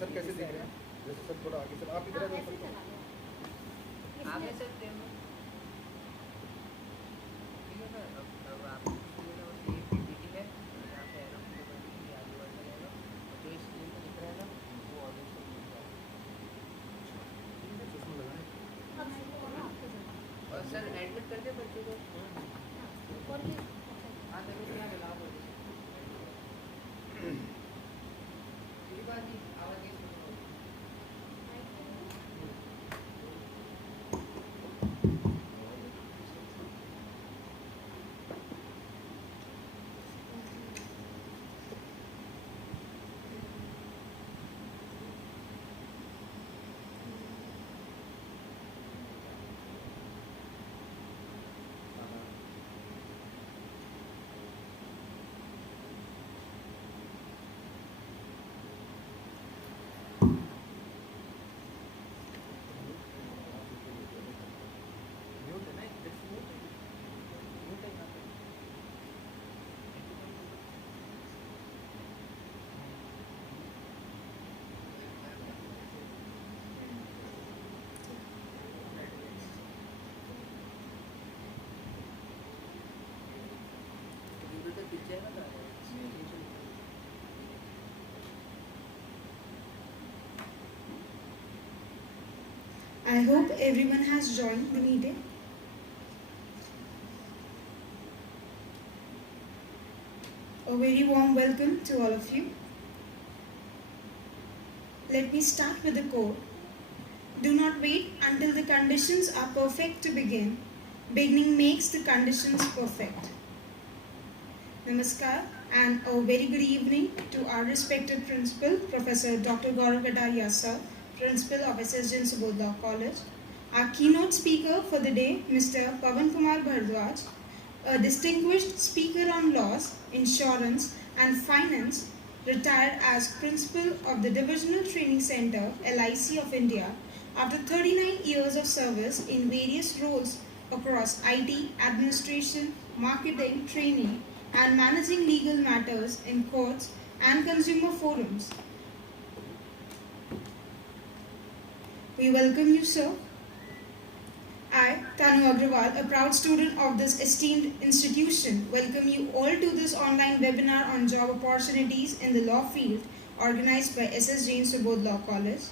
Sir कैसे देख रहे हैं? जैसे सर थोड़ा आगे सर, आप इधर आ जाओ सर। आगे सर फ्रेम में ठीक है सर। अब आपको कुछ नहीं है, बस ये पीपीटी है, यहाँ पे एरो की दबाएंगे, ये आगे बढ़ता जाएगा और जो स्क्रीन पे दिख रहा है ना वो ऑडियो से मिल जाएगा। चश्मा लगाएं। और सर एडमिट कर दे बच्चों को। हाँ तभी तो यहाँ मिलाओ बोल ठीक बात जी, आवाज़ नहीं सुन रहा हूँ। म्यूट है ना, इट्स म्यूट है, म्यूट है यहाँ पे। कंप्यूटर पीछे है ना तो आ जाएगा। I hope everyone has joined the meeting. A very warm welcome to all of you. Let me start with the quote. Do not wait until the conditions are perfect to begin. Beginning makes the conditions perfect. Namaskar and a very good evening to our respected principal, Professor Dr. Gaurav Kataria sir, Principal of SSJ Subodh Law College. Our keynote speaker for the day, Mr. Pavan Kumar Bhardwaj, a distinguished speaker on laws, insurance and finance, retired as Principal of the Divisional Training Center, LIC of India, after 39 years of service in various roles across IT, administration, marketing, training, and managing legal matters in courts and consumer forums. We welcome you, sir. I, Tanu Agrawal, a proud student of this esteemed institution, welcome you all to this online webinar on job opportunities in the law field organized by SS Jain Subodh Law College.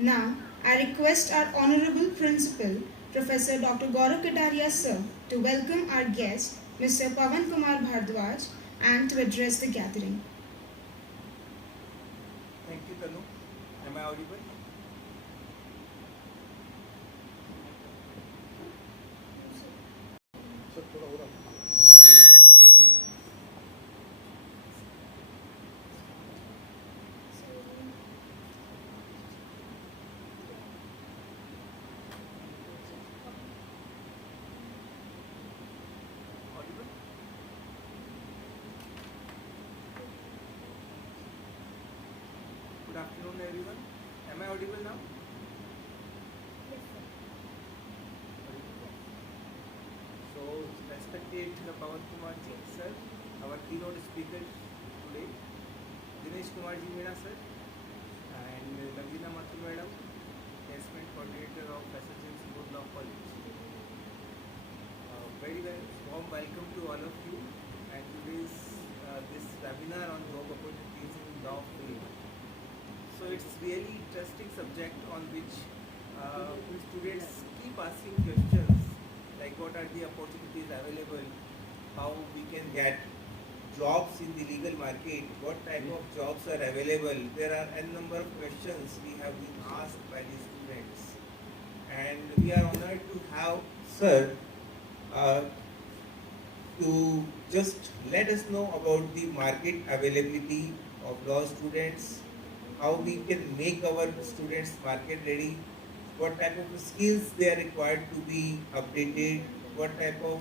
Now, I request our Honorable Principal, Professor Dr. Gaurav Kataria sir, to welcome our guest, Mr. Pavan Kumar Bhardwaj, and to address the gathering. Thank you, Tanu. Am I audible? Sir थोड़ा और आगे। Audible? Good afternoon, everyone. Am I audible now? So, respected Pawan Kumar ji, sir, our keynote speaker today, Dinesh Kumar ji Meena, sir, and Lavina Mathur madam, placement coordinator of SSJ Subodh Law College. Very warm welcome to all of you, and today's this webinar on job opportunities in law field. So it's really interesting subject on which students keep asking questions like what are the opportunities available, how we can get jobs in the legal market, what type of jobs are available. There are a number of questions we have been asked by the students, and we are honored to have sir to just let us know about the market availability of law students, how we can make our students market ready, what type of skills they are required to be updated, what type of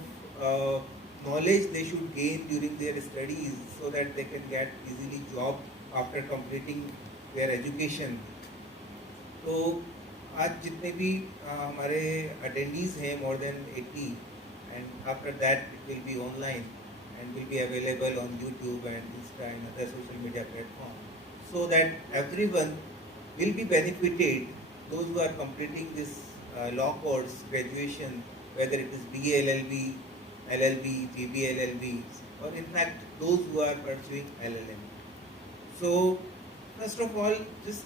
knowledge they should gain during their studies so that they can get easily job after completing their education. तो आज जितने भी हमारे attendees हैं more than 80, and after that it will be online and will be available on YouTube and Insta and other social media platforms. so that everyone will be benefited, those who are completing this law course, graduation, whether it is BA LLB, LLB, GB LLB, or in fact those who are pursuing LLM. So first of all, just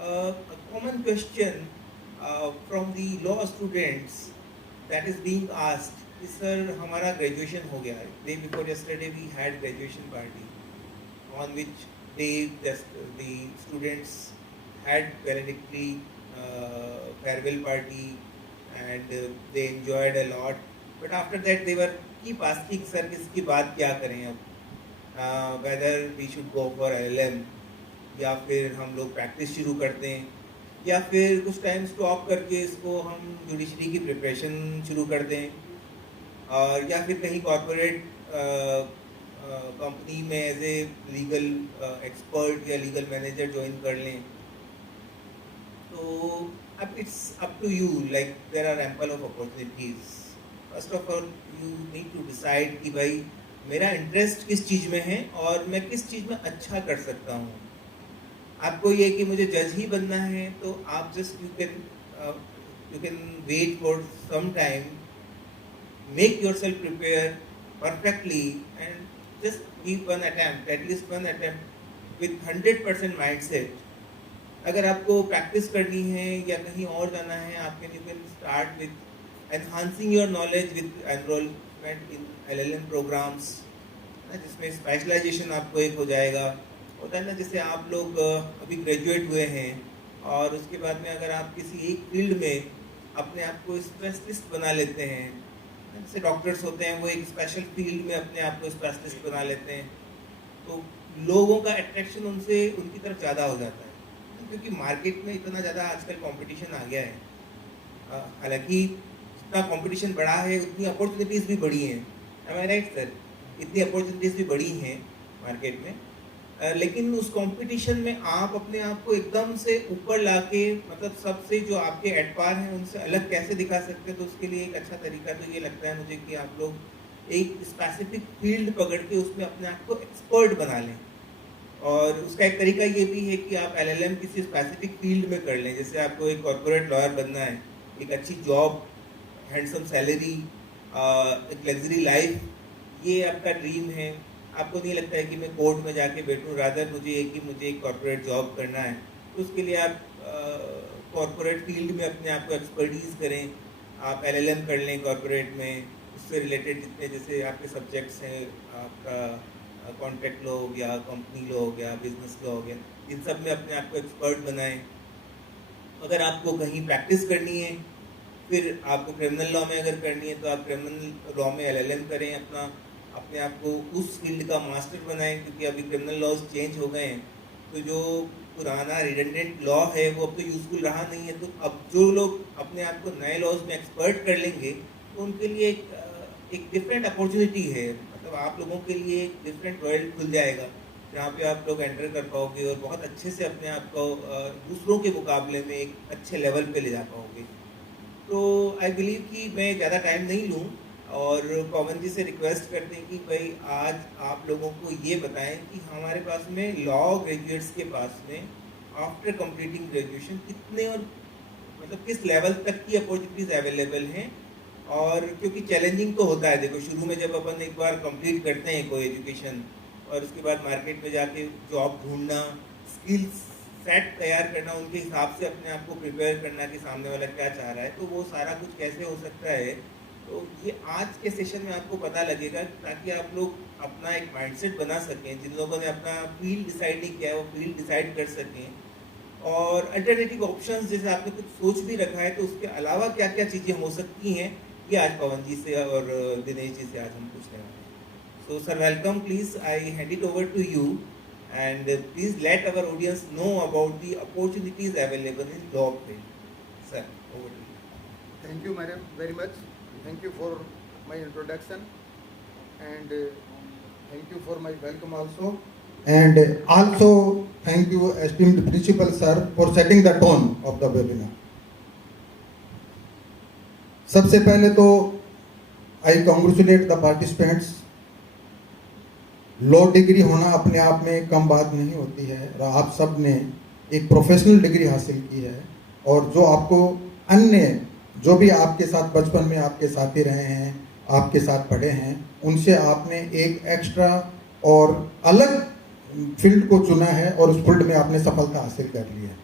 a common question from the law students that is being asked is, sir, हमारा graduation हो गया है. Day before yesterday we had graduation party on which the students had valedictory farewell party and they enjoyed a lot. But after that they were keep asking, sir, इसकी बात क्या करें अब, whether we should go for LLM या फिर हम लोग practice शुरू करते हैं या फिर कुछ टाइम स्टॉप करके इसको हम जुडिशरी की प्रिपरेशन शुरू कर दें और या फिर कहीं कॉर्पोरेट कंपनी में एज ए लीगल एक्सपर्ट या लीगल मैनेजर ज्वाइन कर लें. तो अब it's up to you, like there are ample of opportunities. First of all you need to decide कि भाई मेरा इंटरेस्ट किस चीज़ में है और मैं किस चीज़ में अच्छा कर सकता हूँ. आपको ये कि मुझे जज ही बनना है तो आप just you can wait for some time, make yourself prepare perfectly and just give one attempt, at least one attempt with 100% mindset. अगर आपको प्रैक्टिस करनी है या कहीं और जाना है, आप can start with enhancing your knowledge with enrolment in LLM programmes, जिसमें स्पेशलाइजेशन आपको एक हो जाएगा. होता है ना, जैसे आप लोग अभी ग्रेजुएट हुए हैं और उसके बाद में अगर आप किसी एक फील्ड में अपने आप को स्पेशलिस्ट बना लेते हैं, जैसे डॉक्टर्स होते हैं वो एक स्पेशल फील्ड में अपने आप को स्पेशलिस्ट बना लेते हैं, तो लोगों का अट्रैक्शन उनसे उनकी तरफ ज़्यादा हो जाता है क्योंकि मार्केट में इतना ज़्यादा आजकल कंपटीशन आ गया है. हालांकि जितना कंपटीशन बढ़ा है उतनी अपॉर्चुनिटीज़ भी बढ़ी हैं. एम आई राइट सर? इतनी अपॉर्चुनिटीज़ भी बढ़ी हैं मार्केट में, लेकिन उस कंपटीशन में आप अपने आप को एकदम से ऊपर लाके, मतलब सबसे जो आपके एट पार हैं उनसे अलग कैसे दिखा सकते हैं. तो उसके लिए एक अच्छा तरीका तो ये लगता है मुझे कि आप लोग एक स्पेसिफिक फील्ड पकड़ के उसमें अपने आप को एक्सपर्ट बना लें. और उसका एक तरीका ये भी है कि आप LLM किसी स्पेसिफिक फील्ड में कर लें. जैसे आपको एक कॉर्पोरेट लॉयर बनना है, एक अच्छी जॉब, हैंडसम सैलरी, एक लग्जरी लाइफ, ये आपका ड्रीम है. आपको नहीं लगता है कि मैं कोर्ट में जाके बैठूं, रादर मुझे एक कॉर्पोरेट जॉब करना है. तो उसके लिए आप कॉर्पोरेट फील्ड में अपने आप को एक्सपर्टीज़ करें. आप LLM कर लें कॉर्पोरेट में, उससे रिलेटेड जितने जैसे आपके सब्जेक्ट्स हैं, आपका कॉन्ट्रैक्ट लॉ हो गया, कंपनी लॉ हो गया, बिजनेस लॉ हो गया, इन सब में अपने आप को एक्सपर्ट बनाएं. अगर आपको कहीं प्रैक्टिस करनी है, फिर आपको क्रिमिनल लॉ में अगर करनी है तो आप क्रिमिनल लॉ में LLM करें, अपने आप को उस फील्ड का मास्टर बनाएं. क्योंकि अभी क्रिमिनल लॉज चेंज हो गए हैं, तो जो पुराना रिडेंडेंट लॉ है वो अब तो यूज़फुल रहा नहीं है. तो अब जो लोग अपने आप को नए लॉज में एक्सपर्ट कर लेंगे तो उनके लिए एक डिफरेंट अपॉर्चुनिटी है. मतलब आप लोगों के लिए एक डिफरेंट वर्ल्ड खुल जाएगा जहाँ पे आप लोग एंटर कर पाओगे और बहुत अच्छे से अपने आप को दूसरों के मुकाबले में एक अच्छे लेवल पे ले जा पाओगे. तो आई बिलीव कि मैं ज़्यादा टाइम नहीं लूँ और पवन जी से रिक्वेस्ट करते हैं कि भाई आज आप लोगों को ये बताएं कि हमारे पास में लॉ ग्रेजुएट्स के पास में आफ्टर कंप्लीटिंग ग्रेजुएशन कितने और मतलब किस लेवल तक की अपॉर्चुनिटीज़ अवेलेबल हैं. और क्योंकि चैलेंजिंग तो होता है, देखो शुरू में जब अपन एक बार कंप्लीट करते हैं कोई एजुकेशन और उसके बाद मार्केट में जाके जॉब ढूंढना, स्किल्स सेट तैयार करना, उनके हिसाब से अपने आप को प्रिपेयर करना कि सामने वाला क्या चाह रहा है, तो वो सारा कुछ कैसे हो सकता है. तो ये आज के सेशन में आपको पता लगेगा ताकि आप लोग अपना एक माइंडसेट बना सकें. जिन लोगों ने अपना फील्ड डिसाइड नहीं किया है वो फील्ड डिसाइड कर सकें. और अल्टरनेटिव ऑप्शंस जैसे आपने कुछ सोच भी रखा है तो उसके अलावा क्या क्या चीज़ें हो सकती हैं, ये आज पवन जी से और दिनेश जी से आज हम पूछ रहे हैं. So sir welcome, please I hand it over to you and please let our audience know about the opportunities available in job field. Sir over to you. Thank you, madam, very much. Thank you for my introduction and thank you for my welcome also. And also thank you esteemed principal sir for setting the tone of the webinar. सबसे पहले तो I congratulate the participants law degree होना अपने आप में कम बात नहीं होती है। आप सब ने एक प्रोफेशनल डिग्री हासिल की है, और जो आपको अन्य जो भी आपके साथ बचपन में आपके साथी रहे हैं, आपके साथ पढ़े हैं, उनसे आपने एक एक्स्ट्रा और अलग फील्ड को चुना है और उस फील्ड में आपने सफलता हासिल कर ली है।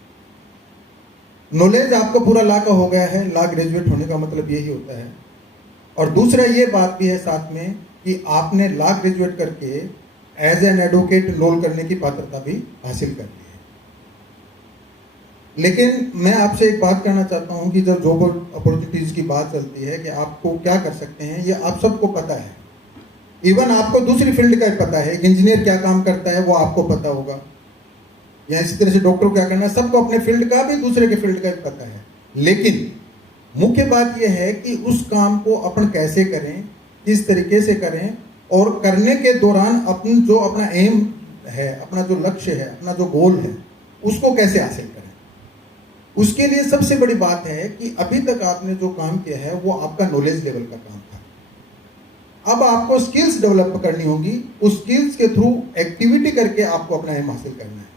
नॉलेज आपको पूरा ला का हो गया है। ला ग्रेजुएट होने का मतलब यही होता है। और दूसरा ये बात भी है साथ में कि आपने ला ग्रेजुएट करके एज एन एडवोकेट एनरोल करने की पात्रता भी हासिल कर ली है। लेकिन मैं आपसे एक बात कहना चाहता हूं कि जब जॉब अपॉर्चुनिटीज की बात चलती है कि आपको क्या कर सकते हैं, ये आप सबको पता है। इवन आपको दूसरी फील्ड का भी पता है। एक इंजीनियर क्या काम करता है वो आपको पता होगा, या इसी तरह से डॉक्टर क्या करना है, सबको अपने फील्ड का भी दूसरे के फील्ड का भी पता है। लेकिन मुख्य बात यह है कि उस काम को अपन कैसे करें, किस तरीके से करें, और करने के दौरान अपना एम है, अपना जो लक्ष्य है, अपना जो गोल है, उसको कैसे हासिल करें। उसके लिए सबसे बड़ी बात है कि अभी तक आपने जो काम किया है वो आपका नॉलेज लेवल का काम था। अब आपको स्किल्स डेवलप करनी होगी। उस स्किल्स के थ्रू एक्टिविटी करके आपको अपना एम हासिल करना है।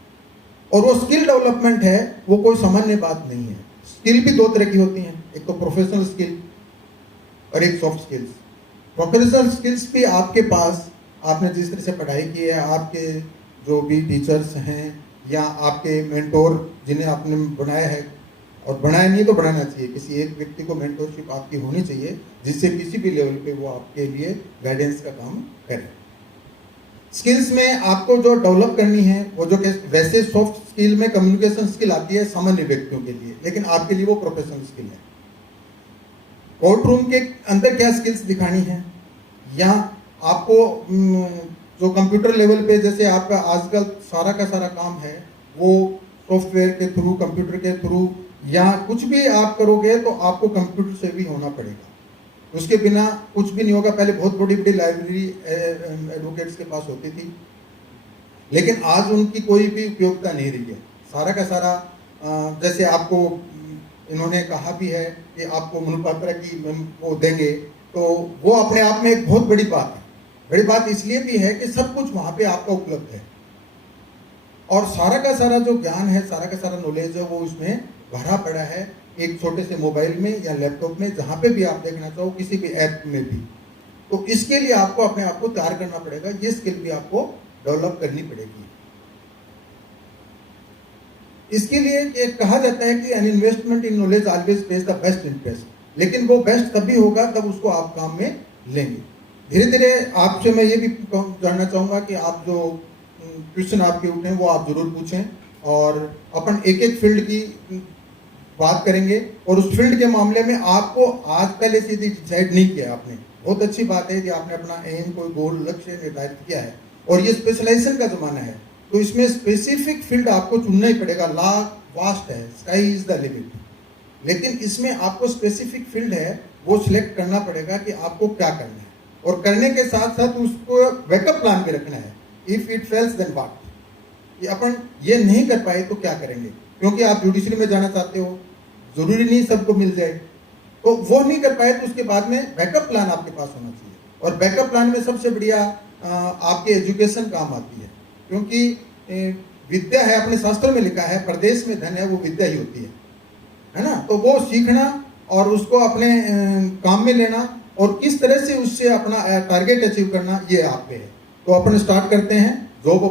और वो स्किल डेवलपमेंट है वो कोई सामान्य बात नहीं है। स्किल भी दो तरह की होती हैं, एक तो प्रोफेशनल स्किल और एक सॉफ्ट स्किल्स। प्रोफेशनल स्किल्स भी आपके पास, आपने जिस तरह से पढ़ाई की है, आपके जो भी टीचर्स हैं या आपके मेंटोर जिन्हें आपने बनाया है, और बनाया नहीं तो बनाना चाहिए, किसी एक व्यक्ति को मेंटोरशिप आपकी होनी चाहिए जिससे किसी भी लेवल पे वो आपके लिए गाइडेंस का काम करे। स्किल्स में आपको जो डेवलप करनी है वो जो वैसे सॉफ्ट स्किल में कम्युनिकेशन स्किल आती है सामान्य व्यक्तियों के लिए, लेकिन आपके लिए वो प्रोफेशनल स्किल है। कोर्ट रूम के अंदर क्या स्किल्स दिखानी है, या आपको जो कंप्यूटर लेवल पे जैसे आपका आजकल सारा का सारा काम है वो सॉफ्टवेयर के थ्रू, कंप्यूटर के थ्रू, या कुछ भी आप करोगे तो आपको कंप्यूटर से भी होना पड़ेगा। उसके बिना कुछ भी नहीं होगा। पहले बहुत बड़ी बड़ी लाइब्रेरी एडवोकेट्स के पास होती थी, लेकिन आज उनकी कोई भी उपयोगिता नहीं रही है। सारा का सारा जैसे आपको इन्होंने कहा भी है कि आपको मनोपात्रा की वो देंगे, तो वो अपने आप में एक बहुत बड़ी बात है। बड़ी बात इसलिए भी है कि सब कुछ वहाँ पे आपका उपलब्ध है, और सारा का सारा जो ज्ञान है, सारा का सारा नॉलेज है वो उसमें भरा पड़ा है, एक छोटे से मोबाइल में या लैपटॉप में, जहाँ पे भी आप देखना चाहो, किसी भी ऐप में भी। तो इसके लिए आपको अपने आप को तैयार करना पड़ेगा, ये स्किल भी आपको डेवलप करनी पड़ेगी। इसके लिए एक कहा जाता है कि an investment in knowledge always page the best interest, लेकिन वो बेस्ट तभी होगा तब उसको आप काम में लेंगे। धीरे धीरे आपसे मैं ये भी जानना चाहूँगा कि आप जो क्वेश्चन आपके उठे वो आप जरूर पूछें, और अपन एक एक फील्ड की बात करेंगे, और उस फील्ड के मामले में आपको आज पहले से डिसाइड नहीं किया आपने। बहुत अच्छी बात है कि आपने अपना एम, कोई गोल, लक्ष्य निर्धारित किया है, और ये स्पेशलाइजेशन का जमाना है, तो इसमें स्पेसिफिक फील्ड आपको चुनना ही पड़ेगा। ला वास्ट है, स्काई इज द लिमिट, लेकिन इसमें आपको स्पेसिफिक फील्ड है वो सिलेक्ट करना पड़ेगा कि आपको क्या करना है, और करने के साथ साथ उसको बैकअप प्लान भी रखना है। If it fails then what, कि अपन ये नहीं कर पाए तो क्या करेंगे, क्योंकि आप जुडिशरी में जाना चाहते हो, जरूरी नहीं सबको मिल जाए, तो वो नहीं कर पाए तो उसके बाद में बैकअप प्लान आपके पास होना चाहिए। और बैकअप प्लान में सबसे बढ़िया आपकी एजुकेशन काम आती है, क्योंकि विद्या है, अपने शास्त्रों में लिखा है, प्रदेश में धन है वो विद्या ही होती है ना। तो वो सीखना और उसको अपने काम में लेना, और किस तरह से उससे अपना टारगेट अचीव करना, ये आप पे है। तो अपन स्टार्ट करते हैं job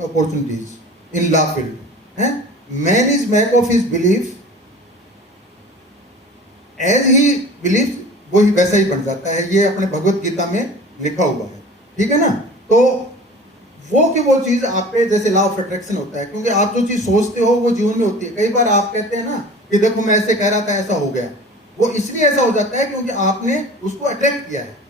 opportunities in law field है। Man is made of his belief, as he believe वो ही वैसा ही बन जाता है। ये अपने भगवत गीता में लिखा हुआ है, ठीक है ना। तो वो चीज आप पे जैसे लॉ ऑफ अट्रैक्शन होता है, क्योंकि आप जो चीज सोचते हो वो जीवन में होती है। कई बार आप कहते हैं ना कि देखो मैं ऐसे कह रहा था ऐसा हो गया, वो इसलिए ऐसा हो जाता है क्योंकि आपने उसको अट्रैक्ट किया है।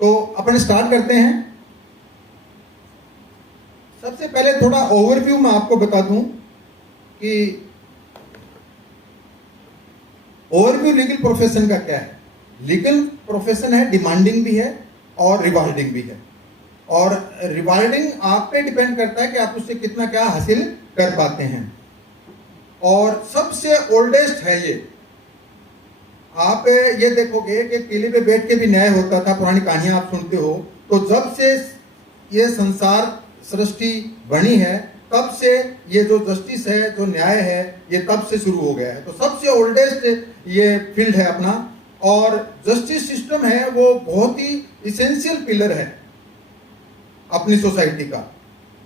तो अपन स्टार्ट करते हैं। सबसे पहले थोड़ा ओवरव्यू मैं आपको बता दूं कि ओवरव्यू लीगल प्रोफेशन का क्या है। लीगल प्रोफेशन है, डिमांडिंग भी है और रिवार्डिंग भी है। और रिवार्डिंग आप पे डिपेंड करता है कि आप उससे कितना क्या हासिल कर पाते हैं। और सबसे ओल्डेस्ट है ये। आप ये देखोगे कि किले पे बैठ के भी न्याय होता था, पुरानी कहानियां आप सुनते हो। तो जब से ये संसार सृष्टि बनी है तब से ये जो जस्टिस है, जो न्याय है, ये तब से शुरू हो गया है। तो सबसे ओल्डेस्ट ये फील्ड है अपना। और जस्टिस सिस्टम है वो बहुत ही इसेंशियल पिलर है अपनी सोसाइटी का।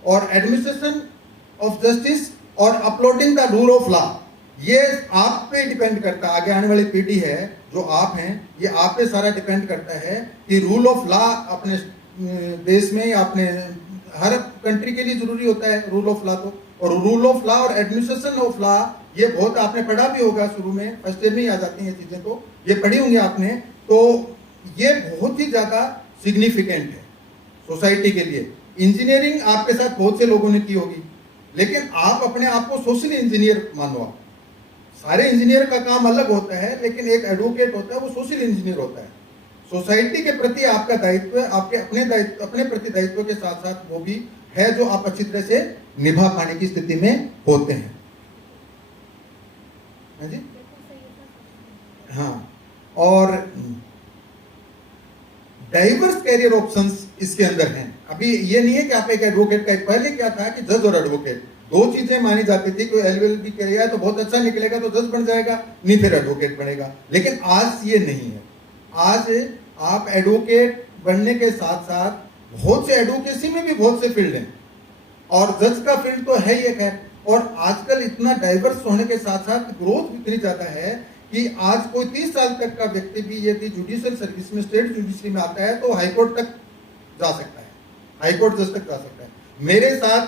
और एडमिनिस्ट्रेशन ऑफ जस्टिस और uploading the rule of law, ये आप पे डिपेंड करता है। आगे आने वाली पीढ़ी है जो आप हैं, ये आप पे सारा डिपेंड करता है कि रूल ऑफ लॉ अपने देश में या अपने हर कंट्री के लिए जरूरी होता है रूल ऑफ लॉ। तो और रूल ऑफ लॉ और एडमिनिस्ट्रेशन ऑफ लॉ, ये बहुत आपने पढ़ा भी होगा शुरू में, फर्स्ट ईयर में ही आ जाती हैं चीजें, तो ये पढ़ी होंगी आपने। तो ये बहुत ही ज्यादा सिग्निफिकेंट है सोसाइटी के लिए। इंजीनियरिंग आपके साथ बहुत से लोगों ने की होगी, लेकिन आप अपने आप को सोशल इंजीनियर मानो। आप सारे इंजीनियर का काम अलग होता है, लेकिन एक एडवोकेट होता है वो सोशल इंजीनियर होता है। सोसाइटी के प्रति आपका दायित्व, आपके अपने दायित्व, अपने प्रति दायित्व के साथ साथ वो भी है जो आप अच्छी तरह से निभा पाने की स्थिति में होते हैं। हाँ जी, हाँ। और डाइवर्स कैरियर ऑप्शंस इसके अंदर हैं। अभी ये नहीं है कि आप एक एडवोकेट का, पहले क्या था कि जज और एडवोकेट दो चीजें मानी जाती थी। कोई एलएलबी किया तो बहुत अच्छा निकलेगा तो जज बन जाएगा, नहीं फिर एडवोकेट बनेगा। लेकिन आज ये नहीं है। आज आप एडवोकेट बनने के साथ साथ बहुत से एडवोकेसी में भी बहुत से फील्ड हैं, और जज का फील्ड तो है ही है। और आजकल इतना डाइवर्स होने के साथ साथ ग्रोथ इतनी ज्यादा है कि आज कोई 30 साल तक का व्यक्ति भी यदि जुडिशियल सर्विस में, स्टेट जुडिशरी में आता है तो हाईकोर्ट तक जा सकता है, हाईकोर्ट जज तक जा सकता है। मेरे साथ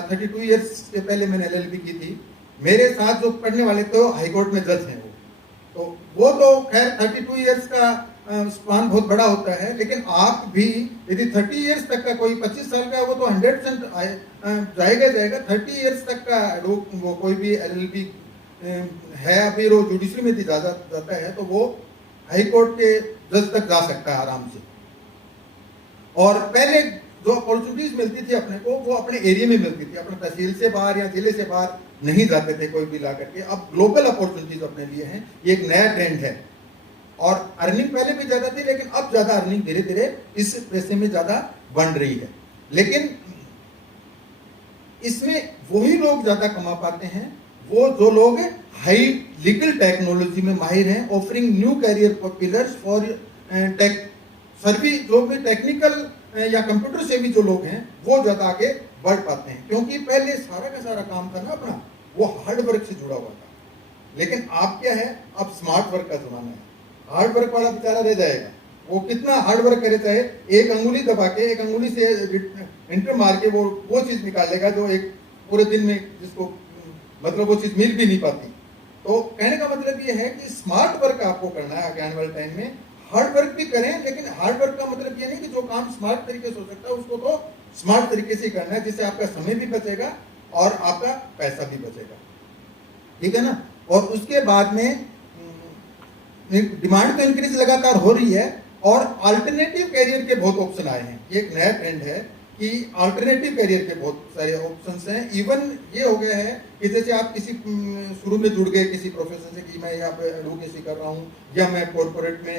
32 ईयर्स से पहले मैंने एलएलबी की थी। मेरे साथ जो पढ़ने वाले तो हाईकोर्ट में जज हैं वो तो खैर 32 ईयर्स का स्पान बहुत बड़ा होता है। लेकिन आप भी यदि 30 ईयर्स तक का, कोई 25 साल का, वो तो 100% जाएगा। 30 ईयर्स तक का वो कोई भी एलएलबी है, अभी वो जुडिशरी में जाता है तो वो हाई कोर्ट के जज तक जा सकता है आराम से। और पहले जो अपॉर्चुनिटीज मिलती थी अपने को, वो अपने एरिया में मिलती थी, अपने तहसील से बाहर या जिले से बाहर नहीं जाते थे कोई भी ला करके। अब ग्लोबल अपॉर्चुनिटीज अपने लिए हैं, ये एक नया ट्रेंड है। और अर्निंग पहले भी ज्यादा थी, लेकिन अब ज्यादा अर्निंग धीरे धीरे इस पैसे में ज्यादा बढ़ रही है। लेकिन इसमें वही लोग ज्यादा कमा पाते हैं वो जो लोग हाई लीगल टेक्नोलॉजी में माहिर हैं, offering new career pillars for tech service. जो भी टेक्निकल या कंप्यूटर से भी जो लोग हैं वो ज्यादा आगे बढ़ पाते हैं, क्योंकि पहले सारा का सारा काम था ना अपना, वो हार्ड वर्क से जुड़ा हुआ था। लेकिन आप क्या है, अब स्मार्ट वर्क का जमाना है। हार्ड वर्क वाला बेचारा रह जाएगा, वो कितना हार्ड वर्क करे, चाहे एक अंगुली दबा के, एक अंगुली से एंटर मार के वो चीज निकाल लेगा जो एक पूरे दिन में जिसको मतलब वो चीज मिल भी नहीं पाती। तो कहने का मतलब ये है कि स्मार्ट वर्क आपको करना है आगे आने वाले टाइम में। हार्ड वर्क भी करें, लेकिन हार्ड वर्क का मतलब ये नहीं कि जो काम स्मार्ट तरीके से हो सकता है उसको तो स्मार्ट तरीके से करना है, जिससे आपका समय भी बचेगा और आपका पैसा भी बचेगा। ठीक है ना। और उसके बाद में डिमांड तो इंक्रीज लगातार हो रही है, और अल्टरनेटिव कैरियर के बहुत ऑप्शन आए हैं। ये एक नया ट्रेंड है कि अल्टरनेटिव कैरियर के बहुत सारे ऑप्शंस हैं। इवन ये हो गया है कि जैसे आप किसी शुरू में जुड़ गए किसी प्रोफेशन से कि मैं यहाँ पे एडवोकेसी कर रहा हूँ या मैं कॉर्पोरेट में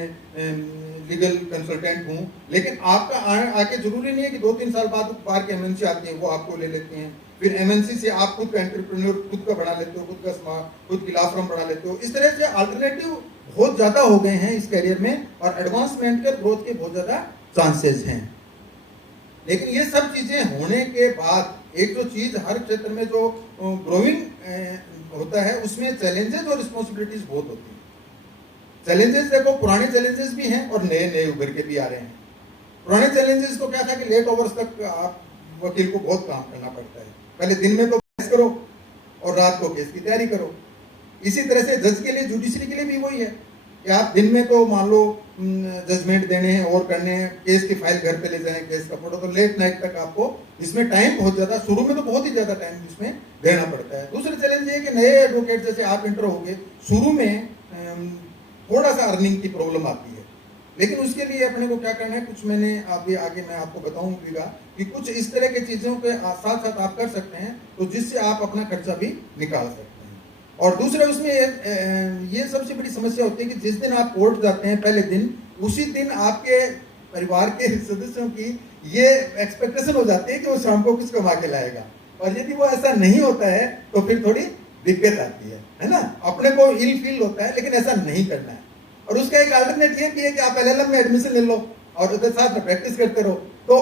लीगल कंसल्टेंट हूँ, लेकिन आपका आगे जरूरी नहीं है कि 2-3 साल बाद बाहर के एमएनसी आती है वो आपको ले लेते हैं। फिर एमएनसी से आप खुद का एंटरप्रेन्योर खुद का बना लेते हो, खुद की लॉ फर्म बना लेते हो। इस तरह से अल्टरनेटिव बहुत ज्यादा हो गए हैं इस करियर में, और एडवांसमेंट के ग्रोथ के बहुत ज्यादा चांसेस हैं। लेकिन ये सब चीजें होने के बाद एक जो चीज हर क्षेत्र में जो ग्रोइंग होता है उसमें चैलेंजेस और रिस्पॉन्सिबिलिटीज बहुत होती हैं। चैलेंजेस देखो, पुराने चैलेंजेस भी हैं और नए नए उभर के भी आ रहे हैं। पुराने चैलेंजेस तो क्या था कि लेट आवर्स तक आप वकील को बहुत काम करना पड़ता है। पहले दिन में तो केस करो और रात को केस की तैयारी करो। इसी तरह से जज के लिए, जुडिशरी के लिए भी वही है कि आप दिन में तो मान लो जजमेंट देने हैं और करने हैं, केस की फाइल घर पे ले जाएं, केस का फोटो, तो लेट नाइट तक आपको इसमें टाइम बहुत ज्यादा, शुरू में तो बहुत ही ज्यादा टाइम इसमें देना पड़ता है। दूसरा चैलेंज ये है कि नए एडवोकेट जैसे आप इंटर होगे, शुरू में थोड़ा सा अर्निंग की प्रॉब्लम आती है। लेकिन उसके लिए अपने को क्या करना है, कुछ मैंने अभी आगे मैं आपको बताऊंगा कि कुछ इस तरह की चीज़ों के साथ साथ आप कर सकते हैं तो जिससे आप अपना खर्चा भी निकाल सकते हैं। और दूसरा उसमें ये सबसे बड़ी समस्या होती है कि जिस दिन आप कोर्ट जाते हैं पहले दिन, उसी दिन आपके परिवार के सदस्यों की ये एक्सपेक्टेशन हो जाती है कि वो शाम को कुछ कमा के लाएगा, और यदि वो ऐसा नहीं होता है तो फिर थोड़ी दिक्कत आती है ना। अपने को इल फील होता है, लेकिन ऐसा नहीं करना है। और उसका एक अल्टरनेट ये भी है कि आप LLM में एडमिशन ले लो और उधर साथ में प्रैक्टिस करते रहो, तो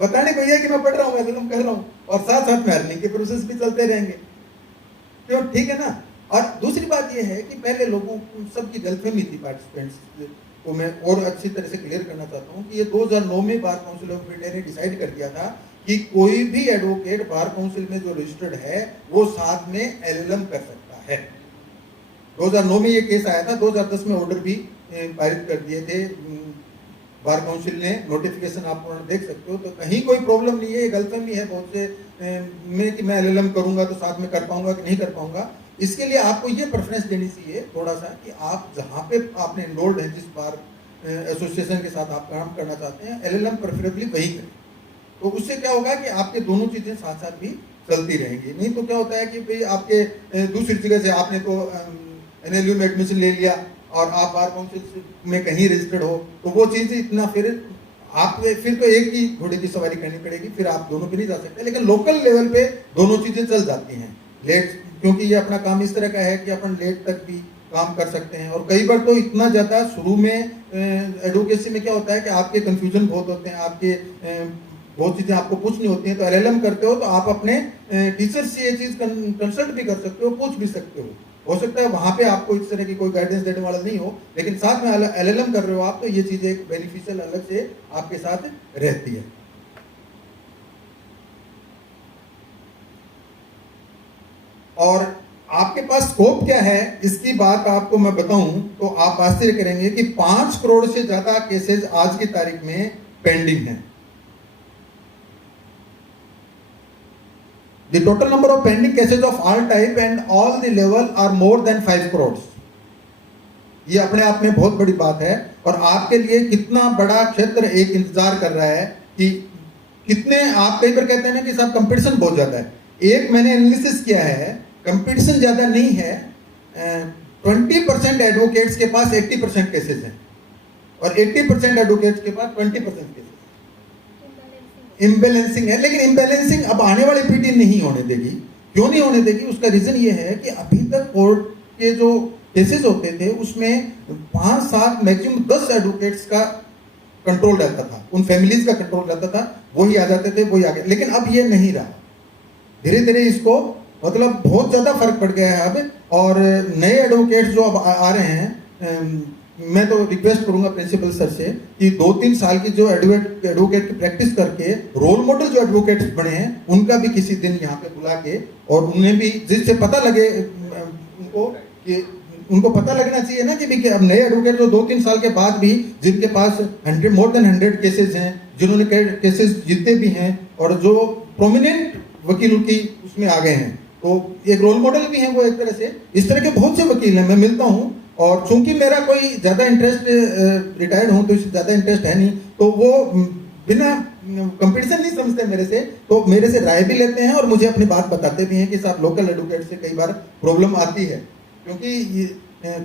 बताने को ये है कि मैं पढ़ रहा हूँ, LLM कर रहा हूँ, और साथ साथ में अर्निंग के प्रोसेस भी चलते रहेंगे, क्यों, ठीक है ना। और दूसरी बात यह है कि पहले लोगों सबकी गलतफहमी थी पार्टिसिपेंट्स को मैं और अच्छी तरह से क्लियर करना चाहता हूँ कि ये 2009 में बार काउंसिल ऑफ इंडिया ने डिसाइड कर दिया था कि कोई भी एडवोकेट बार काउंसिल में जो रजिस्टर्ड है वो साथ में LLM कर सकता है। 2009 में ये केस आया था, 2010 में ऑर्डर भी पारित कर दिए थे बार काउंसिल ने, नोटिफिकेशन आप देख सकते हो, तो कहीं कोई प्रॉब्लम नहीं है। ये गलतफहमी है बहुत से में कि मैं LLM करूंगा तो साथ में कर पाऊंगा कि नहीं कर पाऊंगा। इसके लिए आपको ये प्रेफरेंस देनी चाहिए थोड़ा सा कि आप जहाँ पे आपने एनरोल्ड हैं, जिस बार एसोसिएशन के साथ आप काम करना चाहते हैं, LLM प्रेफरेबली वही करें। तो उससे क्या होगा कि आपके दोनों चीज़ें साथ साथ भी चलती रहेंगी। नहीं तो क्या होता है कि भाई आपके दूसरी जगह से आपने तो NLU में एडमिशन ले लिया और आप बार काउंसिल में कहीं रजिस्टर्ड हो, तो वो चीज़ इतना फिर तो एक ही घोड़े की सवारी करनी पड़ेगी, फिर आप दोनों पे नहीं जा सकते। लेकिन लोकल लेवल पे दोनों चीज़ें चल जाती हैं। लेट, क्योंकि ये अपना काम इस तरह का है कि अपन लेट तक भी काम कर सकते हैं। और कई बार तो इतना ज़्यादा शुरू में एडवोकेसी में क्या होता है कि आपके कंफ्यूजन बहुत होते हैं, आपके बहुत चीज़ें आपको पूछनी होती हैं। तो LLM करते हो तो आप अपने टीचर से ये चीज़ कंसल्ट भी कर सकते हो, पूछ भी सकते हो सकता है वहाँ पे आपको इस तरह की कोई गाइडेंस देने वाला नहीं हो, लेकिन साथ में LLM कर रहे हो आप, तो ये चीज़ें एक बेनिफिशियल अलग से आपके साथ रहती है। और आपके पास स्कोप क्या है, इसकी बात आपको मैं बताऊं तो आप आश्चर्य करेंगे कि 5 करोड़ से ज्यादा केसेस आज की तारीख में पेंडिंग हैं। The total number of pending cases of all type and all the level are more than 5 crores. ये अपने आप में बहुत बड़ी बात है, और आपके लिए कितना बड़ा क्षेत्र एक इंतजार कर रहा है कि कितने, आप कई बार कहते हैं ना कि साहब कंपटीशन बहुत ज्यादा है। एक मैंने एनालिसिस किया है, कंपटीशन ज्यादा नहीं है, 20% एडवोकेट्स के पास 80% केसेस हैं और 80% एडवोकेट्स के पास 20% केसेस। इम्बैलेंसिंग है, लेकिन इम्बैलेंसिंग अब आने वाली पीढ़ी नहीं होने देगी। क्यों नहीं होने देगी? उसका रीजन ये है कि अभी तक कोर्ट के जो केसेस होते थे उसमें 5-7 मैक्सिमम 10 एडवोकेट्स का कंट्रोल रहता था, उन फैमिलीज का कंट्रोल रहता था, वही आ जाते थे, वही आ गए। लेकिन अब ये नहीं रहा, धीरे धीरे इसको मतलब बहुत ज्यादा फर्क पड़ गया है अब। और नए एडवोकेट्स जो अब आ रहे हैं, मैं तो रिक्वेस्ट करूंगा प्रिंसिपल सर से कि 2-3 साल की जो एडवोकेट की प्रैक्टिस करके रोल मॉडल जो एडवोकेट्स बने हैं उनका भी किसी दिन यहाँ पे बुला के, और उन्हें भी जिससे पता लगे उनको कि उनको पता लगना चाहिए ना कि अब नए एडवोकेट जो 2-3 साल के बाद भी जिनके पास मोर देन 100 केसेस हैं, जिन्होंने केसेस जीते भी हैं और जो प्रोमिनेंट वकील उनकी उसमें आ गए हैं, तो एक रोल मॉडल भी हैं वो एक तरह से। इस तरह के बहुत से वकील हैं, मैं मिलता हूँ, और चूंकि मेरा कोई ज़्यादा इंटरेस्ट, रिटायर्ड हूँ तो इससे ज़्यादा इंटरेस्ट है नहीं, तो वो बिना कंपटीशन नहीं समझते मेरे से, तो मेरे से राय भी लेते हैं और मुझे अपनी बात बताते भी हैं कि साहब लोकल एडवोकेट से कई बार प्रॉब्लम आती है, क्योंकि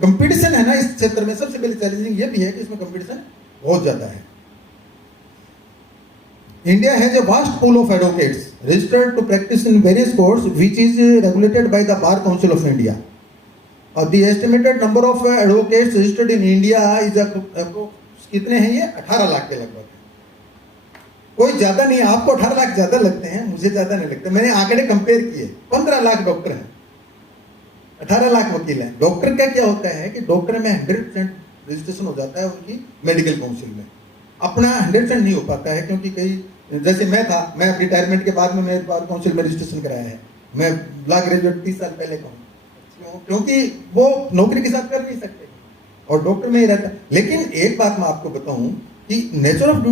कंपटीशन है ना इस क्षेत्र में। सबसे पहले चैलेंजिंग ये भी है कि इसमें कंपटीशन बहुत ज़्यादा है। India has a vast pool of advocates registered to practice in various courts, which is regulated by the Bar Council of India. The estimated number of advocates registered in India is कितने हैं ये? 18 लाख के लगभग। कोई ज्यादा नहीं, आपको 18 लाख ज्यादा लगते हैं, मुझे ज्यादा नहीं लगते। मैंने आंकड़े कंपेयर किए, 15 लाख डॉक्टर हैं, 18 लाख वकील हैं। डॉक्टर का क्या होता है कि डॉक्टर में 100% रजिस्ट्रेशन हो जाता है उनकी मेडिकल काउंसिल में, अपना 100% नहीं हो पाता है, क्योंकि कई, जैसे मैं था, मैं रिटायरमेंट के बाद में मैं बार काउंसिल में रजिस्ट्रेशन कराया है, मैं लॉ ग्रेजुएट 30 साल पहले का हूँ, क्योंकि वो नौकरी के साथ कर नहीं सकते और डॉक्टर में ही रहता। लेकिन एक बात मैं आपको बताऊं कि नेचर ऑफ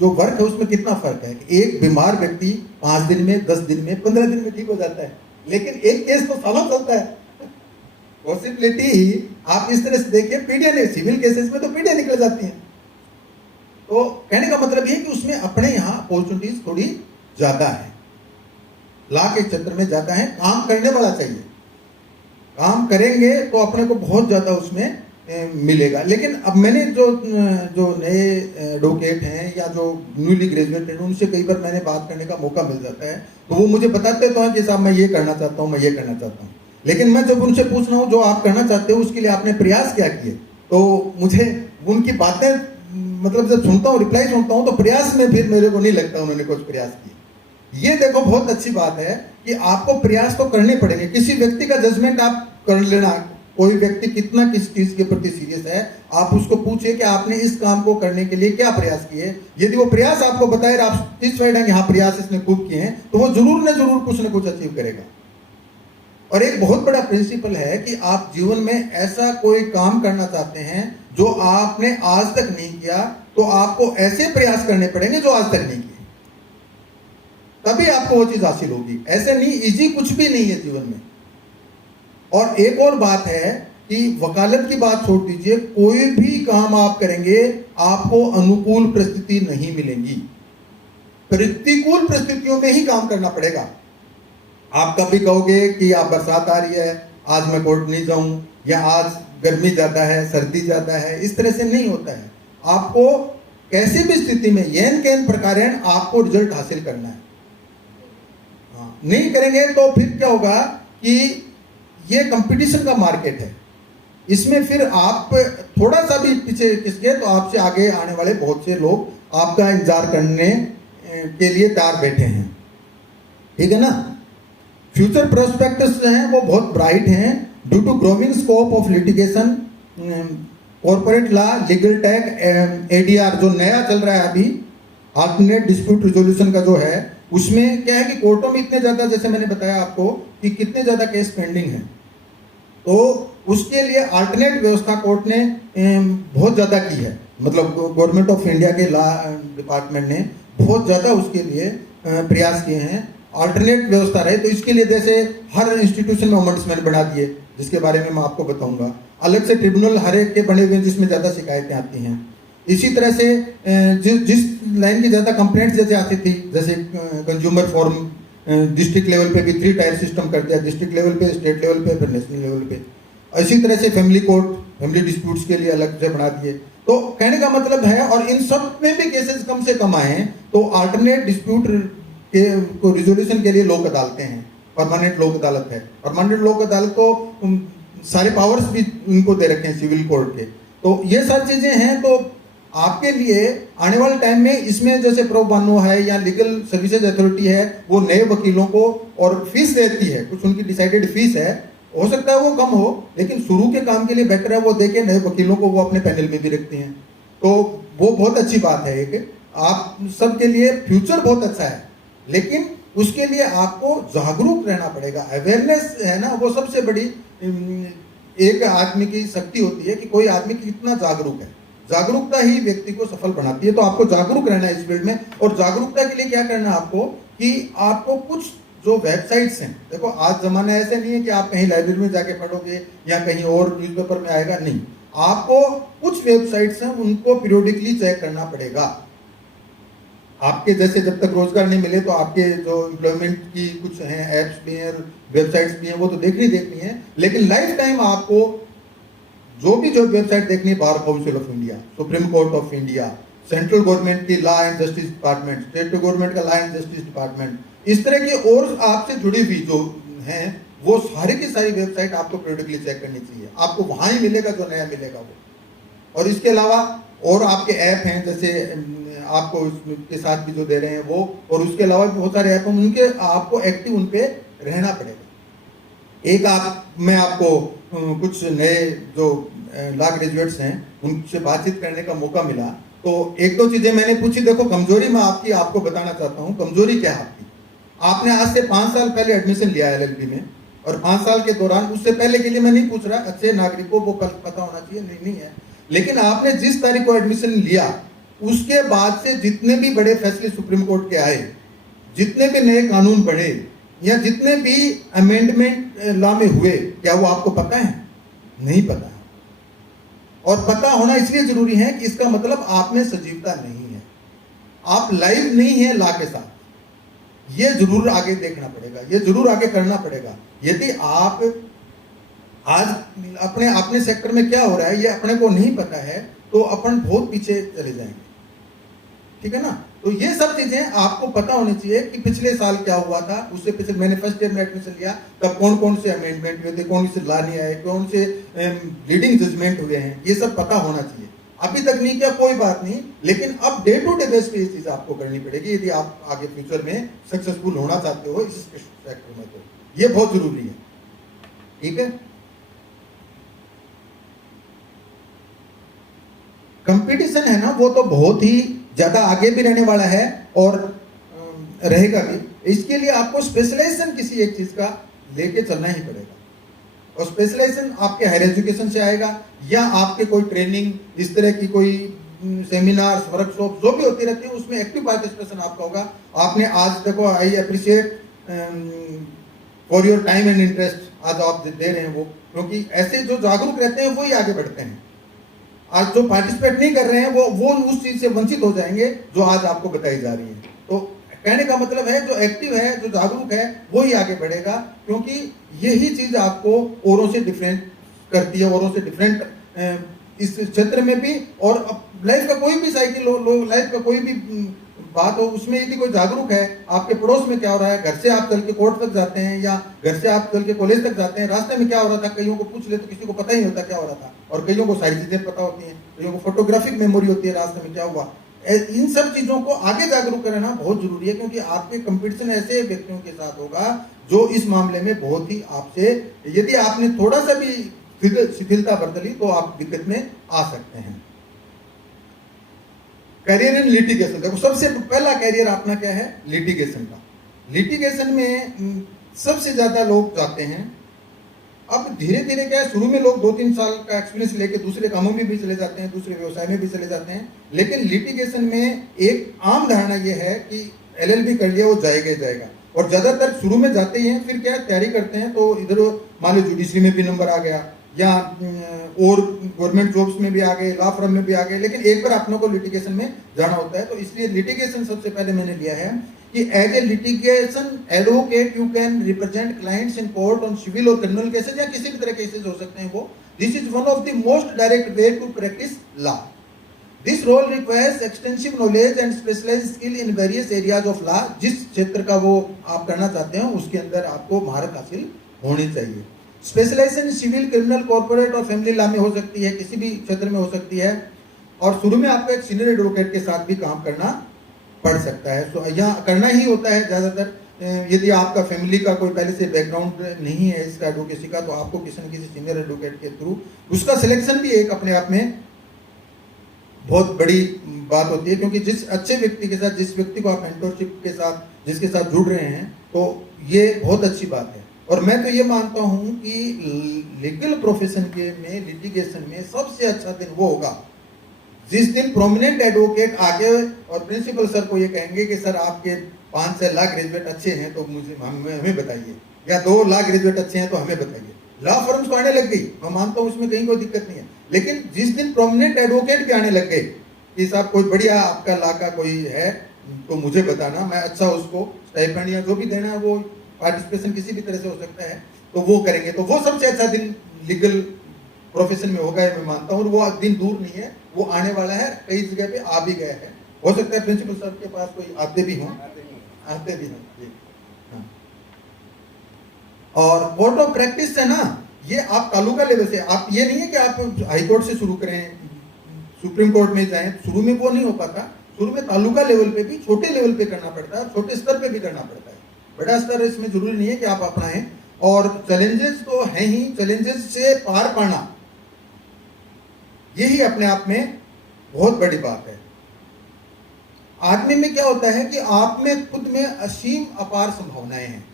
जो वर्क है उसमें कितना फर्क है। एक बीमार व्यक्ति 5 दिन में, 10 दिन में, 15 दिन में ठीक हो जाता है, लेकिन एक केस तो सालों चलता है। पॉसिबिलिटी आप इस तरह से देखिए, पीढ़ियां नहीं, सिविल केसेस में तो पीढ़ियां निकल जाती हैं। तो कहने का मतलब ये है कि उसमें अपने यहाँ अपॉर्चुनिटीज थोड़ी ज्यादा है, लॉ के क्षेत्र में ज्यादा है। काम करने वाला चाहिए, काम करेंगे तो अपने को बहुत ज्यादा उसमें मिलेगा। लेकिन अब मैंने जो नए एडवोकेट हैं या जो न्यूली ग्रेजुएट हैं, उनसे कई बार मैंने बात करने का मौका मिल जाता है, तो वो मुझे बताते तो हैं कि साहब मैं ये करना चाहता हूँ, मैं ये करना चाहता हूँ। लेकिन मैं जब उनसे पूछ रहा हूँ जो आप करना चाहते हो उसके लिए आपने प्रयास क्या किए, तो मुझे उनकी बातें मतलब जब सुनता हूँ, रिप्लाई सुनता हूँ, तो प्रयास में फिर मेरे को नहीं लगता उन्होंने कुछ प्रयास किए। ये देखो बहुत अच्छी बात है कि आपको प्रयास तो करने पड़ेंगे। किसी व्यक्ति का जजमेंट आप कर लेना, कोई व्यक्ति कितना किस चीज के प्रति सीरियस है, आप उसको पूछिए कि आपने इस काम को करने के लिए क्या प्रयास किए। यदि वो प्रयास आपको बताए, आप सेटिस्फाइड हैं कि हाँ प्रयास इसने खूब किए हैं, तो वो जरूर न जरूर कुछ न कुछ अचीव करेगा। और एक बहुत बड़ा प्रिंसिपल है कि आप जीवन में ऐसा कोई काम करना चाहते हैं जो आपने आज तक नहीं किया, तो आपको ऐसे प्रयास करने पड़ेंगे जो आज तक नहीं किए, तभी आपको वो चीज हासिल होगी। ऐसे नहीं, इजी कुछ भी नहीं है जीवन में। और एक और बात है कि वकालत की बात छोड़ दीजिए, कोई भी काम आप करेंगे आपको अनुकूल परिस्थिति नहीं मिलेंगी, प्रतिकूल परिस्थितियों में ही काम करना पड़ेगा। आप कभी कहोगे कि आप बरसात आ रही है, आज मैं कोर्ट नहीं जाऊं, या आज गर्मी ज्यादा है, सर्दी ज्यादा है, इस तरह से नहीं होता है। आपको कैसी भी स्थिति में येन केन प्रकारेण आपको रिजल्ट हासिल करना है। नहीं करेंगे तो फिर क्या होगा कि ये कंपटीशन का मार्केट है, इसमें फिर आप थोड़ा सा भी पीछे खिसके तो आपसे आगे आने वाले बहुत से लोग आपका इंतजार करने के लिए तैयार बैठे हैं, ठीक है ना। फ्यूचर प्रोस्पेक्ट्स हैं वो बहुत ब्राइट हैं। Due to growing scope of litigation, corporate law, legal tech, ADR जो नया चल रहा है अभी, अल्टरनेट डिस्प्यूट रिजोल्यूशन का जो है, उसमें क्या है कि कोर्टों में इतने ज्यादा, जैसे मैंने बताया आपको कि कितने ज्यादा केस पेंडिंग है, तो उसके लिए अल्टरनेट व्यवस्था कोर्ट ने बहुत ज्यादा की है। मतलब गवर्नमेंट ऑफ इंडिया के लॉ डिपार्टमेंट ने बहुत ज्यादा उसके लिए प्रयास किए हैं, अल्टरनेट व्यवस्था रहे। तो इसके लिए जैसे हर इंस्टीट्यूशन में ओम्बड्समैन बना दिए, जिसके बारे में मैं आपको बताऊंगा। अलग से ट्रिब्यूनल हर एक के बने हुए जिसमें ज्यादा शिकायतें आती हैं। इसी तरह से जिस लाइन की ज्यादा कंप्लेंट्स जैसे आती थी, जैसे कंज्यूमर फोरम, डिस्ट्रिक्ट लेवल पे भी 3 टायर सिस्टम कर दिया, डिस्ट्रिक्ट लेवल पे, स्टेट लेवल पे, फिर नेशनल लेवल पे। इसी तरह से फैमिली कोर्ट, फैमिली डिस्प्यूट्स के लिए अलग से बना दिए। तो कहने का मतलब है, और इन सब में भी केसेस कम से कम आए हैं, तो अल्टरनेट डिस्प्यूट के को रिजोल्यूशन के लिए लोक अदालतें हैं, परमानेंट लोक अदालत है। परमानेंट लोक अदालत को सारे पावर्स भी उनको दे रखे हैं सिविल कोर्ट के। तो ये सारी चीजें हैं। तो आपके लिए आने वाले टाइम में इसमें जैसे प्रो बानो है या लीगल सर्विसेज अथॉरिटी है, वो नए वकीलों को और फीस देती है, कुछ उनकी डिसाइडेड फीस है, हो सकता है वो कम हो, लेकिन शुरू के काम के लिए बेटर है वो देके नए वकीलों को वो अपने पैनल में भी रखते हैं। तो वो बहुत अच्छी बात है। एक आप सबके लिए फ्यूचर बहुत अच्छा है, लेकिन उसके लिए आपको जागरूक रहना पड़ेगा। अवेयरनेस है ना, वो सबसे बड़ी एक आदमी की शक्ति होती है कि कोई आदमी कितना जागरूक है। जागरूकता ही व्यक्ति को सफल बनाती है। तो आपको जागरूक रहना है इस फील्ड में। और जागरूकता के लिए क्या करना है आपको, कि आपको कुछ जो वेबसाइट्स हैं, देखो आज जमाना ऐसे नहीं है कि आप कहीं लाइब्रेरी में जाके पढ़ोगे या कहीं और न्यूज़पेपर में आएगा, नहीं। आपको कुछ वेबसाइट्स हैं उनको पीरियोडिकली चेक करना पड़ेगा। आपके जैसे जब तक रोजगार नहीं मिले तो आपके जो एम्प्लॉयमेंट की कुछ हैं एप्स भी हैं, वेबसाइट्स भी हैं, वो तो देखनी है। लेकिन लाइफ टाइम आपको जो वेबसाइट देखनी है, Bar Council of India, Supreme Court of India, central government की law and justice department, state government का लॉ एंड जस्टिस डिपार्टमेंट, इस तरह की और आपसे जुड़ी हुई जो हैं, वो सारी की सारी वेबसाइट आपको पीरियडिकली चेक करनी चाहिए। आपको वहां ही मिलेगा जो नया मिलेगा वो। और इसके अलावा और आपके ऐप हैं, जैसे आपको के साथ भी जो दे रहे हैं वो, और उसके अलावा भी बहुत सारे ऐप हैं, उनके आपको एक्टिव उन पे रहना पड़ेगा। एक मैं आपको कुछ नए जो लॉ ग्रेजुएट्स हैं उनसे बातचीत करने का मौका मिला, तो एक दो चीजें मैंने पूछी। देखो कमजोरी मैं आपको बताना चाहता हूँ, कमजोरी क्या है आपकी। आपने आज से 5 साल पहले एडमिशन लिया है LLB में, और 5 साल के दौरान, उससे पहले के लिए मैं नहीं पूछ रहा, अच्छे नागरिकों को पता होना चाहिए, नहीं है, लेकिन आपने जिस तारीख को एडमिशन लिया उसके बाद से जितने भी बड़े फैसले सुप्रीम कोर्ट के आए, जितने भी नए कानून बढ़े, या जितने भी अमेंडमेंट लॉ में हुए, क्या वो आपको पता है? नहीं पता है। और पता होना इसलिए जरूरी है कि इसका मतलब आप में सजीवता नहीं है, आप लाइव नहीं है लॉ के साथ। ये जरूर आगे देखना पड़ेगा, ये जरूर आगे करना पड़ेगा। यदि आप आज अपने अपने सेक्टर में क्या हो रहा है ये अपने को नहीं पता है तो अपन बहुत पीछे चले जाएंगे, ठीक है ना। तो ये सब चीजें आपको पता होनी चाहिए कि पिछले साल क्या हुआ था, उससे पिछले मैंने फर्स्ट ईयर में एडमिशन लिया तब कौन कौन से अमेंडमेंट हुए थे, कौन से लॉ नहीं आए, कौन से लीडिंग जजमेंट हुए हैं, ये सब पता होना चाहिए। अभी तक नहीं किया कोई बात नहीं, लेकिन अब डे टू डे बेस पे ये चीज आपको करनी पड़ेगी यदि आप आगे फ्यूचर में सक्सेसफुल होना चाहते हो इस सेक्टर में, तो ये बहुत जरूरी है, ठीक है। कंपटीशन है ना वो तो बहुत ही ज्यादा आगे भी रहने वाला है और रहेगा भी। इसके लिए आपको स्पेशलाइजेशन किसी एक चीज का लेके चलना ही पड़ेगा, और स्पेशलाइजेशन आपके हायर एजुकेशन से आएगा या आपके कोई ट्रेनिंग इस तरह की कोई सेमिनार्स वर्कशॉप जो भी होती रहती है उसमें एक्टिव पार्टिसिपेशन आपका होगा। आपने आज देखो, I appreciate for your time and interest आज आप दे रहे हैं वो, क्योंकि ऐसे जो जागरूक रहते हैं वही आगे बढ़ते हैं। आज जो पार्टिसिपेट नहीं कर रहे हैं वो उस चीज से वंचित हो जाएंगे जो आज आपको बताई जा रही है। तो कहने का मतलब है जो एक्टिव है, जो जागरूक है, वो ही आगे बढ़ेगा, क्योंकि यही चीज आपको औरों से डिफरेंट करती है, औरों से डिफरेंट इस क्षेत्र में भी। और लाइफ का कोई भी साइकिल हो, लाइफ का कोई भी बात हो, उसमें यदि कोई जागरूक है, आपके पड़ोस में क्या हो रहा है, घर से आप चल के कोर्ट तक जाते हैं या घर से आप चल के कॉलेज तक जाते हैं, रास्ते में क्या हो रहा था कईयों को पूछ ले तो किसी को पता ही नहीं होता क्या हो रहा था, और कईयों को सारी चीजें पता होती हैं, कईयों को फोटोग्राफिक मेमोरी होती है रास्ते में क्या हुआ। इन सब चीजों को आगे जागरूक करना बहुत जरूरी है, क्योंकि आपके कंपटीशन ऐसे व्यक्तियों के साथ होगा जो इस मामले में बहुत ही आपसे, यदि आपने थोड़ा सा भी शिथिलता बरत ली तो आप दिक्कत में आ सकते हैं। करियर इन लिटिगेशन, देखो सबसे पहला करियर अपना क्या है, लिटिगेशन का। लिटिगेशन में सबसे ज्यादा लोग जाते हैं। अब धीरे धीरे क्या है, शुरू में लोग 2-3 साल का एक्सपीरियंस लेके दूसरे कामों में भी चले जाते हैं, दूसरे व्यवसाय में भी चले जाते हैं। लेकिन लिटिगेशन में एक आम धारणा यह है कि एलएलबी कर लिया वो जाएगा ही जाएगा, और ज्यादातर शुरू में जाते ही हैं, फिर क्या तैयारी करते हैं तो इधर मान लो जुडिशरी में भी नंबर आ गया या और गवर्नमेंट जॉब्स में भी आ गए, लॉ फर्म में भी आ गए, लेकिन एक बार अपनों को लिटिगेशन में जाना होता है। तो इसलिए लिटिगेशन सबसे पहले मैंने लिया है कि as a litigation advocate you can represent clients in court on civil और क्रिमिनल केसेस, या किसी भी तरह केसेस हो सकते हैं वो। This is one of the most direct way to practise law. This role requires extensive knowledge and specialised skill in various areas of law. जिस क्षेत्र का वो आप करना चाहते हैं उसके अंदर आपको महारत हासिल होनी चाहिए। स्पेशलाइजेशन सिविल, क्रिमिनल, कॉर्पोरेट और फैमिली लॉ में हो सकती है, किसी भी क्षेत्र में हो सकती है, और शुरू में आपको एक सीनियर एडवोकेट के साथ भी काम करना पड़ सकता है। तो यहाँ करना ही होता है ज्यादातर। यदि आपका फैमिली का कोई पहले से बैकग्राउंड नहीं है इसका एडवोकेसी का, तो आपको किसी न किसी सीनियर एडवोकेट के थ्रू उसका सिलेक्शन भी एक अपने आप में बहुत बड़ी बात होती है, क्योंकि जिस अच्छे व्यक्ति के साथ, जिस व्यक्ति को आप मेंटरशिप के साथ जिसके साथ जुड़ रहे हैं, तो ये बहुत अच्छी बात है। और मैं तो ये मानता हूं कि लीगल प्रोफेशन के में, लिटिगेशन में सबसे अच्छा दिन वो होगा जिस दिन प्रोमिनेंट एडवोकेट आगे और प्रिंसिपल सर को ये कहेंगे कि सर आपके 5-6 लाख ग्रेजुएट अच्छे हैं तो मुझे हमें बताइए, या 2 लाख ग्रेजुएट अच्छे हैं तो हमें बताइए। लॉ फर्म्स को आने लग गई, मैं मानता हूँ उसमें कहीं कोई दिक्कत नहीं है, लेकिन जिस दिन प्रोमिनेंट एडवोकेट भी आने लग गए कि साहब कोई बढ़िया आपका लॉ का कोई है तो मुझे बताना, मैं अच्छा उसको स्टाइपेंड या जो भी देना है वो पार्टिसिपेशन किसी भी तरह से हो सकता है तो वो करेंगे, तो वो सबसे अच्छा दिन लीगल प्रोफेशन में होगा मैं मानता हूँ। और वो दिन दूर नहीं है, वो आने वाला है, कई जगह पे आ भी गया है। हो सकता है प्रिंसिपल साहब के पास कोई आते भी हों। हाँ। और कोर्ट ऑफ प्रैक्टिस है ना, ये आप तालुका लेवल से, आप ये नहीं है कि आप हाई कोर्ट से शुरू करें, सुप्रीम कोर्ट में जाएं, शुरू में वो नहीं हो पाता। शुरू में तालुका लेवल पे भी, छोटे लेवल पे करना पड़ता है, छोटे स्तर पे भी करना पड़ता है। बड़ा स्तर इसमें जरूरी नहीं है कि आप अपनाएं, और चैलेंजेस तो हैं ही, चैलेंजेस से पार पाना यही अपने आप में बहुत बड़ी बात है। आदमी में क्या होता है कि आप में खुद में असीम अपार संभावनाएं हैं,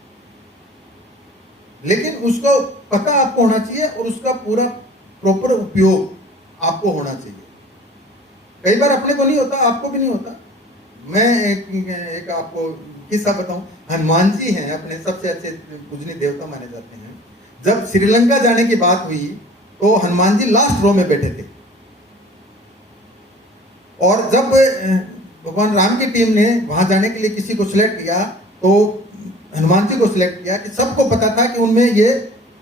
लेकिन उसका पता आपको होना चाहिए और उसका पूरा प्रॉपर उपयोग आपको होना चाहिए। कई बार अपने को नहीं होता, आपको भी नहीं होता। मैं एक आपको किस्सा बताऊं। हनुमान जी हैं अपने सबसे अच्छे पूजनीय देवता माने जाते हैं। जब श्रीलंका जाने की बात हुई तो हनुमान जी लास्ट रो में बैठे थे। और जब भगवान राम की टीम ने वहां जाने के लिए किसी को सिलेक्ट किया तो हनुमान जी को सिलेक्ट किया, कि सबको पता था कि उनमें ये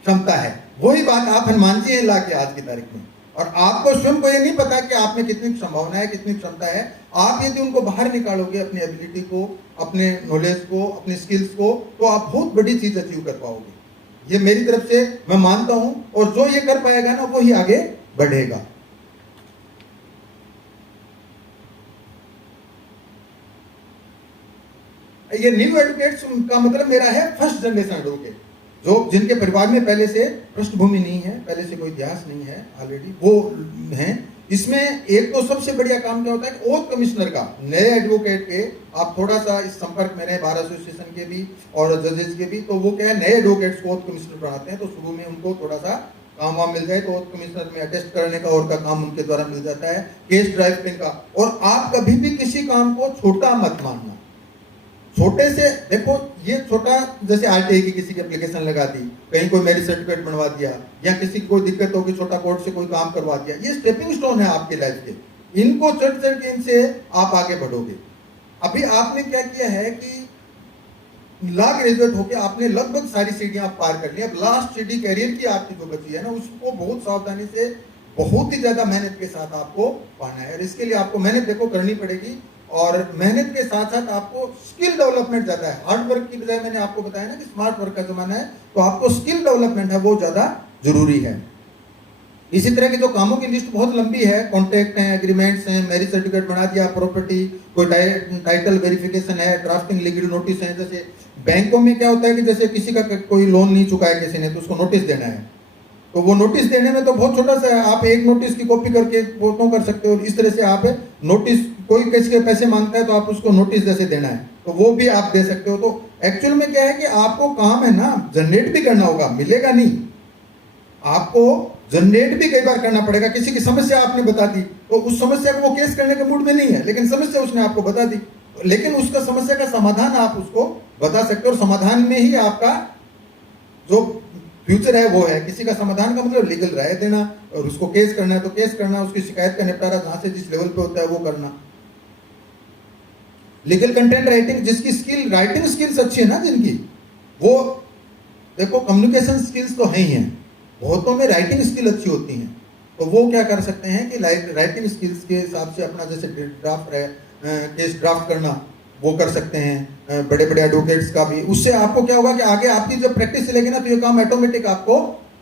क्षमता है। वही बात आप हनुमान जी हैं ला के आज की तारीख में, और आपको स्वयं को ये नहीं पता कि आप में कितनी संभावना है, कितनी क्षमता है। आप यदि उनको बाहर निकालोगे, अपनी एबिलिटी को, अपने नॉलेज को, अपने स्किल्स को, तो आप बहुत बड़ी चीज अचीव कर पाओगे। ये मेरी तरफ से मैं मानता हूं, और जो ये कर पाएगा ना वो ही आगे बढ़ेगा। ये न्यू एडवोकेट्स का मतलब मेरा है फर्स्ट जनरेशन एडवोकेट, जो जिनके परिवार में पहले से पृष्ठभूमि नहीं है, पहले से कोई इतिहास नहीं है, ऑलरेडी वो हैं। इसमें एक तो सबसे बढ़िया काम क्या होता है कि ओथ कमिश्नर का, नए एडवोकेट के आप थोड़ा सा इस संपर्क में रहे, बार एसोसिएशन के भी और जजेस के भी, तो वो क्या है नए एडवोकेट्स को ओथ कमिश्नर बनाते हैं। तो शुरू में उनको थोड़ा सा काम वाम मिल जाए तो ओथ कमिश्नर में अटेस्ट करने का और का काम उनके द्वारा मिल जाता है, केस ड्राफ्टिंग का। और आप कभी भी किसी काम को छोटा मत मानना। छोटे से देखो, ये छोटा जैसे आरटीआई की किसी की एप्लीकेशन लगा दी, कहीं कोई मैरिज सर्टिफिकेट बनवा दिया, या किसी की कोई दिक्कत होगी छोटा कोर्ट से कोई काम करवा दिया, ये स्टेपिंग स्टोन है आपके लाइफ के। इनको चढ़ चढ़ के इनसे आप आगे बढ़ोगे। अभी आपने क्या किया है कि लॉ ग्रेजुएट होके आपने लगभग सारी सीढ़ियां आप पार कर ली। अब लास्ट सीढ़ी कैरियर की आपकी जो बची है ना, उसको बहुत सावधानी से, बहुत ही ज्यादा मेहनत के साथ आपको पाना है। और इसके लिए आपको मेहनत देखो करनी पड़ेगी, और मेहनत के साथ साथ आपको स्किल डेवलपमेंट ज्यादा है। हार्ड वर्क की बजाय मैंने आपको बताया ना कि स्मार्ट वर्क का जमाना है, तो आपको स्किल डेवलपमेंट है वो ज्यादा जरूरी है। इसी तरह के जो कामों की लिस्ट बहुत लंबी है, कॉन्ट्रैक्ट हैं, एग्रीमेंट्स हैं, मैरिज सर्टिफिकेट बना दिया, प्रॉपर्टी, कोई टाइटल वेरिफिकेशन है, ड्राफ्टिंग लीगल नोटिस है। जैसे बैंकों में क्या होता है कि जैसे किसी का कोई लोन नहीं चुका है किसी ने, तो उसको नोटिस देना है, तो वो नोटिस देने में तो बहुत छोटा सा है, आप एक नोटिस की कॉपी करके फोटो कर सकते हो। इस तरह से आप नोटिस, कोई किसी के पैसे मांगता है तो आप उसको नोटिस जैसे देना है, तो वो भी आप दे सकते हो। तो एक्चुअल में क्या है कि आपको काम है ना जनरेट भी करना होगा, मिलेगा नहीं, आपको जनरेट भी कई बार करना पड़ेगा। किसी की समस्या आपने बता दी, तो उस समस्या को वो केस करने के मूड में नहीं है, लेकिन समस्या उसने आपको बता दी, लेकिन उसका समस्या का समाधान आप उसको बता सकते हो। और समाधान में ही आपका जो फ्यूचर है वो है। किसी का समाधान का मतलब लीगल राय देना, और उसको केस करना है तो केस करना, उसकी शिकायत का निपटारा जहां से जिस लेवल पे होता है वो करना। लीगल कंटेंट राइटिंग, जिसकी स्किल, राइटिंग स्किल्स अच्छी है ना जिनकी, वो देखो कम्युनिकेशन स्किल्स तो है ही हैं, बहुतों में राइटिंग स्किल अच्छी होती हैं, तो वो क्या कर सकते हैं कि राइटिंग स्किल्स के हिसाब से अपना जैसे ड्राफ्ट है, केस ड्राफ्ट करना वो कर सकते हैं। बड़े बड़े एडवोकेट्स का भी, उससे आपको क्या होगा कि आगे आपकी जब प्रैक्टिस चलेगी ना, तो ये काम ऑटोमेटिक आपको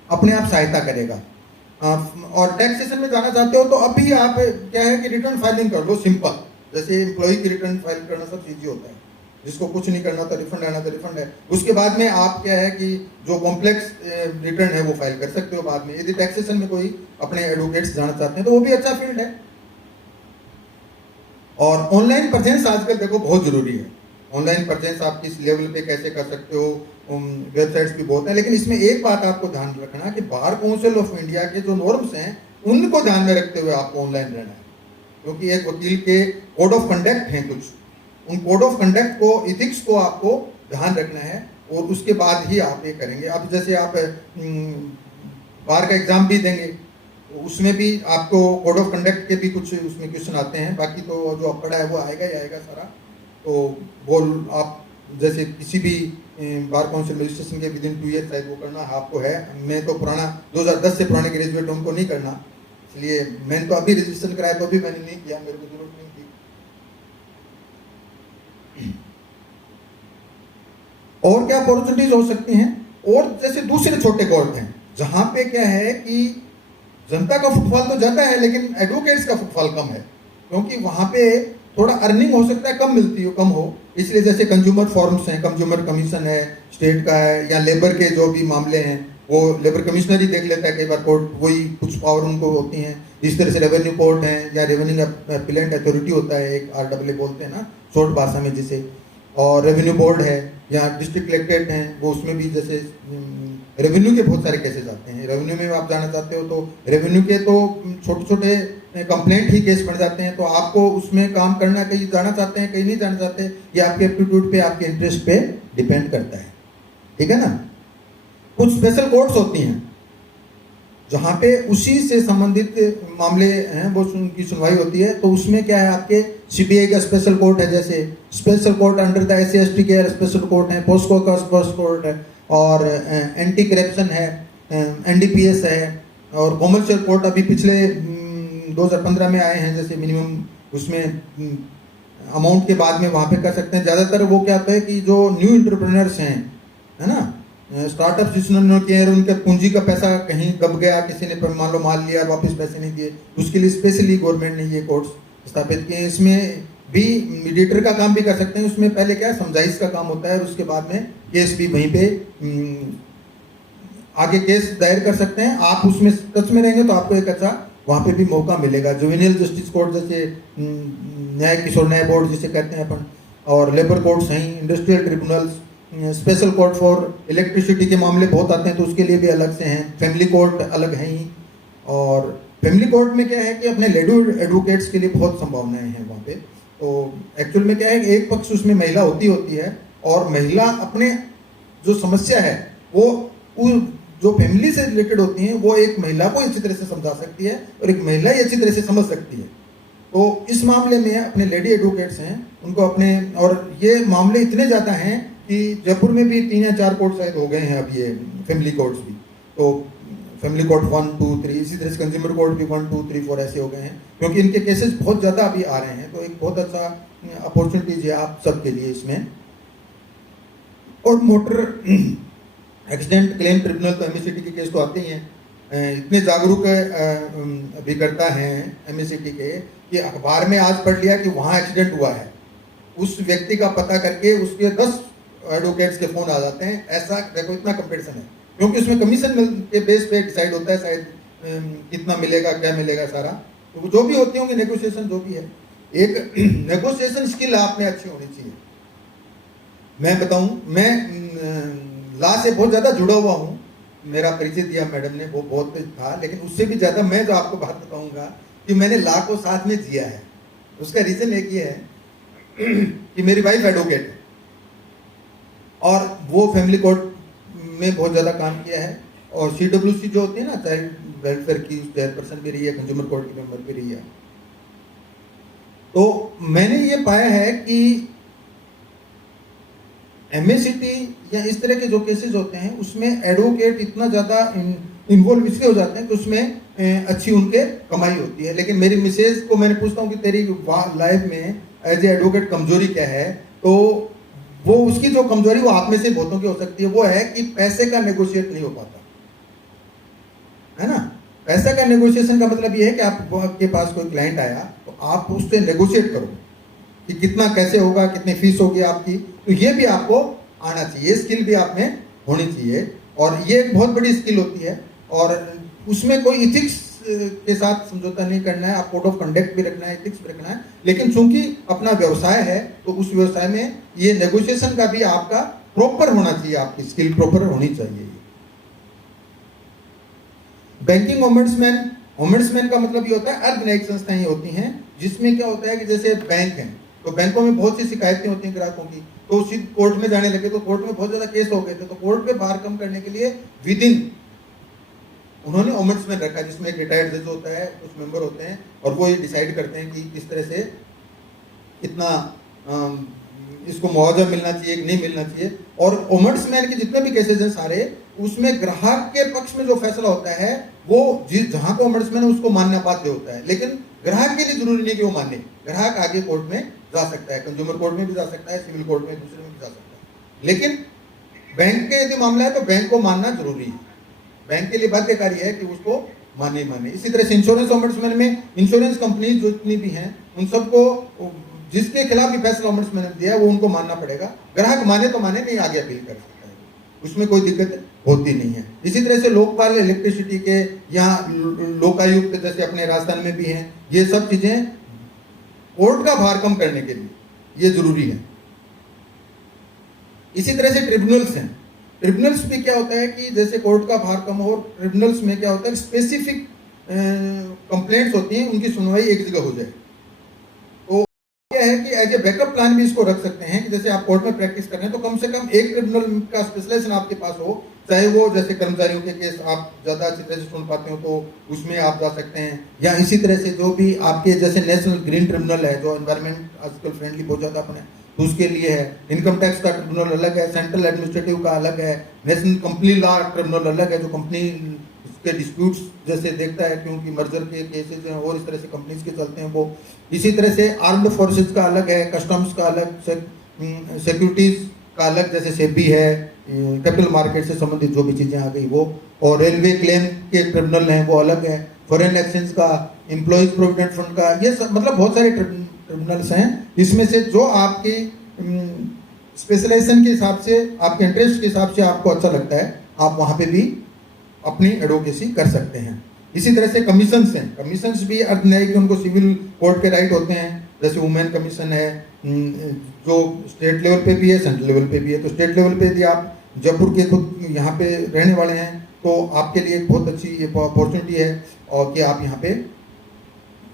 अपने आप सहायता करेगा। और टैक्सेशन में जाना चाहते हो तो अभी आप क्या है कि रिटर्न फाइलिंग कर लो, सिंपल, जैसे एम्प्लॉय की रिटर्न फाइल करना सब इजी होता है। जिसको कुछ नहीं करना होता, रिफंड आना तो रिफंड है। उसके बाद में आप क्या है कि जो कॉम्प्लेक्स रिटर्न है वो फाइल कर सकते हो बाद में, यदि टैक्सेशन में कोई अपने एडवोकेट्स जाना चाहते हैं तो वो भी अच्छा फील्ड है। और ऑनलाइन प्रेजेंस आजकल देखो बहुत जरूरी है। ऑनलाइन प्रेजेंस आप किस लेवल पे कैसे कर सकते हो, वेबसाइट्स भी बहुत हैं, लेकिन इसमें एक बात आपको ध्यान रखना कि बार काउंसिल ऑफ इंडिया के जो नॉर्म्स हैं उनको ध्यान में रखते हुए आपको ऑनलाइन रहना है, क्योंकि एक वकील के कोड ऑफ कंडक्ट हैं कुछ, उन कोड ऑफ कंडक्ट को, इथिक्स को आपको ध्यान रखना है, और उसके बाद ही आप ये करेंगे। अब जैसे आप बार का एग्जाम भी देंगे, उसमें भी आपको कोड ऑफ कंडक्ट के भी कुछ उसमें क्वेश्चन आते हैं, बाकी तो जो आप पढ़ा है वो आएगा ही आएगा सारा। तो वो आप जैसे किसी भी बार काउंसिल रजिस्ट्रेशन के विदिन 2 ईयर शायद वो करना आपको है। मैं तो पुराना 2010 से पुराने ग्रेजुएट उनको नहीं करना, इसलिए मैंने तो अभी रजिस्ट्रेशन कराया तो भी मैंने नहीं किया, मेरे को जरूरत नहीं थी। और क्या अपॉर्चुनिटीज हो सकती हैं, और जैसे दूसरे छोटे कोर्ट हैं जहां पे क्या है कि जनता का फुटफॉल तो ज्यादा है लेकिन एडवोकेट्स का फुटफॉल कम है, क्योंकि वहां पे थोड़ा अर्निंग हो सकता है कम मिलती हो, कम हो, इसलिए जैसे कंज्यूमर फॉर्म्स हैं, कंज्यूमर कमीशन है स्टेट का है, या लेबर के जो भी मामले हैं वो लेबर कमिश्नर ही देख लेता है कई बार कोर्ट, वही कुछ पावर उनको होती हैं। इस तरह से रेवेन्यू कोर्ट है या रेवेन्यू अपीलेंट अथॉरिटी होता है, एक RAA बोलते हैं ना शॉर्ट भाषा में जिसे, और रेवेन्यू बोर्ड है या डिस्ट्रिक्ट कलेक्ट्रेट हैं, वो उसमें भी जैसे रेवेन्यू के बहुत सारे केसेस आते हैं। रेवेन्यू में आप जाना चाहते हो तो रेवेन्यू के तो छोटे छोटे कंप्लेंट ही केस बन जाते हैं, तो आपको उसमें काम करना, कहीं जाना चाहते हैं कहीं नहीं जाना चाहते, ये आपके एप्टीट्यूड पे, आपके इंटरेस्ट पे डिपेंड करता है, ठीक है ना। कुछ स्पेशल कोर्ट्स होती हैं जहाँ पे उसी से संबंधित मामले हैं वो उनकी सुनवाई होती है। तो उसमें क्या है, आपके सीबीआई का स्पेशल कोर्ट है, जैसे special court under the SC/ST के स्पेशल कोर्ट है, पोस्को का स्पेशल कोर्ट है, और एंटी करप्शन है, NDPS है, और कॉमर्शियल कोर्ट अभी पिछले 2015 में आए हैं, जैसे मिनिमम उसमें अमाउंट के बाद में वहाँ पे कर सकते हैं। ज़्यादातर वो क्या होता है कि जो न्यू एंटरप्रेन्योर्स हैं, है ना, स्टार्टअप जिन्होंने किए हैं, उनके पूंजी का पैसा कहीं दब गया, किसी ने मान लो माल लिया और वापस पैसे नहीं दिए, उसके लिए स्पेशली गवर्नमेंट ने ये कोर्ट्स स्थापित किए हैं। इसमें भी मीडिएटर का काम भी कर सकते हैं। उसमें पहले क्या समझाइश का काम होता है और उसके बाद में केस भी वहीं पे आगे केस दायर कर सकते हैं। आप उसमें टच में रहेंगे तो आपको एक अच्छा वहाँ पे भी मौका मिलेगा। जुवेनियल जस्टिस कोर्ट जैसे न्याय किशोर न्याय बोर्ड जिसे कहते हैं अपन, और लेबर कोर्ट्स हैं, industrial tribunals, special court for electricity के मामले बहुत आते हैं तो उसके लिए भी अलग से हैं, फैमिली कोर्ट अलग हैं ही। और फैमिली कोर्ट में क्या है कि अपने लेडी एडवोकेट्स के लिए बहुत संभावनाएं हैं वहाँ पे। तो एक्चुअल में क्या है कि एक पक्ष उसमें महिला होती है, और महिला अपने जो समस्या है वो जो फैमिली से रिलेटेड होती हैं वो एक महिला को अच्छी तरह से समझा सकती है और एक महिला ही अच्छी तरह से समझ सकती है। तो इस मामले में अपने लेडी एडवोकेट्स हैं उनको अपने, और ये मामले इतने ज़्यादा हैं कि जयपुर में भी 3 या 4 कोर्ट शायद हो गए हैं अब ये फैमिली कोर्ट्स भी। तो फैमिली कोर्ट 1, 2, 3, इसी तरह से कंज्यूमर कोर्ट भी 1, 2, 3, 4 ऐसे हो गए हैं, क्योंकि इनके केसेस बहुत ज़्यादा अभी आ रहे हैं। तो एक बहुत अच्छा अपॉर्चुनिटीज है आप सबके लिए इसमें। और मोटर एक्सीडेंट क्लेम ट्रिब्यूनल तो MACT के केस तो आते ही हैं। इतने जागरूक अभिकर्ता हैं MACT के कि अखबार में आज पढ़ लिया कि वहाँ एक्सीडेंट हुआ है, उस व्यक्ति का पता करके उसके 10 एडवोकेट्स के फ़ोन आ जाते हैं। ऐसा देखो, इतना कंपटीशन है, क्योंकि उसमें कमीशन के बेस पे डिसाइड होता है शायद कितना मिलेगा, क्या मिलेगा सारा। तो जो भी होती होंगी नेगोशिएशन जो भी है, एक नेगोशिएशन स्किल आप में अच्छी होनी चाहिए। मैं बताऊं, मैं लॉ से बहुत ज़्यादा जुड़ा हुआ हूँ। मेरा परिचय दिया मैडम ने, वो बहुत था, लेकिन उससे भी ज़्यादा मैं जो आपको बात बताऊंगा कि मैंने लॉ को साथ में जिया है। उसका रीज़न एक ये है कि मेरी वाइफ एडवोकेट है और वो फैमिली कोर्ट में बहुत ज़्यादा काम किया है, और CWC जो होती है ना, चाइल्ड वेलफेयर की चेयरपर्सन भी रही है, कंज्यूमर कोर्ट की मेंबर भी रही है। तो मैंने ये पाया है कि MACT या इस तरह के जो केसेस होते हैं उसमें एडवोकेट इतना ज़्यादा इन्वॉल्व इसलिए हो जाते हैं कि उसमें अच्छी उनके कमाई होती है। लेकिन मेरी मिसेज को मैंने पूछता हूँ कि तेरी लाइफ में एज ए एडवोकेट कमजोरी क्या है, तो वो उसकी जो कमजोरी वो आप में से बहुतों की हो सकती है, वो है कि पैसे का नेगोशिएट नहीं हो पाता, है ना। पैसे का नेगोशिएशन का मतलब ये है कि आपके पास कोई क्लाइंट आया तो आप उससे नेगोशिएट करो कि कितना कैसे होगा, कितनी फीस होगी आपकी। तो ये भी आपको आना चाहिए, स्किल भी आप में होनी चाहिए, और ये एक बहुत बड़ी स्किल होती है। और उसमें कोई इथिक्स के साथ समझौता नहीं करना है, आप कोड ऑफ कंडक्ट भी रखना है, इथिक्स भी रखना है। लेकिन चूंकि अपना व्यवसाय है तो उस व्यवसाय में ये नेगोशिएशन का भी आपका प्रॉपर होना चाहिए, आपकी स्किल प्रॉपर होनी चाहिए। बैंकिंग ओम्बड्समैन का मतलब ये होता है, अर्धन्यायिक संस्थाएं होती हैं जिसमें क्या होता है कि जैसे बैंक है, तो बैंकों में बहुत सी शिकायतें होती हैं ग्राहकों की, तो उसी कोर्ट में जाने लगे, तो कोर्ट में बहुत ज्यादा केस हो गए थे, तो कोर्ट पे भार कम करने के लिए विदिन उन्होंने ओम्बड्समैन रखा, जिसमें एक रिटायर्ड जज होता है, कुछ मेंबर होते हैं, और वो ये डिसाइड करते हैं कि किस तरह से कितना इसको मुआवजा मिलना चाहिए कि नहीं मिलना चाहिए। और ओम्बड्समैन के जितने भी केसेस हैं सारे, उसमें ग्राहक के पक्ष में जो फैसला होता है वो जहां को ओम्बड्समैन है उसको मानना बाध्य होता है, लेकिन ग्राहक के लिए जरूरी नहीं कि वो माने। ग्राहक आगे कोर्ट में जा सकता है, कंज्यूमर कोर्ट में भी जा सकता है, सिविल कोर्ट में, दूसरे में भी जा सकता है। लेकिन बैंक के यदि मामला है तो बैंक को मानना जरूरी है, बैंक के लिए बाध्यकारी है कि उसको माने माने। इसी तरह से इंश्योरेंस ओम्बड्समैन में इंश्योरेंस कंपनी जो जितनी भी हैं उन सबको जिसके खिलाफ भी फैसला ओम्बड्समैन ने दिया है वो उनको मानना पड़ेगा। ग्राहक माने तो माने, नहीं आगे अपील कर सकता है, उसमें कोई दिक्कत होती नहीं है। इसी तरह से लोकपाल इलेक्ट्रिसिटी के यहाँ लोकायुक्त जैसे अपने राजस्थान में भी हैं, ये सब चीजें कोर्ट का भार कम करने के लिए ये जरूरी है। इसी तरह से ट्रिब्यूनल्स हैं, ट्रिब्यूनल्स में क्या होता है कि जैसे कोर्ट का भार कम हो, ट्रिब्यूनल्स में क्या होता है स्पेसिफिक कंप्लेंट्स होती हैं, उनकी सुनवाई एक जगह हो जाए। तो क्या है कि एज ए बैकअप प्लान भी इसको रख सकते हैं कि जैसे आप कोर्ट में प्रैक्टिस कर रहे हैं तो कम से कम एक ट्रिब्यूनल का स्पेशलाइजेशन आपके पास हो, चाहे वो जैसे कर्मचारियों के केस आप ज़्यादा अच्छी तरह से सुन पाते हो तो उसमें आप जा सकते हैं, या इसी तरह से जो भी आपके जैसे नेशनल ग्रीन ट्रिब्यूनल है जो एनवायरनमेंट आजकल फ्रेंडली बहुत ज़्यादा अपने, तो उसके लिए है। इनकम टैक्स का ट्रिब्यूनल अलग है, सेंट्रल एडमिनिस्ट्रेटिव का अलग है, नेशनल कंपनी लॉ ट्रिब्यूनल अलग है जो कंपनी के डिस्प्यूट्स जैसे देखता है, क्योंकि मर्जर के केसेस हैं और इस तरह से कंपनीज के चलते हैं वो। इसी तरह से आर्म्ड फोर्सेज का अलग है, कस्टम्स का अलग, सिक्योरिटीज का अलग, जैसे सेबी है, कैपिटल मार्केट से संबंधित जो भी चीज़ें आ गई वो, और रेलवे क्लेम के ट्रिब्यूनल हैं वो अलग है, फॉरेन एक्सचेंज का, एम्प्लॉयज प्रोविडेंट फंड का, ये सब मतलब बहुत सारे ट्रिब्यूनल्स हैं। इसमें से जो आपकी स्पेशलाइजेशन के हिसाब से, आपके इंटरेस्ट के हिसाब से आपको अच्छा लगता है, आप वहाँ पे भी अपनी एडवोकेसी कर सकते हैं। इसी तरह से कमीशंस हैं, कमीशंस भी अर्थ नहीं कि उनको सिविल कोर्ट के राइट होते हैं, जैसे वुमेन कमीशन है जो स्टेट लेवल पे भी है, सेंट्रल लेवल पे भी है। तो स्टेट लेवल पे यदि आप जयपुर के खुद यहाँ पे रहने वाले हैं तो आपके लिए एक बहुत अच्छी अपॉर्चुनिटी है, और कि आप यहाँ पे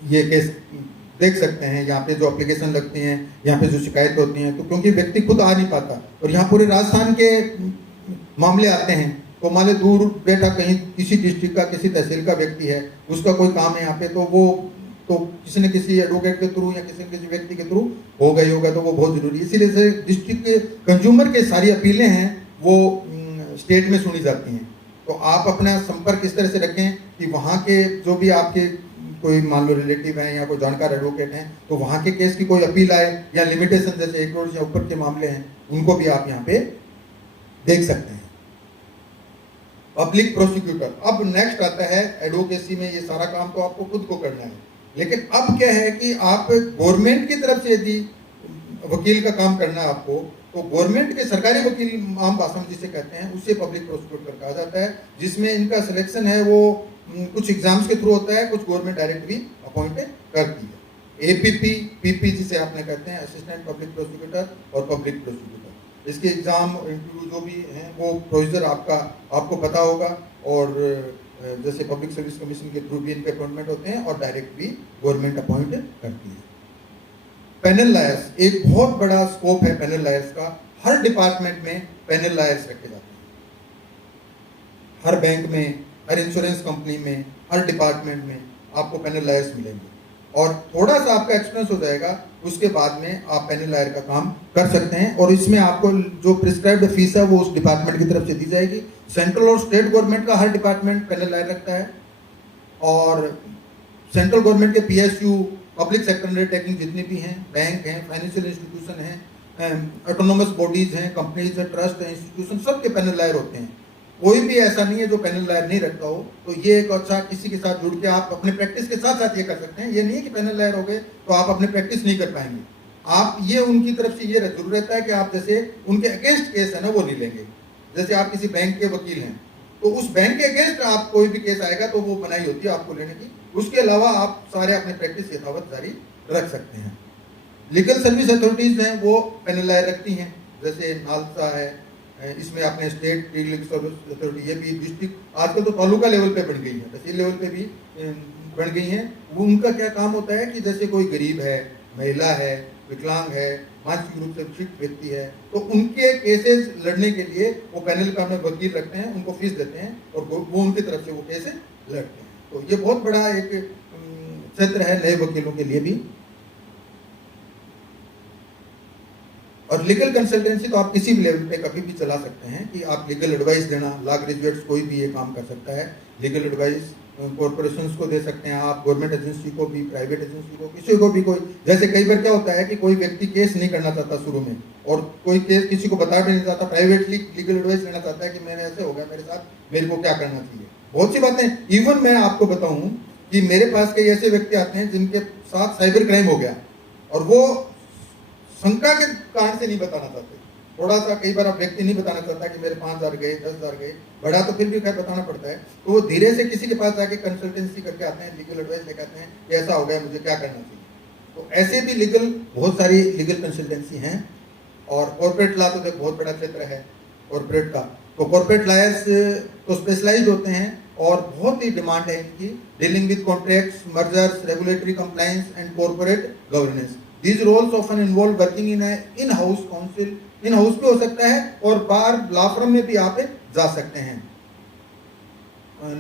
ये केस देख सकते हैं। यहाँ पे जो एप्लीकेशन लगती हैं, यहाँ पे जो शिकायत होती हैं, तो क्योंकि व्यक्ति खुद आ नहीं पाता और यहाँ पूरे राजस्थान के मामले आते हैं, तो मान लो दूर बैठा कहीं किसी डिस्ट्रिक्ट का किसी तहसील का व्यक्ति है, उसका कोई काम है यहाँ पे, तो वो तो किसी न किसी एडवोकेट के थ्रू या किसी न किसी व्यक्ति के थ्रू हो गई होगा, तो वो बहुत जरूरी है। इसीलिए से डिस्ट्रिक्ट के कंज्यूमर के सारी अपीलें हैं वो स्टेट में सुनी जाती हैं। तो आप अपना संपर्क इस तरह से रखें कि वहाँ के जो भी आपके कोई मान लो रिलेटिव हैं या कोई जानकार एडवोकेट हैं, तो वहाँ के केस की कोई अपील आए या लिमिटेशन जैसे 1 करोड़ या ऊपर के मामले हैं, उनको भी आप यहाँ पे देख सकते हैं। पब्लिक प्रोसिक्यूटर, अब नेक्स्ट आता है एडवोकेसी में, ये सारा काम तो आपको खुद को करना है, लेकिन अब क्या है कि आप गवर्नमेंट की तरफ से यदि वकील का काम करना है आपको, तो गवर्नमेंट के सरकारी वकील आम भाषा में जिसे कहते हैं उसे पब्लिक प्रोसिक्यूटर कहा जाता है, जिसमें इनका सिलेक्शन है वो कुछ एग्जाम्स के थ्रू होता है, कुछ गवर्नमेंट डायरेक्ट भी अपॉइंट करती है। एपीपी, पीपी जिसे आपने कहते हैं, असिस्टेंट पब्लिक प्रोसिक्यूटर और पब्लिक प्रोसिक्यूटर, इसके एग्जाम इंटरव्यू जो भी हैं वो प्रोसीजर आपको पता होगा, और जैसे पब्लिक सर्विस कमीशन के थ्रू भी इनके अपॉइंटमेंट होते हैं और डायरेक्ट भी गवर्नमेंट अपॉइंट करती है। पैनल लॉयर्स, एक बहुत बड़ा स्कोप है पैनल लॉयर्स का, हर डिपार्टमेंट में पैनल लॉयर्स रखे जाते हैं, हर बैंक में, हर इंश्योरेंस कंपनी में, हर डिपार्टमेंट में आपको पैनल लॉयर्स मिलेंगे, और थोड़ा सा आपका एक्सपीरियंस हो जाएगा, उसके बाद में आप पैनल लॉयर का काम कर सकते हैं, और इसमें आपको जो प्रिस्क्राइब्ड फीस है वो उस डिपार्टमेंट की तरफ से दी जाएगी। सेंट्रल और स्टेट गवर्नमेंट का हर डिपार्टमेंट पैनल लॉयर रखता है, और सेंट्रल गवर्नमेंट के पीएसयू, पब्लिक सेक्टर अंडरटेकिंग जितनी भी हैं, बैंक हैं, फाइनेंशियल इंस्टीट्यूशन हैं, ऑटोनोमस बॉडीज हैं, कंपनीज हैं, ट्रस्ट हैं, इंस्टीट्यूशन, सबके पैनल लॉयर होते हैं। कोई भी ऐसा नहीं है जो पैनल लॉयर नहीं रखता हो। तो ये एक अच्छा, किसी के साथ जुड़ के आप अपने प्रैक्टिस के साथ साथ ये कर सकते हैं। ये नहीं है कि पैनल लॉयर हो गए तो आप अपने प्रैक्टिस नहीं कर पाएंगे। आप ये उनकी तरफ से ये जरूर रहता है कि आप जैसे उनके अगेंस्ट केस है ना वो नहीं लेंगे। जैसे आप किसी बैंक के वकील हैं तो उस बैंक के अगेंस्ट आप कोई भी केस आएगा तो वो बनाई होती है आपको लेने की। उसके अलावा आप सारे अपने प्रैक्टिस यथावत जारी रख सकते हैं। लीगल सर्विस अथॉरिटीज हैं वो पैनल लॉयर रखती हैं, जैसे नालसा है, इसमें अपने स्टेट लीगल सर्विस अथॉरिटी, ये भी डिस्ट्रिक्ट, आजकल तो तालुका लेवल पे बन गई है, तहसील लेवल पे भी बन गई हैं। वो उनका क्या काम होता है कि जैसे कोई गरीब है, महिला है, विकलांग है, मानसिक रूप से विकसित व्यक्ति है, तो उनके केसेस लड़ने के लिए वो पैनल का अपने वकील रखते हैं, उनको फीस देते हैं और वो उनकी तरफ से वो केसेस लड़ते हैं। तो ये बहुत बड़ा एक क्षेत्र है नए वकीलों के लिए भी। और लीगल कंसल्टेंसी तो आप किसी भी लेवल पे कभी भी चला सकते हैं कि आप लीगल एडवाइस देना, लॉ ग्रेजुएट्स कोई भी ये काम कर सकता है। लीगल एडवाइस कॉर्पोरेशंस को दे सकते हैं आप, गवर्नमेंट एजेंसी को भी, प्राइवेट एजेंसी को, किसी को भी। कोई जैसे कई बार क्या होता है कि कोई व्यक्ति केस नहीं करना चाहता शुरू में, और कोई केस किसी को बता भी नहीं चाहता, प्राइवेटली लीगल एडवाइस लेना चाहता है कि मैंने ऐसे हो गया मेरे साथ, मेरे को क्या करना चाहिए। बहुत सी बातें, इवन मैं आपको बताऊं कि मेरे पास कई ऐसे व्यक्ति आते हैं जिनके साथ साइबर क्राइम हो गया और वो शंका के कारण से नहीं बताना चाहते। थोड़ा सा कई बार आप व्यक्ति नहीं बताना चाहता कि मेरे 5,000 गए, 10,000 गए, बड़ा तो फिर भी खैर बताना पड़ता है। तो वो धीरे से किसी के पास जाके कंसल्टेंसी करके आते हैं, लीगल एडवाइस लेकर आते हैं कि ऐसा हो गया, मुझे क्या करना चाहिए। तो ऐसे भी लीगल बहुत सारी लीगल कंसल्टेंसी हैं। और कॉर्पोरेट लॉ तो एक बहुत बड़ा क्षेत्र है कॉर्पोरेट का। तो कॉर्पोरेट लॉयर्स तो स्पेशलाइज होते हैं और बहुत ही डिमांड है इनकी, dealing with contracts, mergers, regulatory compliance and corporate governance. These roles often involve working in a in-house counsel, in house भी हो सकता है और बार लॉ फर्म में भी आप जा सकते हैं।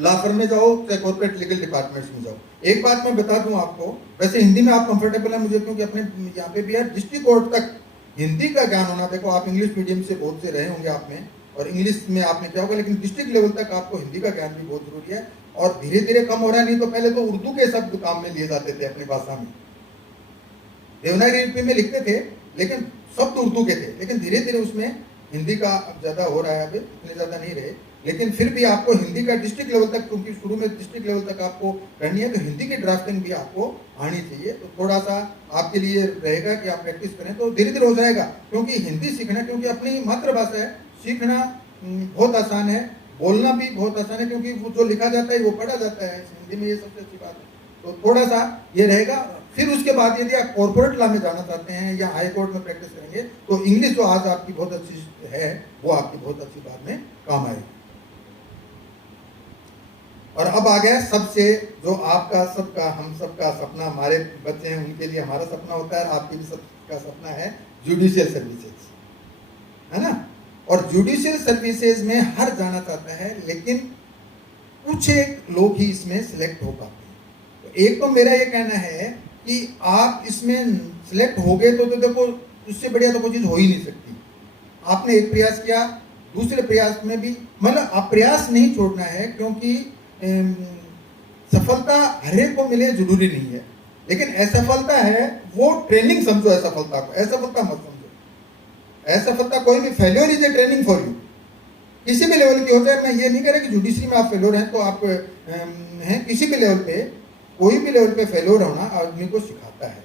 लॉ फर्म में जाओ चाहे कॉर्पोरेट लीगल डिपार्टमेंट्स में जाओ। एक बात मैं बता दूं आपको, वैसे हिंदी में आप कंफर्टेबल है मुझे, क्योंकि अपने यहाँ पे भी है, डिस्ट्रिक्ट कोर्ट तक हिंदी का ज्ञान होना। देखो आप इंग्लिश मीडियम से बहुत से रहे होंगे आप में, और इंग्लिश में आपने क्या होगा, लेकिन डिस्ट्रिक्ट लेवल तक आपको हिंदी का ज्ञान भी बहुत जरूरी है। और धीरे धीरे कम हो रहा है, नहीं तो पहले तो उर्दू के शब्द काम में लिए जाते थे अपनी भाषा में, देवनागरी लिपि में लिखते थे लेकिन शब्द उर्दू के थे, लेकिन धीरे धीरे उसमें हिंदी का अब ज्यादा हो रहा है, अभी इतने ज्यादा नहीं रहे, लेकिन फिर भी आपको हिंदी का डिस्ट्रिक्ट लेवल तक, क्योंकि शुरू में डिस्ट्रिक्ट लेवल तक आपको करनी है, तो हिंदी की ड्राफ्टिंग भी आपको आनी चाहिए। तो थोड़ा सा आपके लिए रहेगा कि आप प्रैक्टिस करें तो धीरे धीरे हो जाएगा, क्योंकि हिंदी सीखना, क्योंकि अपनी मातृभाषा है, सीखना बहुत आसान है, बोलना भी बहुत आसान है, क्योंकि वो जो लिखा जाता है वो पढ़ा जाता है हिंदी में, ये सबसे अच्छी बात है। तो थोड़ा सा ये रहेगा। फिर उसके बाद यदि आप कॉर्पोरेट लॉ में जाना चाहते हैं या हाई कोर्ट में प्रैक्टिस करेंगे, तो इंग्लिश जो आज आपकी बहुत अच्छी है वो आपकी बहुत अच्छी बाद में काम आएगी। और अब आ गया सबसे जो आपका सबका हम सबका सपना, हमारे बच्चे हैं उनके लिए हमारा सपना होता है, आपके भी सबका सपना है, जुडिशियल सर्विसेज, है ना। और जुडिशियल सर्विसेज में हर जाना चाहता है, लेकिन कुछ एक लोग ही इसमें सिलेक्ट हो पाते हैं। तो एक तो मेरा ये कहना है कि आप इसमें सिलेक्ट हो गए तो देखो उससे बढ़िया तो कोई चीज हो ही नहीं सकती। आपने एक प्रयास किया, दूसरे प्रयास में भी, मतलब आप प्रयास नहीं छोड़ना है, क्योंकि सफलता हर एक को मिले जरूरी नहीं है, लेकिन असफलता है वो ट्रेनिंग समझो असफलता को, असफलता मत समझो। असफलता कोई भी, failure is a training for you, किसी भी लेवल की हो जाए। मैं ये नहीं कह रहा कि जुडिशरी में आप फेल्योर हैं तो आप हैं, किसी भी लेवल पे, कोई भी लेवल पे फेल्योर होना आदमी को सिखाता है,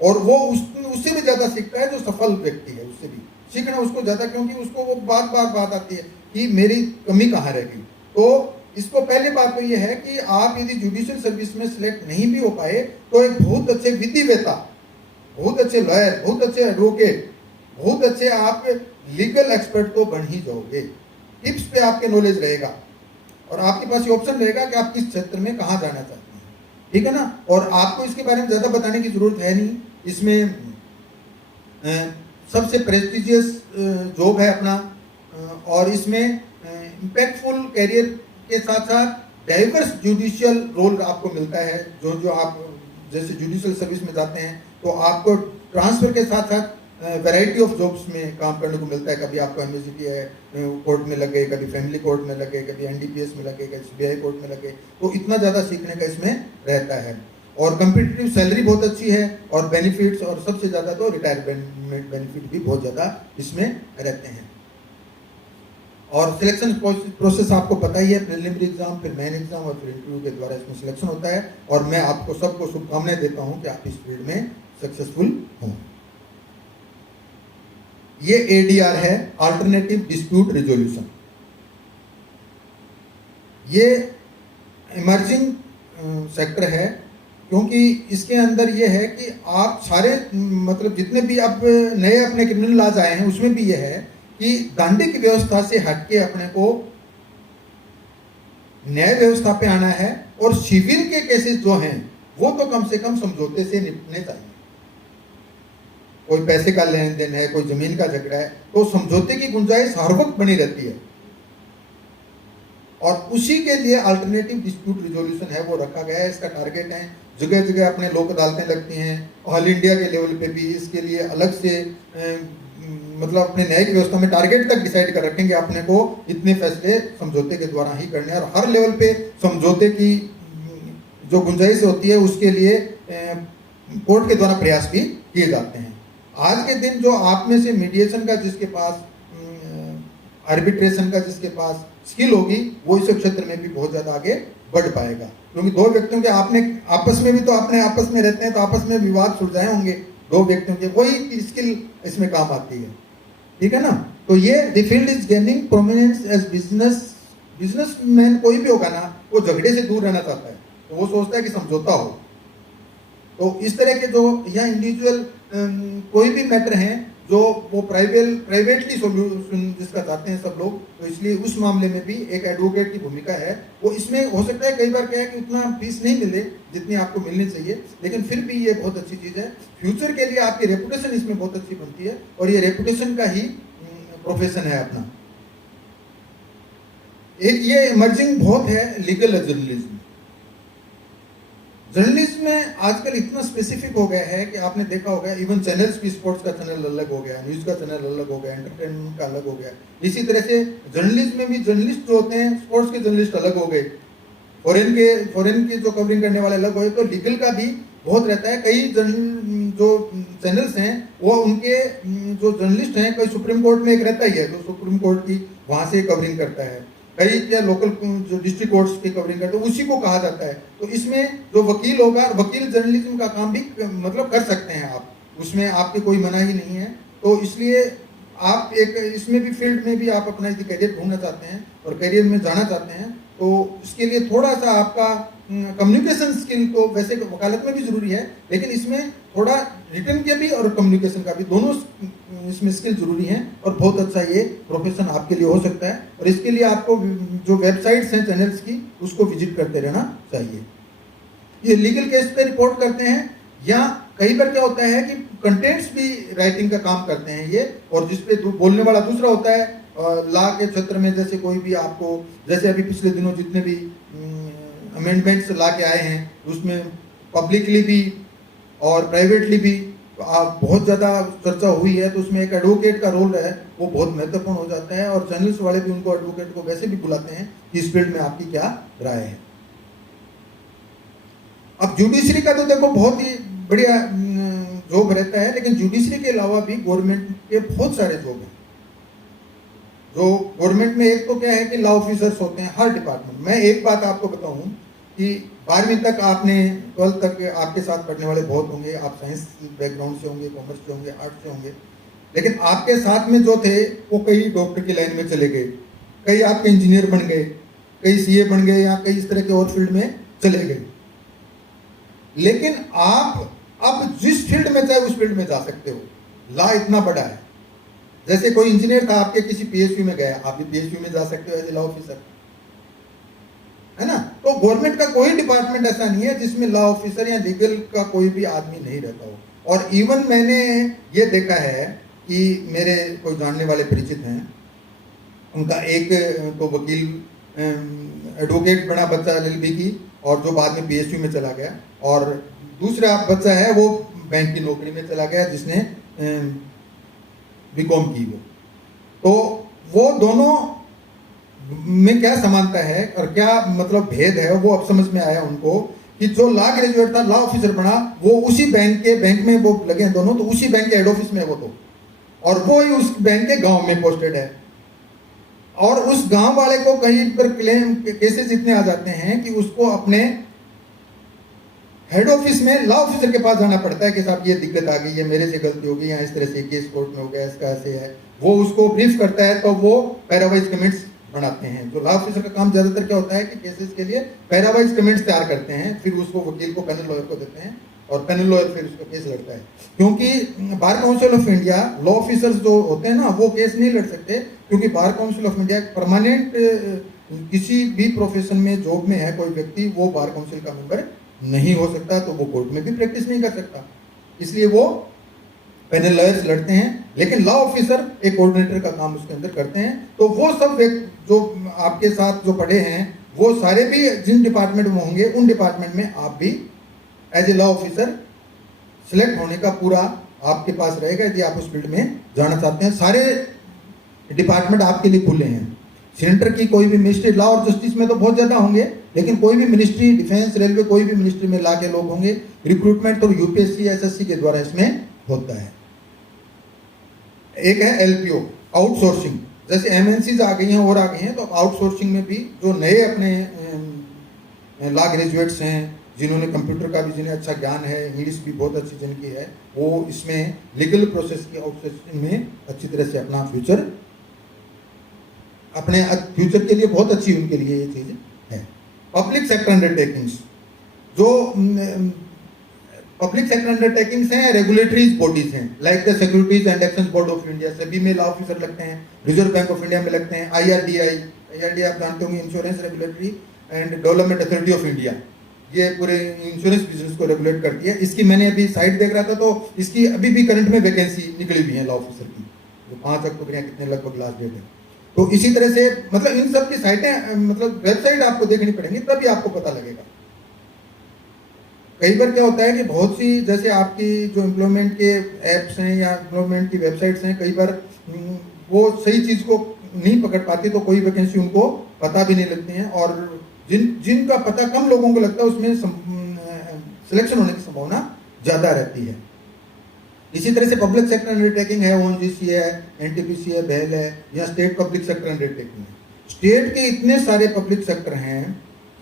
और वो उससे भी ज्यादा सीखता है जो सफल व्यक्ति है, उससे भी सीखना उसको ज्यादा, क्योंकि उसको वो बात आती है कि मेरी कमी कहाँ रह गई। तो इसको पहले बात तो ये है कि आप यदि जुडिशियल सर्विस में सिलेक्ट नहीं भी हो पाए तो एक बहुत अच्छे विधिवेता, बहुत अच्छे लॉयर, बहुत अच्छे एडवोकेट, बहुत अच्छे आप लीगल एक्सपर्ट तो बन ही जाओगे। टिप्स पे आपके नॉलेज रहेगा और आपके पास ये ऑप्शन रहेगा कि आप किस क्षेत्र में कहाँ जाना चाहते हैं, ठीक है ना। और आपको इसके बारे में ज्यादा बताने की जरूरत है नहीं। इसमें सबसे प्रेस्टिजियस जॉब है अपना, और इसमें इम्पैक्टफुल कैरियर के साथ साथ डाइवर्स जुडिशियल रोल आपको मिलता है। जो आप जैसे जुडिशियल सर्विस में जाते हैं तो आपको ट्रांसफर के साथ साथ वैरायटी ऑफ जॉब्स में काम करने को मिलता है। कभी आपको एमएससीपी कोर्ट में लगे, कभी फैमिली कोर्ट में लगे, कभी एनडीपीएस में लगे, कभी सीबीआई कोर्ट में लगे, तो इतना ज़्यादा सीखने का इसमें रहता है। और कंपिटिटिव सैलरी बहुत अच्छी है, और बेनिफिट्स, और सबसे ज़्यादा तो रिटायरमेंट बेनिफिट भी बहुत ज़्यादा इसमें रहते हैं। और सिलेक्शन प्रोसेस आपको पता ही है, प्रिलिमिनरी एग्जाम, फिर मेन एग्जाम और फिर इंटरव्यू के द्वारा इसमें सिलेक्शन होता है। और मैं आपको सबको शुभकामनाएं देता हूं कि आप इस फील्ड में सक्सेसफुल हों। ये एडीआर है, अल्टरनेटिव डिस्प्यूट रिजोल्यूशन। ये इमर्जिंग सेक्टर है, क्योंकि इसके अंदर ये है कि आप सारे मतलब जितने भी अब नए अपने क्रिमिनल लॉज आए हैं उसमें भी ये है कि दंडिक व्यवस्था से हटके अपने को न्याय व्यवस्था पे आना है, और सिविल के केसेस जो हैं वो तो कम से कम समझौते से निपटने चाहिए। कोई पैसे का लेन देन है, कोई जमीन का झगड़ा है, तो समझौते की गुंजाइश हर वक्त बनी रहती है, और उसी के लिए अल्टरनेटिव डिस्प्यूट रिजोल्यूशन है वो रखा गया है। इसका टारगेट है, जगह जगह अपने लोक अदालतें लगती हैं, ऑल इंडिया के लेवल पे भी इसके लिए अलग से मतलब अपने न्यायिक व्यवस्था में टारगेट तक डिसाइड कर रखेंगे अपने को इतने फैसले समझौते के द्वारा ही करने हैं। और हर लेवल पे समझौते की जो गुंजाइश होती है उसके लिए कोर्ट के द्वारा प्रयास भी किए जाते हैं। आज के दिन जो आप में से मीडिएशन का जिसके पास, आर्बिट्रेशन का जिसके पास स्किल होगी, वो इस क्षेत्र में भी बहुत ज्यादा आगे बढ़ पाएगा, क्योंकि दो व्यक्तियों के आपने आपस में भी तो अपने आपस में रहते हैं, तो आपस में विवाद सुलझाए होंगे दो व्यक्तियों के, वही स्किल इसमें काम आती है, ठीक है ना। तो ये the field is gaining prominence as businessman कोई भी होगा ना, वो झगड़े से दूर रहना चाहता है, तो वो सोचता है कि समझौता हो। तो इस तरह के जो या इंडिविजुअल कोई भी मैटर हैं जो वो प्राइवेटली सोल्यूशन जिसका चाहते हैं सब लोग, तो इसलिए उस मामले में भी एक एडवोकेट की भूमिका है। वो इसमें हो सकता है कई बार क्या है कि उतना फीस नहीं मिले जितनी आपको मिलनी चाहिए, लेकिन फिर भी ये बहुत अच्छी चीज़ है। फ्यूचर के लिए आपकी रेपुटेशन इसमें बहुत अच्छी बनती है, और ये रेपुटेशन का ही प्रोफेशन है अपना। एक ये इमर्जिंग बहुत है लीगल जर्नलिज्म। जर्नलिज्म में आजकल इतना स्पेसिफिक हो गया है कि आपने देखा होगा, इवन चैनल्स भी, स्पोर्ट्स का चैनल अलग हो गया, न्यूज का चैनल अलग हो गया, एंटरटेनमेंट का अलग हो गया। इसी तरह से जर्नलिज्म में भी जर्नलिस्ट जो होते हैं, स्पोर्ट्स के जर्नलिस्ट अलग हो गए, फॉरेन की जो कवरिंग करने वाले अलग हो गए। तो लीगल का भी बहुत रहता है। कई जो चैनल्स हैं वो उनके जो जर्नलिस्ट हैं, कोई सुप्रीम कोर्ट में एक रहता ही है जो सुप्रीम कोर्ट की वहां से कवरिंग करता है, कई या लोकल जो डिस्ट्रिक्ट कोर्ट्स की कवरिंग करते हैं, उसी को कहा जाता है। तो इसमें जो वकील होगा, वकील जर्नलिज्म का काम भी मतलब कर सकते हैं आप, उसमें आपकी कोई मनाही नहीं है। तो इसलिए आप एक इसमें भी फील्ड में भी आप अपना यदि करियर ढूंढना चाहते हैं और करियर में जाना चाहते हैं, तो इसके लिए थोड़ा सा आपका कम्युनिकेशन स्किल तो वैसे वकालत में भी जरूरी है, लेकिन इसमें थोड़ा रिटर्न के भी और कम्युनिकेशन का भी, दोनों इसमें स्किल जरूरी हैं। और बहुत अच्छा ये प्रोफेशन आपके लिए हो सकता है। और इसके लिए आपको जो वेबसाइट्स हैं चैनल्स की, उसको विजिट करते रहना चाहिए। ये लीगल केस पे रिपोर्ट करते हैं, या कई बार क्या होता है कि कंटेंट्स भी राइटिंग का काम करते हैं ये, और जिसपे बोलने वाला दूसरा होता है। लॉ के क्षेत्र में जैसे कोई भी आपको, जैसे अभी पिछले दिनों जितने भी अमेंडमेंट्स ला के आए हैं, उसमें पब्लिकली भी और प्राइवेटली भी आप बहुत ज़्यादा चर्चा हुई है। तो उसमें एक एडवोकेट का रोल है, वो बहुत महत्वपूर्ण हो जाता है। और चैनल्स वाले भी उनको, एडवोकेट को वैसे भी बुलाते हैं कि इस फील्ड में आपकी क्या राय है। अब जुडिशरी का तो देखो बहुत ही बढ़िया जॉब रहता है, लेकिन जुडिशरी के अलावा भी गवर्नमेंट के बहुत सारे जॉब हैं। जो गवर्नमेंट में एक तो क्या है कि लॉ ऑफिसर्स होते हैं हर डिपार्टमेंट। मैं एक बात आपको बताऊं कि 12वीं तक आपने, 12th तक आपके साथ पढ़ने वाले बहुत होंगे, आप साइंस बैकग्राउंड से होंगे, कॉमर्स से होंगे, आर्ट्स से होंगे, लेकिन आपके साथ में जो थे वो कई डॉक्टर की लाइन में चले गए, कई आपके इंजीनियर बन गए, कई सीए बन गए, या कई इस तरह के और फील्ड में चले गए। लेकिन आप अब जिस फील्ड में चाहे उस फील्ड में जा सकते हो। लॉ इतना बड़ा है। जैसे कोई इंजीनियर था, आपके किसी पीएसयू में गया, आप भी पीएसयू में जा सकते हो एज ए लॉ ऑफिसर, है ना। तो गवर्नमेंट का कोई डिपार्टमेंट ऐसा नहीं है जिसमें लॉ ऑफिसर या लीगल का कोई भी आदमी नहीं रहता हो। और इवन मैंने ये देखा है कि मेरे कोई जानने वाले परिचित हैं, उनका एक तो वकील एडवोकेट बना बच्चा एलएलबी की, और जो बाद में पीएसयू में चला गया, और दूसरा बच्चा है वो बैंक की नौकरी में चला गया जिसने बीकॉम की। तो वो दोनों में क्या समानता है और क्या मतलब भेद है, वो अब समझ में आया उनको कि जो लॉ ग्रेजुएट था, लॉ ऑफिसर बना, वो उसी बैंक में वो लगे हैं दोनों, तो उसी बैंक के हेड ऑफिस में है वो तो, और वो ही उस बैंक के गांव में पोस्टेड है। और उस गांव वाले को कहीं पर क्लेम केसेस इतने आ जाते हैं कि उसको अपने हेड ऑफिस में लॉ ऑफिसर के पास जाना पड़ता है कि साहब ये दिक्कत आ गई है, मेरे से गलती हो गई, या इस तरह से केस कोर्ट में हो गया, इसका ऐसे है। वो उसको ब्रीफ करता है, तो वो पैरावाइज कमेंट्स बनाते हैं। जो लॉ ऑफिसर का काम ज्यादातर क्या होता है कि केसेस के लिए पैरावाइज कमेंट्स तैयार करते हैं, फिर उसको वकील को, पैनल लॉयर को देते हैं, और पैनल लॉयर फिर उसका केस लड़ता है। क्योंकि बार Council of India law officers जो होते हैं ना, वो केस नहीं लड़ सकते, क्योंकि बार काउंसिल ऑफ इंडिया परमानेंट, किसी भी प्रोफेशन में जॉब में है कोई व्यक्ति, वो बार काउंसिल का मेंबर नहीं हो सकता, तो वो कोर्ट में भी प्रैक्टिस नहीं कर सकता, इसलिए वो पैनल लॉयर्स लड़ते हैं। लेकिन लॉ ऑफिसर एक कोऑर्डिनेटर का काम उसके अंदर करते हैं। तो वो सब जो आपके साथ जो पढ़े हैं, वो सारे भी जिन डिपार्टमेंट में होंगे, उन डिपार्टमेंट में आप भी as a law officer select होने का पूरा आपके पास रहेगा, यदि आप उस फील्ड में जाना चाहते हैं। सारे डिपार्टमेंट आपके लिए खुले हैं। सेंटर की कोई भी मिनिस्ट्री, लॉ और जस्टिस में तो बहुत ज्यादा होंगे, लेकिन कोई भी मिनिस्ट्री, डिफेंस, रेलवे, कोई भी मिनिस्ट्री में ला के लोग होंगे। रिक्रूटमेंट तो यूपीएससी, एसएससी के द्वारा इसमें होता है। एक है एलपीओ, आउटसोर्सिंग। जैसे एमएनसीज आ गई हैं और आ गई हैं, तो आउटसोर्सिंग में भी जो नए अपने लॉ ग्रेजुएट्स हैं, जिन्होंने कंप्यूटर का भी, जिन्हें अच्छा ज्ञान है, इंग्लिश भी बहुत अच्छी जिनकी है, वो इसमें लीगल प्रोसेस की आउटसोर्सिंग में अच्छी तरह से अपना अपने फ्यूचर के लिए बहुत अच्छी उनके लिए ये चीज है। पब्लिक सेक्टर अंडरटेकिंग्स, जो पब्लिक सेक्टर अंडरटेकिंग्स हैं, रेगुलेटरी बॉडीज हैं, like the securities and exchange board of India, सभी में लॉ ऑफिसर लगते हैं। रिजर्व बैंक ऑफ इंडिया में लगते हैं। आईआरडीआई आप जानते होंगे, insurance regulatory and development authority of India, ये पूरे इंश्योरेंस बिजनेस को रेगुलेट करती है। इसकी मैंने अभी साइट देख रहा था, तो इसकी अभी भी करंट में वैकेंसी निकली हुई है लॉ ऑफिसर की, जो 5 अक्टूबर या कितने लगभग लास्ट डेट है। तो इसी तरह से मतलब इन सब की साइटें मतलब वेबसाइट आपको देखनी पड़ेंगी, तभी आपको पता लगेगा। कई बार क्या होता है कि बहुत सी जैसे आपकी जो एम्प्लॉयमेंट के ऐप्स हैं या एम्प्लॉयमेंट की वेबसाइट्स हैं, कई बार वो सही चीज़ को नहीं पकड़ पाती, तो कोई वैकेंसी उनको पता भी नहीं लगती हैं, और जिनका पता कम लोगों को लगता है उसमें सिलेक्शन होने की संभावना ज़्यादा रहती है। इसी तरह से पब्लिक सेक्टर अंडरटेकिंग है, ओएनजीसी है, एनटीपीसी है, बेल है, या स्टेट पब्लिक सेक्टर अंडरटेकिंग है। स्टेट के इतने सारे पब्लिक सेक्टर हैं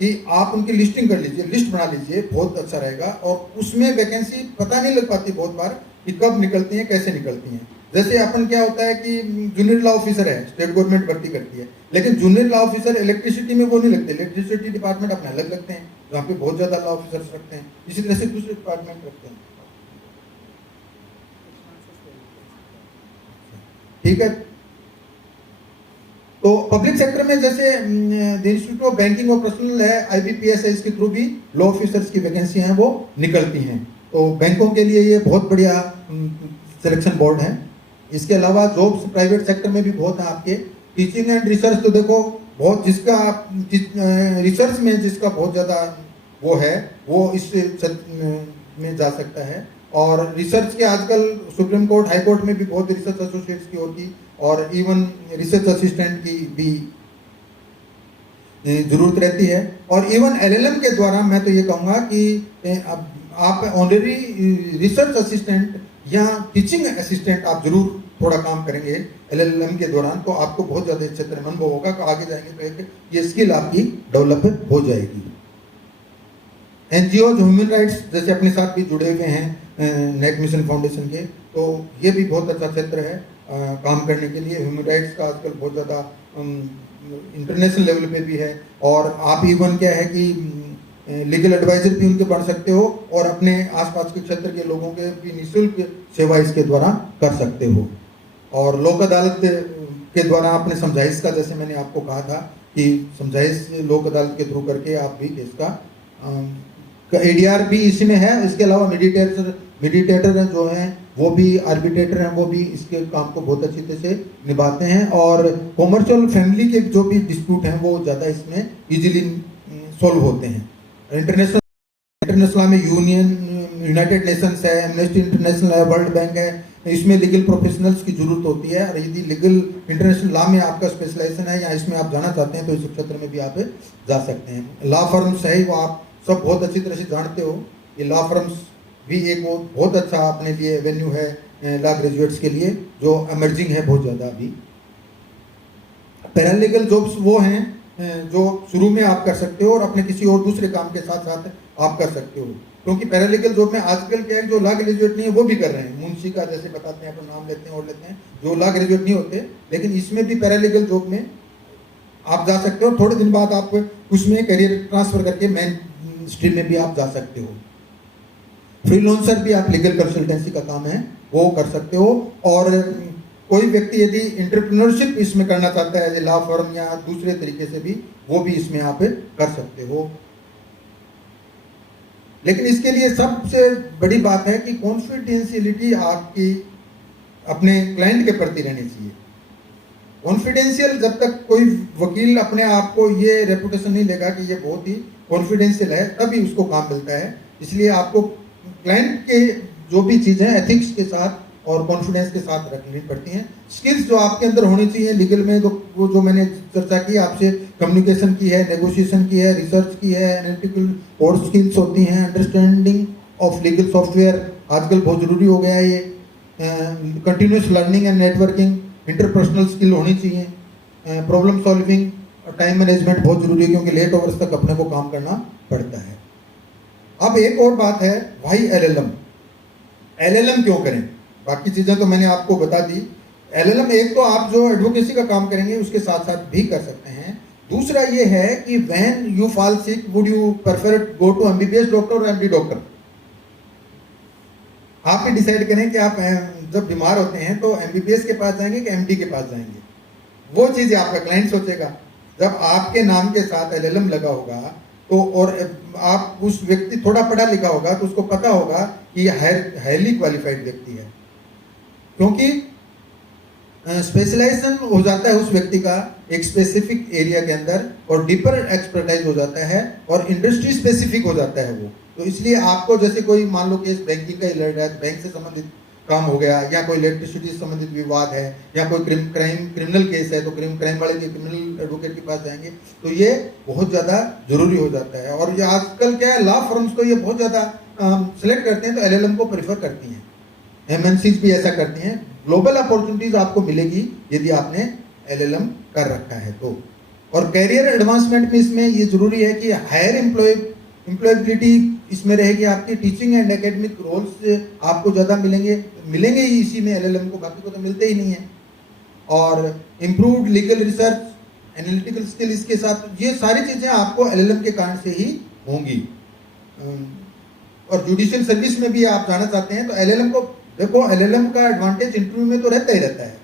कि आप उनकी लिस्टिंग कर लीजिए, लिस्ट बना लीजिए, बहुत अच्छा रहेगा। और उसमें वैकेंसी पता नहीं लग पाती बहुत बार कि कब निकलती हैं, कैसे निकलती हैं। जैसे अपन क्या होता है कि जूनियर लॉ ऑफिसर है, स्टेट गवर्नमेंट भर्ती करती है, लेकिन जूनियर लॉ ऑफिसर इलेक्ट्रिसिटी में वो नहीं लगते, इलेक्ट्रिसिटी डिपार्टमेंट अपने अलग लगते हैं, जहाँ पे बहुत ज्यादा लॉ ऑफिसर्स रखते हैं। इसी तरह से दूसरे डिपार्टमेंट रखते हैं। ठीक है, तो पब्लिक सेक्टर में जैसे द इंस्टीट्यूट ऑफ बैंकिंग और पर्सनल है, IBPS है, इसके थ्रू भी लॉ ऑफिसर्स की वैकेंसी हैं वो निकलती हैं। तो बैंकों के लिए ये बहुत बढ़िया सिलेक्शन बोर्ड है। इसके अलावा जॉब्स प्राइवेट सेक्टर में भी बहुत है आपके। टीचिंग एंड रिसर्च तो देखो बहुत, जिसका रिसर्च में जिसका बहुत ज़्यादा वो है वो इस में जा सकता है। और रिसर्च के आजकल सुप्रीम कोर्ट, हाई कोर्ट में भी बहुत रिसर्च एसोसिएट्स की होती, और इवन रिसर्च असिस्टेंट की भी जरूरत रहती है। और इवन LLM के द्वारा मैं तो ये कहूँगा कि अब आप ऑनरी रिसर्च असिस्टेंट या टीचिंग असिस्टेंट आप जरूर थोड़ा काम करेंगे LLM के दौरान, तो आपको बहुत ज़्यादा क्षेत्र में अनुभव होगा, आगे जाएंगे तो ये स्किल आपकी डेवलप हो जाएगी। NGO ह्यूमन राइट्स जैसे अपने साथ भी जुड़े हुए हैं नेक मिशन फाउंडेशन के, तो ये भी बहुत अच्छा क्षेत्र है काम करने के लिए। ह्यूमन राइट्स का आजकल बहुत ज़्यादा इंटरनेशनल लेवल पे भी है, और आप इवन क्या है कि लीगल एडवाइजर भी उनके बन सकते हो, और अपने आसपास के क्षेत्र के लोगों के भी निःशुल्क सेवा इसके द्वारा कर सकते हो। और लोक अदालत के द्वारा अपने समझाइश का, जैसे मैंने आपको कहा था कि समझाइश लोक अदालत के थ्रू करके आप भी केस का ADR भी इसमें है। इसके अलावा मेडिटेटर हैं जो हैं, वो भी आर्बिट्रेटर हैं, वो भी इसके काम को बहुत अच्छी तरह से निभाते हैं। और कॉमर्शियल फैमिली के जो भी डिस्प्यूट हैं वो ज़्यादा इसमें इजीली सॉल्व होते हैं। इंटरनेशनल में यूनियन, यूनाइटेड नेशंस है, एमनेस्टी इंटरनेशनल है, वर्ल्ड बैंक है, इसमें लीगल प्रोफेशनल्स की जरूरत होती है। और यदि लीगल इंटरनेशनल लॉ में आपका स्पेशलाइजेशन है या इसमें आप जाना चाहते हैं तो इस क्षेत्र में भी आप जा सकते हैं। लॉ फर्म्स है, वो आप सब बहुत अच्छी तरह से जानते हो। ये लॉ फर्म्स भी एक वो बहुत अच्छा अपने लिए एवेन्यू है लॉ ग्रेजुएट्स के लिए, जो इमर्जिंग है बहुत ज़्यादा अभी। पैरालीगल जॉब्स वो हैं जो शुरू में आप कर सकते हो और अपने किसी और दूसरे काम के साथ साथ आप कर सकते हो। क्योंकि पैरालीगल जॉब में आजकल क्या है, जो लॉ ग्रेजुएट नहीं है वो भी कर रहे हैं। मुंशी का जैसे बताते हैं, अपन नाम लेते हैं और लेते हैं, जो लॉ ग्रेजुएट नहीं होते, लेकिन इसमें भी पैरालीगल जॉब में आप जा सकते हो। थोड़े दिन बाद आप उसमें करियर ट्रांसफर करके मेन स्ट्रीम में भी आप जा सकते हो। फ्रीलांसर भी आप लीगल कंसल्टेंसी का काम है वो कर सकते हो। और कोई व्यक्ति यदि एंटरप्रेन्योरशिप इसमें करना चाहता है, लॉ फर्म या दूसरे तरीके से भी, वो भी इसमें आप कर सकते हो। लेकिन इसके लिए सबसे बड़ी बात है कि कॉन्फिडेंशियलिटी आपकी अपने क्लाइंट के प्रति रहनी चाहिए। कॉन्फिडेंशियल, जब तक कोई वकील अपने आप को ये रेपुटेशन नहीं लेगा कि ये बहुत ही कॉन्फिडेंशियल है, तभी उसको काम मिलता है। इसलिए आपको क्लाइंट के जो भी चीज़ें एथिक्स के साथ और कॉन्फिडेंस के साथ रखनी पड़ती हैं। स्किल्स जो आपके अंदर होनी चाहिए लीगल में, तो वो जो मैंने चर्चा की आपसे, कम्युनिकेशन की है, नेगोशिएशन की है, रिसर्च की है, एनालिटिकल और स्किल्स होती हैं। अंडरस्टैंडिंग ऑफ लीगल सॉफ्टवेयर आजकल बहुत ज़रूरी हो गया है। ये continuous learning and networking, interpersonal skill होनी चाहिए। प्रॉब्लम सॉल्विंग और टाइम मैनेजमेंट बहुत ज़रूरी है, क्योंकि लेट आवर्स तक अपने को काम करना पड़ता है। अब एक और बात है, भाई LLM क्यों करें? बाकी चीज़ें तो मैंने आपको बता दी। LLM एक तो आप जो एडवोकेसी का काम करेंगे उसके साथ साथ भी कर सकते हैं। दूसरा ये है कि when you fall sick, would you prefer go to MBBS doctor और MD डॉक्टर? आप ही डिसाइड करें कि आप जब बीमार होते हैं तो MBBS के पास जाएंगे कि MD के पास जाएंगे। वो चीज़ आपका क्लाइंट सोचेगा। जब आपके नाम के साथ LLM लगा होगा तो, और आप उस व्यक्ति थोड़ा पढ़ा लिखा होगा, तो उसको पता होगा कि यह हाईली क्वालिफाइड व्यक्ति है। क्योंकि स्पेशलाइजेशन हो जाता है उस व्यक्ति का एक स्पेसिफिक एरिया के अंदर, और डीपर एक्सपर्टाइज हो जाता है, और इंडस्ट्री स्पेसिफिक हो जाता है वो। तो इसलिए आपको जैसे कोई मान लो केस बैंकिंग का ही लड़ रहा है, बैंक से संबंधित काम हो गया, या कोई इलेक्ट्रिसिटी से संबंधित विवाद है, या कोई क्रिमिनल केस है, तो क्राइम वाले के क्रिमिनल एडवोकेट के पास जाएंगे। तो ये बहुत ज़्यादा जरूरी हो जाता है। और ये आजकल क्या है, लॉ फर्म्स को ये बहुत ज़्यादा सिलेक्ट करते हैं, तो एलएलएम को प्रेफर करती हैं, एमएनसीज भी ऐसा करती हैं। ग्लोबल अपॉर्चुनिटीज आपको मिलेगी यदि आपने एलएलएम कर रखा है तो। और कैरियर एडवांसमेंट में इसमें ये जरूरी है कि हायर एम्प्लॉयबिलिटी इसमें रहेगी आपकी। टीचिंग एंड एकेडमिक रोल्स आपको ज़्यादा मिलेंगे ही इसी में एलएलएम को, बाकी को तो मिलते ही नहीं है। और improved legal research, analytical skill, इसके साथ ये सारी चीज़ें आपको एलएलएम के कारण से ही होंगी। और जुडिशियल सर्विस में भी आप जाना चाहते हैं तो एलएलएम को देखो, एलएलएम का एडवांटेज इंटरव्यू में तो रहता ही रहता है,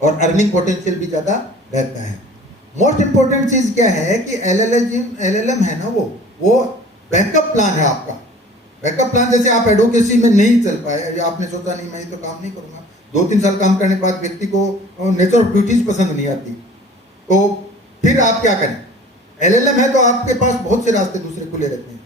और अर्निंग पोटेंशियल भी ज़्यादा रहता है। मोस्ट इंपॉर्टेंट चीज क्या है कि एलएलएम है ना, वो बैकअप प्लान है आपका। बैकअप प्लान जैसे आप एडवोकेसी में नहीं चल पाए, या आपने सोचा नहीं मैं तो काम नहीं करूंगा, 2-3 साल काम करने के बाद व्यक्ति को नेचर ऑफ ड्यूटीज पसंद नहीं आती, तो फिर आप क्या करें? एलएलएम है तो आपके पास बहुत से रास्ते दूसरे खुले रहते हैं।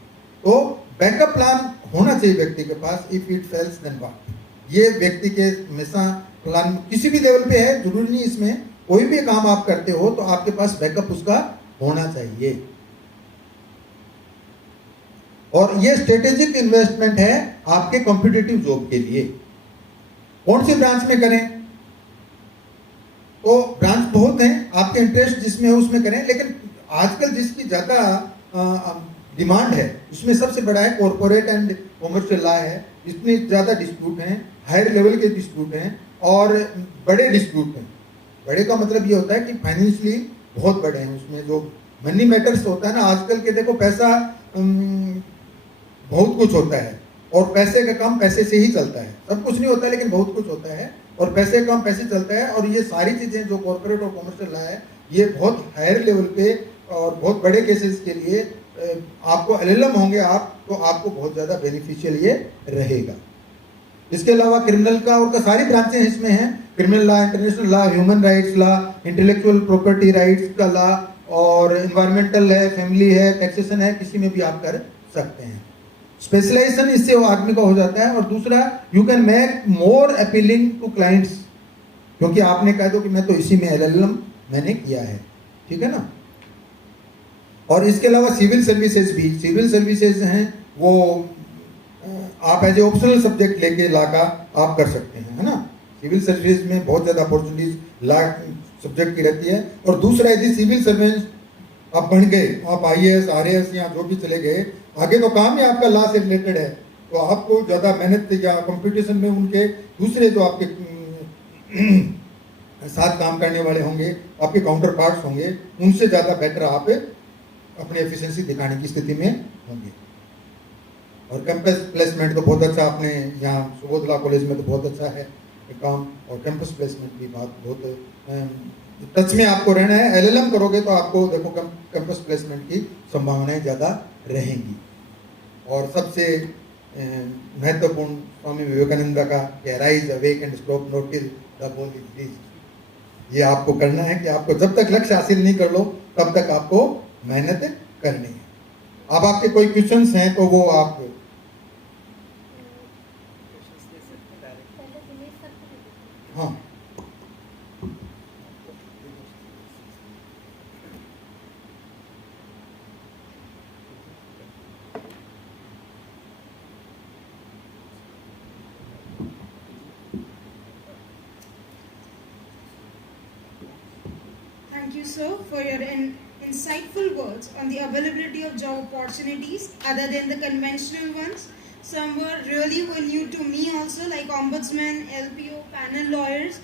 तो बैकअप प्लान होना चाहिए व्यक्ति के पास। If it fails then what, ये व्यक्ति के हमेशा प्लान किसी भी लेवल पे है, जरूरी नहीं इसमें कोई भी काम आप करते हो तो आपके पास बैकअप उसका होना चाहिए। और ये स्ट्रेटेजिक इन्वेस्टमेंट है आपके कॉम्पिटिटिव जॉब के लिए। कौन सी ब्रांच में करें? तो ब्रांच बहुत हैं, आपके इंटरेस्ट जिसमें है उसमें करें, लेकिन आजकल जिसकी ज्यादा डिमांड है उसमें सबसे बड़ा है कॉर्पोरेट एंड कॉमर्शियल लॉ है। इतने ज्यादा डिस्प्यूट हैं, हायर लेवल के डिस्प्यूट हैं और बड़े डिस्प्यूट हैं। बड़े का मतलब ये होता है कि फाइनेंशियली बहुत बड़े हैं, उसमें जो मनी मैटर्स होता है ना, आजकल के देखो पैसा बहुत कुछ होता है, और पैसे का काम पैसे से ही चलता है। सब कुछ नहीं होता लेकिन बहुत कुछ होता है, और पैसे का काम पैसे चलता है। और ये सारी चीजें जो कॉर्पोरेट और कॉमर्शियल लॉ है, ये बहुत हायर लेवल पे और बहुत बड़े केसेस के लिए आपको एलएलएम होंगे आप, तो आपको बहुत ज्यादा बेनिफिशियल ये रहेगा। इसके अलावा क्रिमिनल का और का सारी ब्रांचें इसमें हैं, criminal law, international law, human rights law, intellectual property rights का लॉ, और इन्वायरमेंटल है, फैमिली है, टैक्सेशन है, किसी में भी आप कर सकते हैं। स्पेशलाइजेशन इससे वो आदमी का हो जाता है। और दूसरा, you can make more appealing to clients, क्योंकि आपने कह दो कि मैं तो इसी में एलएलएम मैंने किया है, ठीक है ना। और इसके अलावा सिविल सर्विसेज भी, सिविल सर्विसेज हैं वो आप एज ए ऑप्शनल सब्जेक्ट लेके लॉ का आप कर सकते हैं, है ना। सिविल सर्विस में बहुत ज़्यादा अपॉर्चुनिटीज लॉ सब्जेक्ट की रहती है। और दूसरा, यदि सिविल सर्वेंट आप बन गए, आप आईएएस, आरएएस या जो भी चले गए, आगे तो काम ही आपका लॉ से रिलेटेड है, तो आपको ज़्यादा मेहनत या कंपटीशन में उनके दूसरे जो आपके साथ काम करने वाले होंगे, आपके काउंटर पार्ट्स होंगे, उनसे ज़्यादा बेटर आप अपनी एफिशिएंसी दिखाने की स्थिति में होंगे। और कैंपस प्लेसमेंट तो बहुत अच्छा, आपने यहाँ सुबोध लॉ कॉलेज में तो बहुत अच्छा है काम, और कैंपस प्लेसमेंट की बात बहुत टच में आपको रहना है। एलएलएम करोगे तो आपको देखो कैंपस प्लेसमेंट की संभावनाएं ज़्यादा रहेंगी। और सबसे महत्वपूर्ण स्वामी विवेकानंद का rise awake and stop not till the goal is reached, ये आपको करना है कि आपको जब तक लक्ष्य हासिल नहीं कर लो तब तक आपको मेहनत करनी है। अब आपके कोई क्वेश्चंस हैं तो वो आप हाँ Thank you, sir, for your insightful words on the availability of job opportunities other than the conventional ones. Some were really new to me also, like ombudsman, LPO, panel lawyers,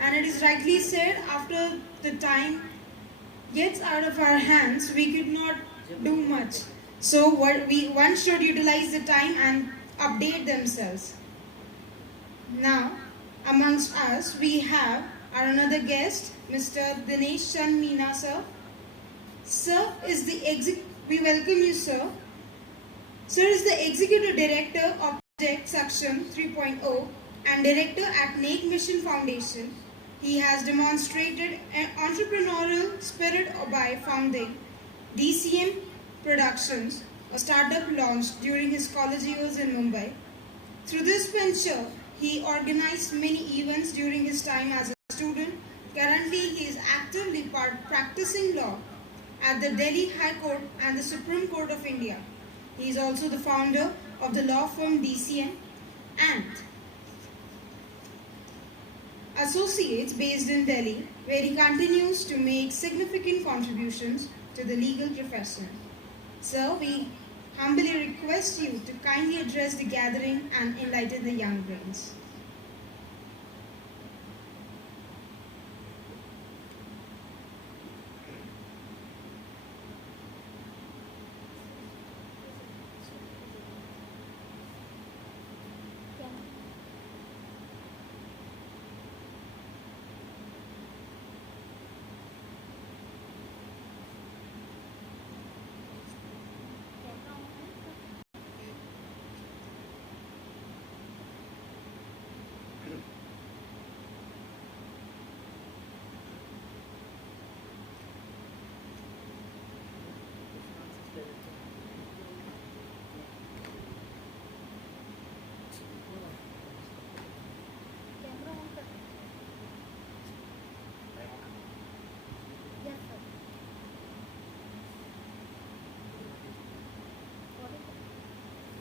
and it is rightly said, after the time gets out of our hands, we could not do much. So one should utilize the time and update themselves. Now, amongst us, we have our another guest, Mr. Dinesh Chand Meena, sir. Sir is the we welcome you, sir. Sir is the Executive Director of Project Section 3.0 and director at Nake Mission Foundation, he has demonstrated an entrepreneurial spirit by founding DCM Productions, a startup launched during his college years in Mumbai. Through this venture, he organized many events during his time as a student. Currently, he is actively practicing law at the Delhi High Court and the Supreme Court of India. He is also the founder of the law firm DCM and Associates based in Delhi, where he continues to make significant contributions to the legal profession. Sir, we humbly request you to kindly address the gathering and enlighten the young brains.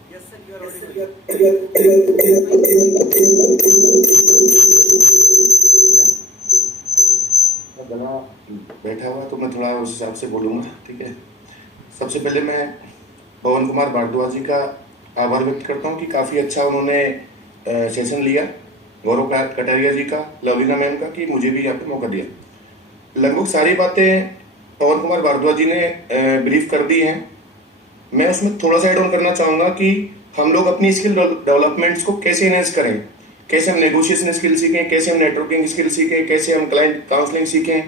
Yes, sir, you are audible. गला बैठा हुआ तो मैं थोड़ा उस हिसाब से बोलूँगा, ठीक है। सबसे पहले मैं पवन कुमार भारद्वाज जी का आभार व्यक्त करता हूँ कि काफ़ी अच्छा उन्होंने सेशन लिया, गौरव कटारिया जी का, लवलीना मैम का, कि मुझे भी यहाँ पे मौका दिया। लगभग सारी बातें पवन कुमार भारद्वाज जी ने ब्रीफ कर दी हैं। मैं उसमें थोड़ा सा एड ऑन करना चाहूँगा कि हम लोग अपनी स्किल डेवलपमेंट्स को कैसे इनहेंस करें, कैसे हम नेगोशिएशन स्किल सीखें, कैसे हम नेटवर्किंग स्किल सीखें, कैसे हम क्लाइंट काउंसलिंग सीखें,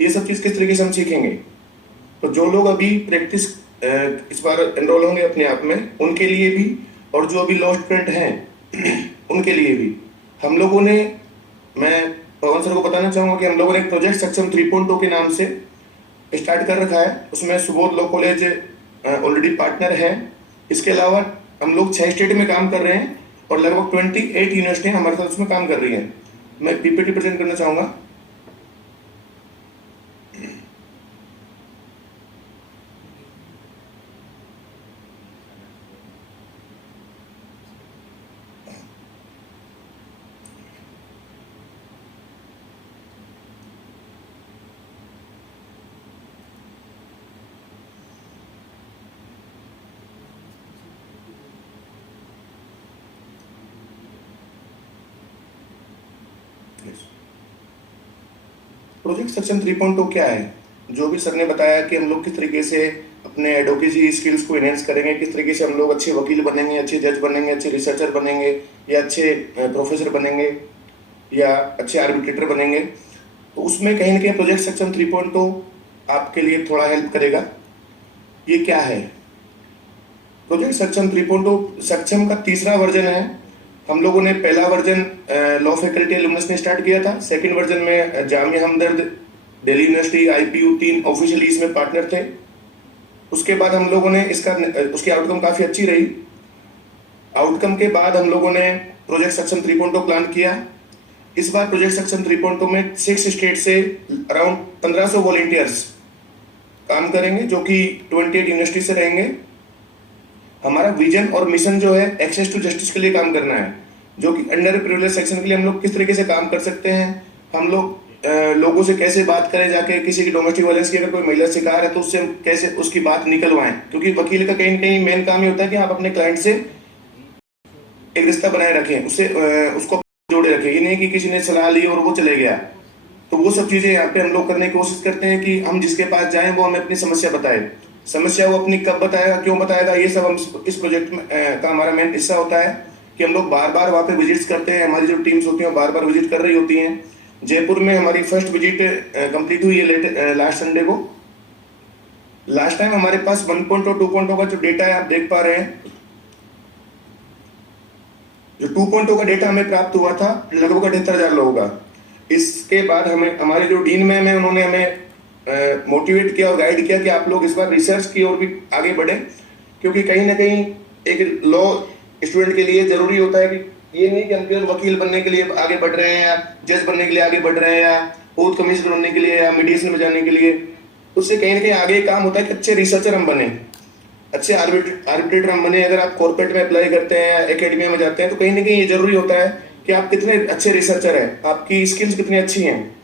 ये सब चीज़ किस तरीके से हम सीखेंगे। तो जो लोग अभी प्रैक्टिस इस बार एनरोल होंगे अपने आप में, उनके लिए भी, और जो अभी लॉस्ट स्टूडेंट हैं उनके लिए भी हम लोगों ने, मैं पवन सर को बताना चाहूँगा कि हम लोगों ने एक प्रोजेक्ट सक्षम 3.0 के नाम से स्टार्ट कर रखा है। उसमें Subodh law college already partner है। इसके अलावा हम लोग 6 स्टेट में काम कर रहे हैं और लगभग 28 यूनिवर्सिटियाँ हमारे साथ उसमें काम कर रही हैं। मैं पीपीटी प्रेजेंट करना चाहूँगा। प्रोजेक्ट सेक्शन 3.0 क्या है? जो भी सर ने बताया कि हम लोग किस तरीके से अपने एडवोकेसी स्किल्स को एनहेंस करेंगे, किस तरीके से हम लोग अच्छे वकील बनेंगे, अच्छे जज बनेंगे, अच्छे रिसर्चर बनेंगे, या अच्छे प्रोफेसर बनेंगे, या अच्छे आर्बिट्रेटर बनेंगे। तो उसमें कहीं ना कहीं प्रोजेक्ट सेक्शन 3.0 आपके लिए थोड़ा हेल्प करेगा। ये क्या है? प्रोजेक्ट सेक्शन 3.0 सक्षम का तीसरा वर्जन है। हम लोगों ने पहला वर्जन लॉ फैकल्टी एलुमनस ने स्टार्ट किया था। सेकंड वर्जन में जामिया हमदर्द, दिल्ली यूनिवर्सिटी, IPU 3 ऑफिशियली इसमें पार्टनर थे। उसके बाद हम लोगों ने उसकी आउटकम काफ़ी अच्छी रही। आउटकम के बाद हम लोगों ने प्रोजेक्ट सेक्शन 3.0 प्लान किया। इस बार प्रोजेक्ट सेक्शन 3.0 में 6 स्टेट से अराउंड 1500 वॉलंटियर्स काम करेंगे, जो कि 28 यूनिवर्सिटी से रहेंगे। हमारा विजन और मिशन जो है एक्सेस टू जस्टिस के लिए काम करना है, जो कि अंडर प्रिविलेज सेक्शन के लिए हम लोग किस तरीके से काम कर सकते हैं, हम लोग लोगों से कैसे बात करें, जाके किसी की डोमेस्टिक वायलेंस की अगर कोई महिला शिकार है तो उससे कैसे उसकी बात निकलवाएं। क्योंकि वकील का कहीं ना कहीं मेन काम ये होता है कि आप अपने क्लाइंट से एक रिश्ता बनाए रखें, उसको जोड़े रखें। ये नहीं कि किसी ने सलाह ली और वो चले गया। तो वो सब चीज़ें यहाँ पे हम लोग करने की कोशिश करते हैं कि हम जिसके पास जाएं वो हमें अपनी समस्या बताए। समस्या वो अपनी कब बताएगा, क्यों बताएगा, ये सब हम इस प्रोजेक्ट में का हमारा मेन हिस्सा होता है कि हम लोग बार बार वहाँ पे विजिट्स करते हैं। हमारी जो टीम्स होती हैं बार बार विजिट कर रही होती हैं। जयपुर में हमारी फर्स्ट विजिट कंप्लीट हुई है लास्ट संडे को। लास्ट टाइम हमारे पास 1.0 2.0 का जो डेटा है आप देख पा रहे हैं, जो 2.0 का डेटा हमें प्राप्त हुआ था लगभग 78,000 लोगों का। इसके बाद हमें हमारे जो डीन मैम है उन्होंने हमें मोटिवेट किया और गाइड किया कि आप लोग इस बार रिसर्च की ओर भी आगे बढ़ें, क्योंकि कहीं ना कहीं एक लॉ स्टूडेंट के लिए जरूरी होता है कि ये नहीं कि हम केवल वकील बनने के लिए आगे बढ़ रहे हैं या जज बनने के लिए आगे बढ़ रहे हैं या ओथ कमिश्नर बनने के लिए या मीडिएशन में जाने के लिए। उससे कहीं ना कहीं आगे काम होता है कि अच्छे रिसर्चर हम बने, अच्छे आर्बिट्रेटर हम बने। अगर आप कॉर्पोरेट में अप्लाई करते हैं या एकेडमिया में जाते हैं तो कहीं ना कहीं ये जरूरी होता है कि आप कितने अच्छे रिसर्चर हैं, आपकी स्किल्स कितनी अच्छी हैं।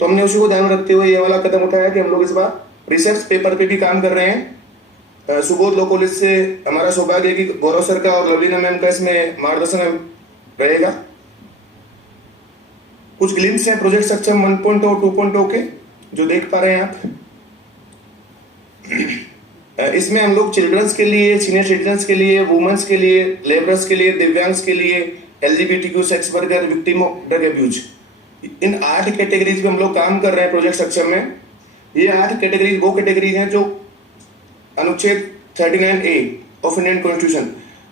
तो हमने उसी को ध्यान रखते हुए ये वाला कदम उठाया कि हम लोग इस बार रिसर्च पेपर पे भी काम कर रहे हैं। सुबोध लॉ कॉलेज से हमारा सौभाग्य है कि गौरव सर का और लवलीना मैम का इसमें मार्गदर्शन रहेगा। कुछ ग्लिम्स हैं प्रोजेक्ट सक्षम 1.0 2.0 के जो देख पा रहे हैं आप। इसमें हम लोग चिल्ड्रंस के लिए, सीनियर सिटीजन्स के लिए, वुमेन्स के लिए, लेबरर्स के लिए, दिव्यांग्स के लिए, LGBTQ sex worker, victim of drug abuse, in 8 categories में हम लोग काम कर रहे हैं प्रोजेक्ट सक्षम में। ये 8 कैटेगरीज वो कैटेगरीज हैं जो अनुच्छेद 39A ऑफ इंडियन कॉन्स्टिट्यूशन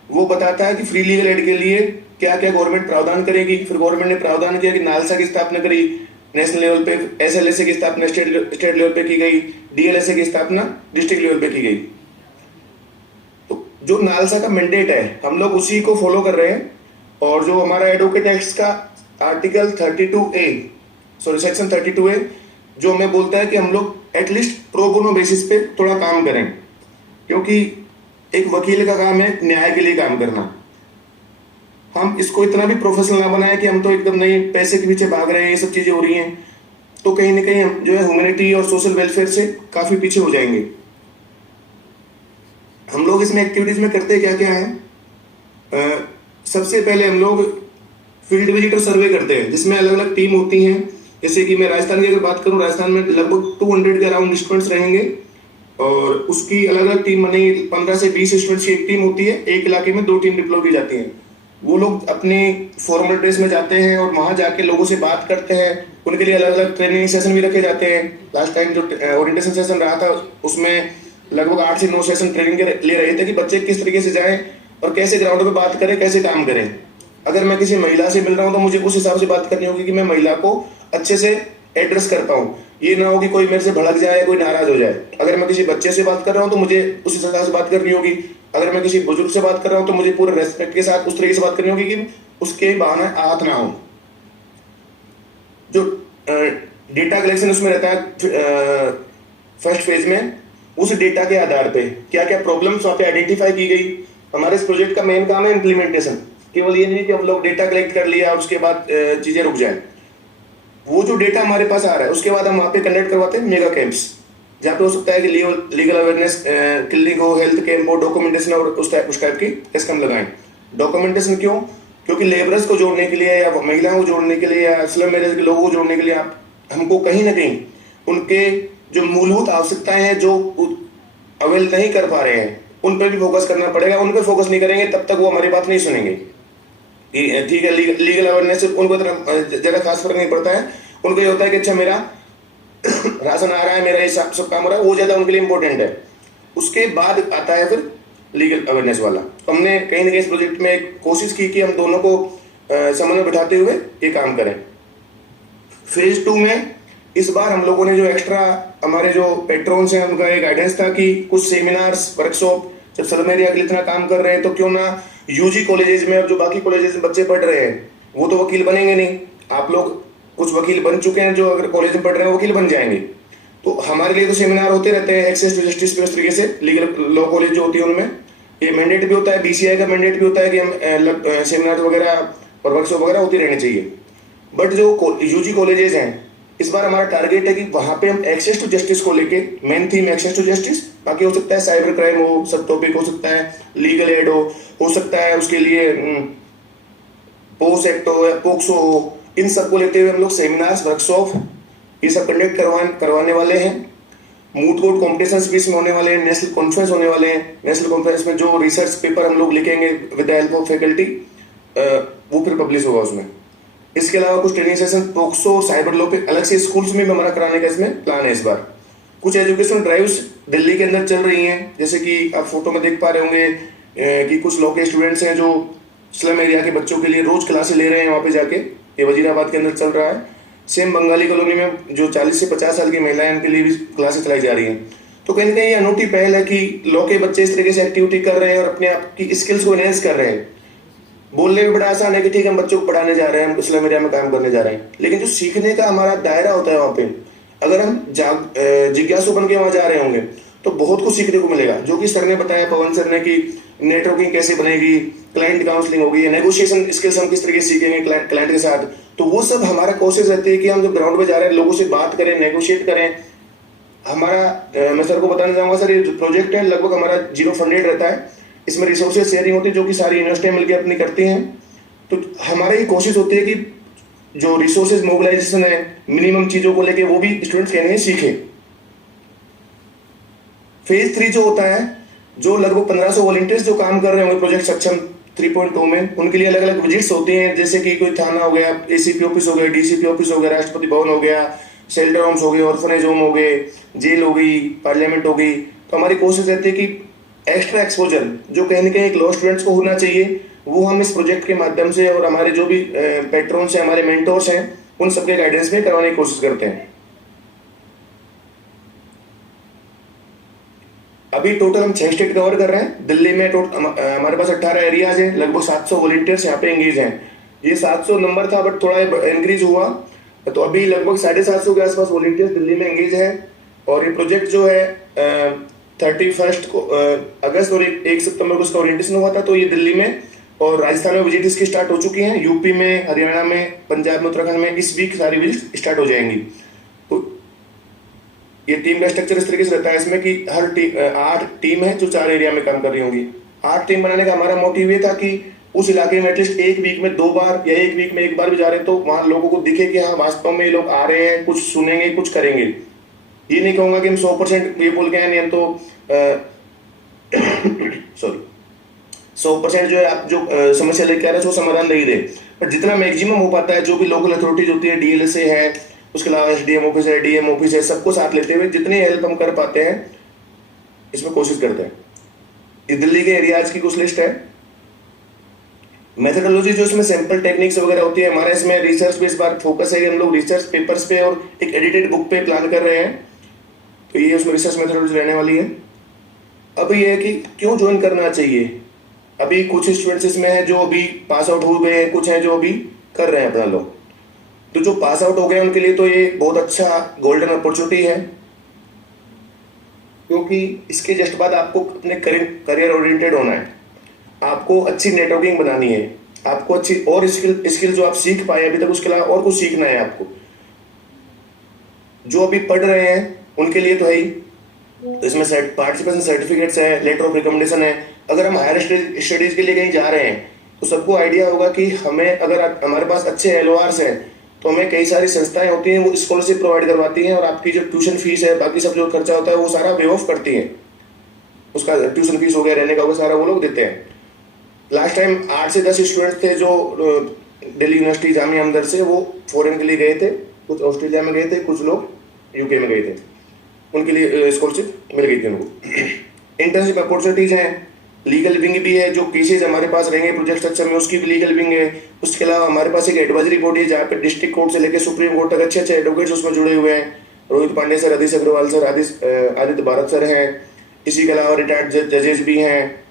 वो बताता है कि फ्री लीगल एड के लिए क्या क्या गवर्नमेंट प्रावधान करेगी। फिर गवर्नमेंट ने प्रावधान किया कि नालसा की स्थापना करी नेशनल लेवल पे, SLSA की स्थापना स्टेट लेवल पे की गई, DLSA की स्थापना डिस्ट्रिक्ट लेवल पे की गई। तो जो नालसा का मैंडेट है हम लोग उसी को फॉलो कर रहे हैं। और जो हमारा एडवोकेट एक्ट का आर्टिकल 32A सेक्शन 32A जो हमें बोलता है कि हम लोग एटलीस्ट प्रो बोनो बेसिस पे थोड़ा काम करें, क्योंकि एक वकील का काम है न्याय के लिए काम करना। हम इसको इतना भी प्रोफेशनल ना बनाए कि हम तो एकदम नहीं पैसे के पीछे भाग रहे हैं, ये सब चीजें हो रही हैं, तो कहीं ना कहीं हम जो है ह्यूमैनिटी और सोशल वेलफेयर से काफी पीछे हो जाएंगे। हम लोग इसमें एक्टिविटीज में करते क्या क्या है। सबसे पहले हम लोग फील्ड विजिटर सर्वे करते हैं जिसमें अलग अलग टीम होती हैं। जैसे कि मैं राजस्थान की अगर बात करूं, राजस्थान में लगभग 200 के अराउंड स्टूडेंट्स रहेंगे और उसकी अलग अलग टीम बनेगी। 15 से 20 स्टूडेंट्स की एक टीम होती है, एक इलाके में 2 टीम डिप्लॉय की जाती हैं। वो लोग अपने फॉर्मल ड्रेस में जाते हैं और वहां जाके लोगों से बात करते हैं। उनके लिए अलग अलग ट्रेनिंग सेशन भी रखे जाते हैं। लास्ट टाइम जो ओरिएंटेशन सेशन रहा था उसमें लगभग 8 से 9 सेशन ट्रेनिंग के ले रहे थे कि बच्चे किस तरीके से जाएं और कैसे ग्राउंड पे बात करें, कैसे काम करें। अगर मैं किसी महिला से मिल रहा हूं तो मुझे उस हिसाब से बात करनी होगी कि मैं महिला को अच्छे से एड्रेस कर पाऊं। ये ना हो कि कोई मेरे से भड़क जाए, कोई नाराज हो जाए। अगर मैं किसी बच्चे से बात कर रहा हूं तो मुझे उस हिसाब से बात करनी होगी। अगर मैं किसी बुजुर्ग से बात कर रहा हूं तो मुझे पूरे रेस्पेक्ट के साथ उस तरीके से बात करनी होगी कि उसके बहाने आहत ना हो। जो डेटा कलेक्शन उसमें रहता है फर्स्ट फेज में, उस डेटा के आधार पे क्या क्या प्रॉब्लम्स वहां पे आइडेंटिफाई की गई। हमारे इस प्रोजेक्ट का मेन काम है इम्प्लीमेंटेशन। केवल ये नहीं कि हम लोग डेटा कलेक्ट कर लिया और उसके बाद चीजें रुक जाए। वो जो डेटा हमारे पास आ रहा है उसके बाद हम वहां पे कंडक्ट करवाते हैं मेगा कैंप्स, जहाँ पे हो सकता है कि लीगल अवेयरनेस क्लिनिक हो, हेल्थ कैंप हो, डॉक्यूमेंटेशन और उस टाइप की टेस्ट हम लगाएं। डॉक्यूमेंटेशन क्यों? क्योंकि लेबरर्स को जोड़ने के लिए या महिलाओं को जोड़ने के लिए या स्लम एरिया के लोगों को जोड़ने के लिए आप हमको कहीं ना कहीं उनके जो मूलभूत आवश्यकताएं हैं जो अवेल नहीं कर पा रहे हैं उन पर भी फोकस करना पड़ेगा। उन पर फोकस नहीं करेंगे तब तक वो हमारी बात नहीं सुनेंगे। ठीक है, लीगल अवेयरनेस से उनको ज्यादा खास फर्क नहीं पड़ता है। उनको ये होता है कि अच्छा मेरा राशन आ रहा है, मेरा ये सब काम हो रहा है, वो ज्यादा उनके लिए इंपॉर्टेंट है। उसके बाद आता है फिर लीगल अवेयरनेस वाला। तो हमने कहीं ना कहीं इस प्रोजेक्ट में एक कोशिश की कि हम दोनों को समन्वय बिठाते हुए ये काम करें। फेज 2 में इस बार हम लोगों ने जो एक्स्ट्रा हमारे जो पेट्रोन्स हैं उनका एक गाइडेंस था कि कुछ सेमिनार्स, वर्कशॉप, जब स्लम एरिया के लिए इतना काम कर रहे हैं तो क्यों ना यूजी कॉलेजेस में, अब जो बाकी कॉलेजेस में बच्चे पढ़ रहे हैं वो तो वकील बनेंगे नहीं। आप लोग कुछ वकील बन चुके हैं जो अगर कॉलेज में पढ़ रहे हैं वकील बन जाएंगे। तो हमारे लिए तो सेमिनार होते रहते हैं एक्सेस टू जस्टिस पे, उस तरीके से लीगल लॉ कॉलेज जो होती है उनमें ये मैंडेट भी होता है। BCI का मैंडेट भी होता है कि हम सेमिनार वगैरह और वर्कशॉप वगैरह होती रहनी चाहिए। बट जो यूजी कॉलेजेस हैं इस बार हमारा टारगेट है कि वहां पे हम एक्सेस टू जस्टिस को लेके, main theme access to justice, बाकी हो सकता है साइबर क्राइम हो, सब टॉपिक हो सकता है, लीगल एड हो सकता है उसके लिए पोस एक्ट हो, पोक्सो हो, इन सबको लेते हुए हम लोग सेमिनार्स, वर्कशॉप ये सब कंडक्ट करवाने वाले हैं। मूट कोर्ट कॉम्पिटिशन्स भी इसमें होने वाले हैं। नेशनल कॉन्फ्रेंस होने वाले हैं। नेशनल कॉन्फ्रेंस में जो रिसर्च पेपर हम लोग लिखेंगे with the help of faculty वो फिर पब्लिश होगा उसमें। इसके अलावा कुछ ट्रेनिंग सेशन पोक्सो और साइबर लॉ पे अलग से स्कूल्स में भी हमारा कराने का इसमें प्लान है इस बार। कुछ एजुकेशन ड्राइव्स दिल्ली के अंदर चल रही हैं, जैसे कि आप फोटो में देख पा रहे होंगे कि कुछ लॉ के स्टूडेंट्स हैं जो स्लम एरिया के बच्चों के लिए रोज क्लासेस ले रहे हैं वहाँ पे जाके, ये वजीराबाद के अंदर चल रहा है। सेम बंगाली कॉलोनी में जो 40 से 50 साल की महिलाएं हैं उनके लिए भी क्लासेस चलाई जा रही हैं। तो कहीं ना कहीं ये अनूठी पहल है कि लॉ के बच्चे इस तरीके से एक्टिविटी कर रहे हैं और अपने आप की स्किल्स को एनहेंस कर रहे हैं। बोलने में बड़ा आसान है कि ठीक है हम बच्चों को पढ़ाने जा रहे हैं, हम स्लम एरिया में काम करने जा रहे हैं, लेकिन जो सीखने का हमारा दायरा होता है वहाँ पे, अगर हम जिज्ञासु बन के वहाँ जा रहे होंगे तो बहुत कुछ सीखने को मिलेगा। जो कि सर ने बताया, पवन सर ने, कि नेटवर्किंग कैसे बनेगी, क्लाइंट काउंसलिंग होगी, नेगोशिएशन स्किल्स हम किस तरीके से सीखेंगे क्लाइंट के साथ, तो वो सब हमारा कोशिश रहती है कि हम जब ग्राउंड पे जा रहे हैं लोगों से बात करें, नेगोशिएट करें। हमारा मैं सर को बताना चाहूँगा, सर ये जो प्रोजेक्ट है लगभग हमारा 0 फंडेड रहता है। इसमें रिसोर्सेज शेयरिंग होती है जो कि सारी यूनिवर्सिटियाँ मिलकर अपनी करती हैं। तो हमारी ये कोशिश होती है कि जो रिसोर्सेज मोबिलाइजेशन है, मिनिमम चीज़ों को लेके वो भी स्टूडेंट्स कहेंगे सीखें। फेज 3 जो होता है, जो लगभग 1500 वॉलंटियर्स जो काम कर रहे होंगे प्रोजेक्ट सक्षम 3.2 में, उनके लिए अलग अलग विजिट्स होती हैं, जैसे कि कोई थाना हो गया, एसीपी ऑफिस हो गया, डीसीपी ऑफिस हो गया, राष्ट्रपति भवन हो गया, शेल्टर होम्स हो गए, ऑर्फनेज होम हो गए, जेल हो गई, पार्लियामेंट हो गई। तो हमारी कोशिश रहती है कि एक्स्ट्रा एक्सपोजर जो कहीं ना कहीं एक लॉ स्टूडेंट्स को होना चाहिए, वो हम इस प्रोजेक्ट के माध्यम से और हमारे जो भी पेट्रोन्स हैं, हमारे मेंटोर्स हैं, उन सबके गाइडेंस में करवाने की कोशिश करते हैं। अभी टोटल हम 6 स्टेट कवर कर रहे हैं। दिल्ली में हमारे पास 18 एरियाज हैं, लगभग 700 वॉलंटियर्स यहाँ पे एंगेज हैं। ये 700 नंबर था बट थोड़ा इंक्रीज हुआ, तो अभी लगभग 750 के आसपास वॉलंटियर्स दिल्ली में एंगेज हैं। और ये प्रोजेक्ट जो है 31 को अगस्त और 1 सितंबर को इसका ओरिएंटेशन हुआ था। तो ये दिल्ली में और राजस्थान में विजिट इसकी स्टार्ट हो चुकी हैं। यूपी में, हरियाणा में, पंजाब में, उत्तराखंड में इस वीक सारी विजिट स्टार्ट हो जाएंगी। तो ये टीम का स्ट्रक्चर इस तरीके से रहता है इसमें कि हर टीम 8 टीम है जो 4 एरिया में काम कर रही होंगी। 8 टीम बनाने का हमारा मोटिव ये था कि उस इलाके में एटलीस्ट एक वीक में 2 बार या एक वीक में 1 बार भी जा रहे हैं तो वहां लोगों को दिखे कि हाँ वास्तव में ये लोग आ रहे हैं, कुछ सुनेंगे, कुछ करेंगे। ये नहीं कहूंगा कि हम 100% ये बोल के आए, नहीं हम तो सॉरी 100% जो है आप जो समस्या लेके आ रहे हैं वो समाधान नहीं दे, पर जितना मैक्सिमम हो पाता है, जो भी लोकल अथॉरिटीज होती है, डीएलएसए है, उसके अलावा एसडीएम ऑफिस है, डीएम ऑफिस है, सबको साथ लेते हुए जितनी हेल्प हम कर पाते हैं इसमें कोशिश करते हैं। ये दिल्ली के एरियाज की कुछ लिस्ट है। मेथोडोलॉजी जो इसमें सैंपल टेक्निक्स वगैरह होती है, हमारा इसमें रिसर्च पे इस बार फोकस है कि हम लोग रिसर्च पेपर्स पे और एक एडिटेड बुक पे प्लान कर रहे हैं। तो ये उसमें रिसर्च मेथोडोलॉजी रहने वाली है। अब ये है कि क्यों ज्वाइन करना चाहिए। अभी कुछ स्टूडेंट्स इसमें हैं जो अभी पास आउट हुए हैं, कुछ हैं जो अभी कर रहे हैं अपना लोग। तो जो पास आउट हो गए उनके लिए तो ये बहुत अच्छा गोल्डन अपॉर्चुनिटी है, क्योंकि इसके जस्ट बाद आपको अपने करियर ओरिएंटेड होना है, आपको अच्छी नेटवर्किंग बनानी है, आपको अच्छी और स्किल जो आप सीख पाए अभी तक उसके अलावा और कुछ सीखना है आपको। जो अभी पढ़ रहे हैं उनके लिए तो है ही, तो इसमें पार्टिसिपेशन सर्टिफिकेट्स है, लेटर ऑफ रिकमेंडेशन है। अगर हम हायर स्टडीज के लिए कहीं जा रहे हैं तो सबको आइडिया होगा कि हमें अगर हमारे पास अच्छे एलओआर्स हैं तो हमें कई सारी संस्थाएं होती हैं वो स्कॉलरशिप प्रोवाइड करवाती हैं और आपकी जो ट्यूशन फीस है, बाकी सब जो खर्चा होता है वो सारा वेव ऑफ करती हैं। उसका ट्यूशन फीस हो गया, रहने का हो गया, सारा वो लोग देते हैं। लास्ट टाइम 8 से 10 स्टूडेंट्स थे जो दिल्ली यूनिवर्सिटी जामिया हमदर्द से, वो फॉरेन के लिए गए थे, कुछ ऑस्ट्रेलिया में गए थे, कुछ लोग यूके में गए थे, उनके लिए स्कॉलरशिप मिल गई थी उनको। इंटर्नशिप अपॉर्चुनिटीज हैं, लीगल विंग भी है, जो केसेज हमारे पास रहेंगे प्रोजेक्ट स्ट्रक्चर में उसकी भी लीगल विंग है। उसके अलावा हमारे पास एक एडवाइजरी बॉडी है जहाँ पे डिस्ट्रिक्ट कोर्ट से लेकर सुप्रीम कोर्ट तक अच्छे अच्छे एडवोकेट्स उसमें जुड़े हुए हैं। रोहित पांडे सर, आदिश अग्रवाल सर, आदित्य भारत सर हैं। इसी के अलावा रिटायर्ड जजेस भी हैं,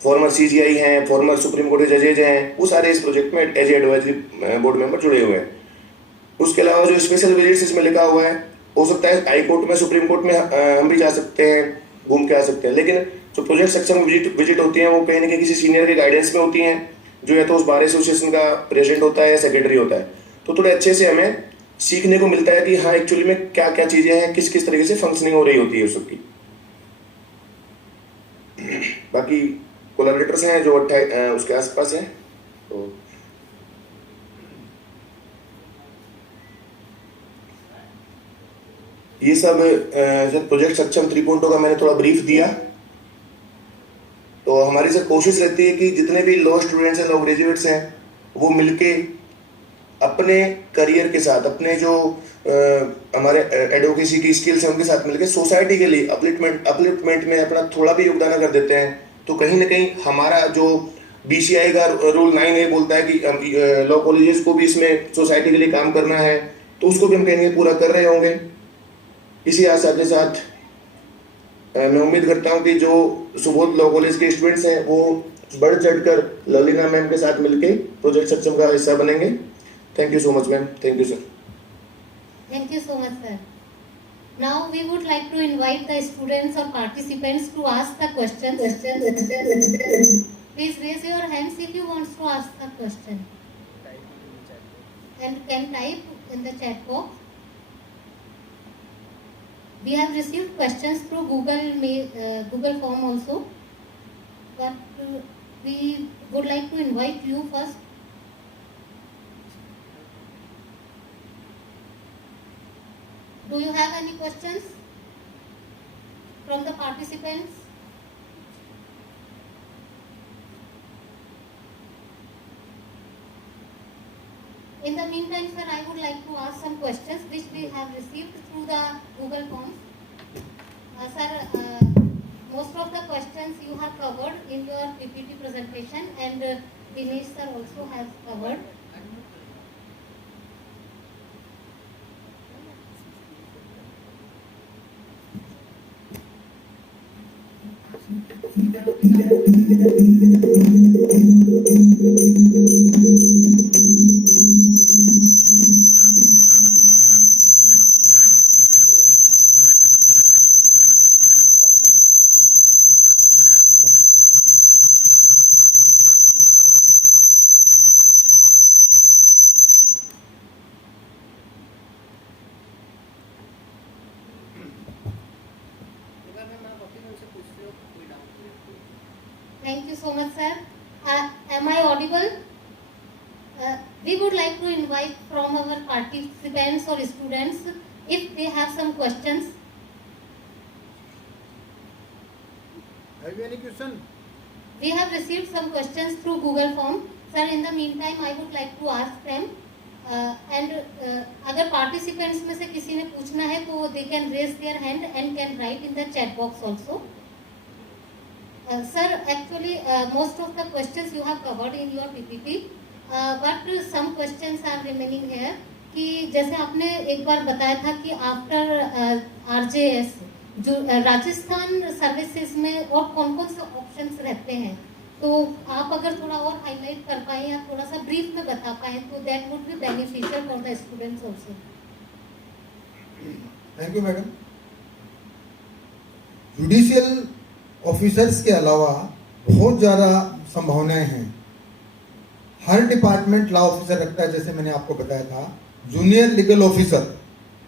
फॉर्मर सीजीआई हैं, फॉर्मर सुप्रीम कोर्ट के जजेज हैं, वो सारे इस प्रोजेक्ट में एज एडवाइजरी बोर्ड मेंबर जुड़े हुए हैं। उसके अलावा जो स्पेशल विजिट्स इसमें लिखा हुआ है, हो सकता है हाई कोर्ट में, सुप्रीम कोर्ट में हम भी जा सकते हैं, घूम के आ सकते हैं, लेकिन जो प्रोजेक्ट सेक्शन विजिट होती हैं वो कहीं ना कहीं किसी सीनियर के गाइडेंस में होती हैं, जो है तो उस बार एसोसिएशन का प्रेसिडेंट होता है, सेक्रेटरी होता है। तो थोड़े अच्छे से हमें सीखने को मिलता है कि हाँ एक्चुअली में क्या क्या चीजें हैं, किस किस तरीके से फंक्शनिंग हो रही होती है उसकी। बाकी कोलैबोरेटर्स हैं जो उसके आसपास हैं। तो ये सब प्रोजेक्ट सक्षम 3.0 का मैंने थोड़ा ब्रीफ दिया। तो हमारी सर कोशिश रहती है कि जितने भी लॉ स्टूडेंट्स हैं, लॉ ग्रेजुएट्स हैं, वो मिलके अपने करियर के साथ, अपने जो हमारे एडवोकेसी की स्किल्स हैं उनके साथ मिलके सोसाइटी के लिए अपलिफ्टमेंट में अपना थोड़ा भी योगदान अगर देते हैं तो कहीं ना कहीं हमारा जो BCI का रूल 9A बोलता है कि लॉ कॉलेजेस को भी इसमें सोसाइटी के लिए काम करना है, तो उसको भी हम कहेंगे पूरा कर रहे होंगे। इसी आशा के साथ मैं उम्मीद करता हूं कि जो सुबोध लॉ कॉलेज के स्टूडेंट्स हैं वो बढ़ चढ़कर ललिना मैम के साथ मिलके प्रोजेक्ट सक्षम का हिस्सा बनेंगे। Thank you so much ma'am. Thank you sir. Thank you so much, sir. Now we would like to invite the students or participants to ask the questions. Please raise your hands if you want to ask the question and can type in the chat box. We have received questions through Google form also, but we would like to invite you first. Do you have any questions from the participants? In the meantime, sir, I would like to ask some questions which we have received through the Google Forms. Sir, most of the questions you have covered in your PPT presentation, and Dinesh sir also has covered. एक बार मैं आप अपने उनसे पूछते हो कोई doubt नहीं। Thank you so much, sir. Am I audible? We would like to invite from our participants or students if they have some questions. Have you any question? We have received some questions through Google form. Sir, in the meantime, I would like to ask them. अगर participants में से किसी ने पूछना है तो they can raise their hand and can write in the chat box also. Sir, actually, most of the questions you have covered in your PPT, but some questions are remaining here. कि जैसे आपने एक बार बताया था कि after RJS जो Rajasthan services में और कौन कौन से ऑप्शंस रहते हैं, तो आप अगर थोड़ा और हाईलाइट कर पाए या थोड़ा सा ब्रीफ में बता पाए तो that would be beneficial for the students also. Thank you madam. Judicial officers के अलावा बहुत ज़्यादा संभावनाएं हैं। हर डिपार्टमेंट लॉ ऑफिसर रखता है, जैसे मैंने आपको बताया था। जूनियर लीगल ऑफिसर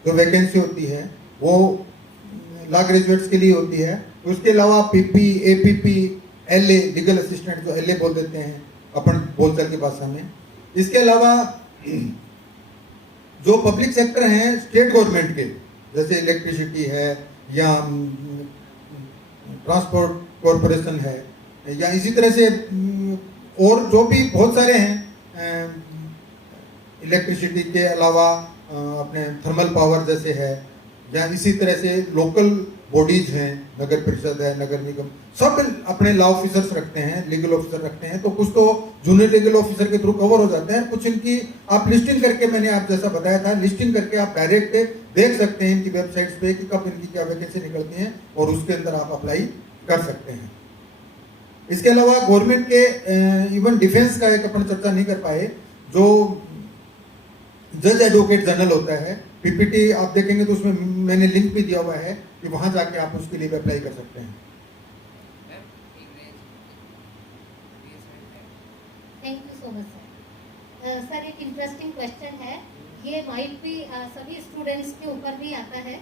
जो वैकेंसी होती है वो लॉ ग्रेजुएट्स के लिए होती है। उसके अलावा PP, APP, LA legal assistant जो LA बोल देते हैं अपन बोलचाल की भाषा में। इसके अलावा जो पब्लिक सेक्टर हैं स्टेट गवर्नमेंट के, जैसे इलेक्ट्रिसिटी है या ट्रांसपोर्ट कॉरपोरेशन है या इसी तरह से और जो भी बहुत सारे हैं, इलेक्ट्रिसिटी के अलावा अपने थर्मल पावर जैसे है, या इसी तरह से लोकल बॉडीज हैं, नगर परिषद है, नगर निगम, सब अपने लॉ ऑफिसर्स रखते हैं, लीगल ऑफिसर रखते हैं। तो कुछ तो जूनियर लीगल ऑफिसर के थ्रू कवर हो जाते हैं, कुछ इनकी आप लिस्टिंग करके, मैंने आप जैसा बताया था, लिस्टिंग करके आप डायरेक्ट देख सकते हैं इनकी वेबसाइट्स पे कि कब इनकी क्या वैकेंसी निकलती हैं और उसके अंदर आप अप्लाई कर सकते हैं। इसके अलावा गवर्नमेंट के इवन डिफेंस का एक अपन चर्चा नहीं कर पाए, जो जज एडवोकेट जनरल होता है, PPT आप देखेंगे तो उसमें मैंने लिंक भी दिया हुआ है कि वहां जाके आप उसके लिए भी अप्लाई कर सकते हैं। Thank you so much sir. Sir, एक इंटरेस्टिंग क्वेश्चन है, ये माइट भी सभी स्टूडेंट्स के ऊपर भी आता है।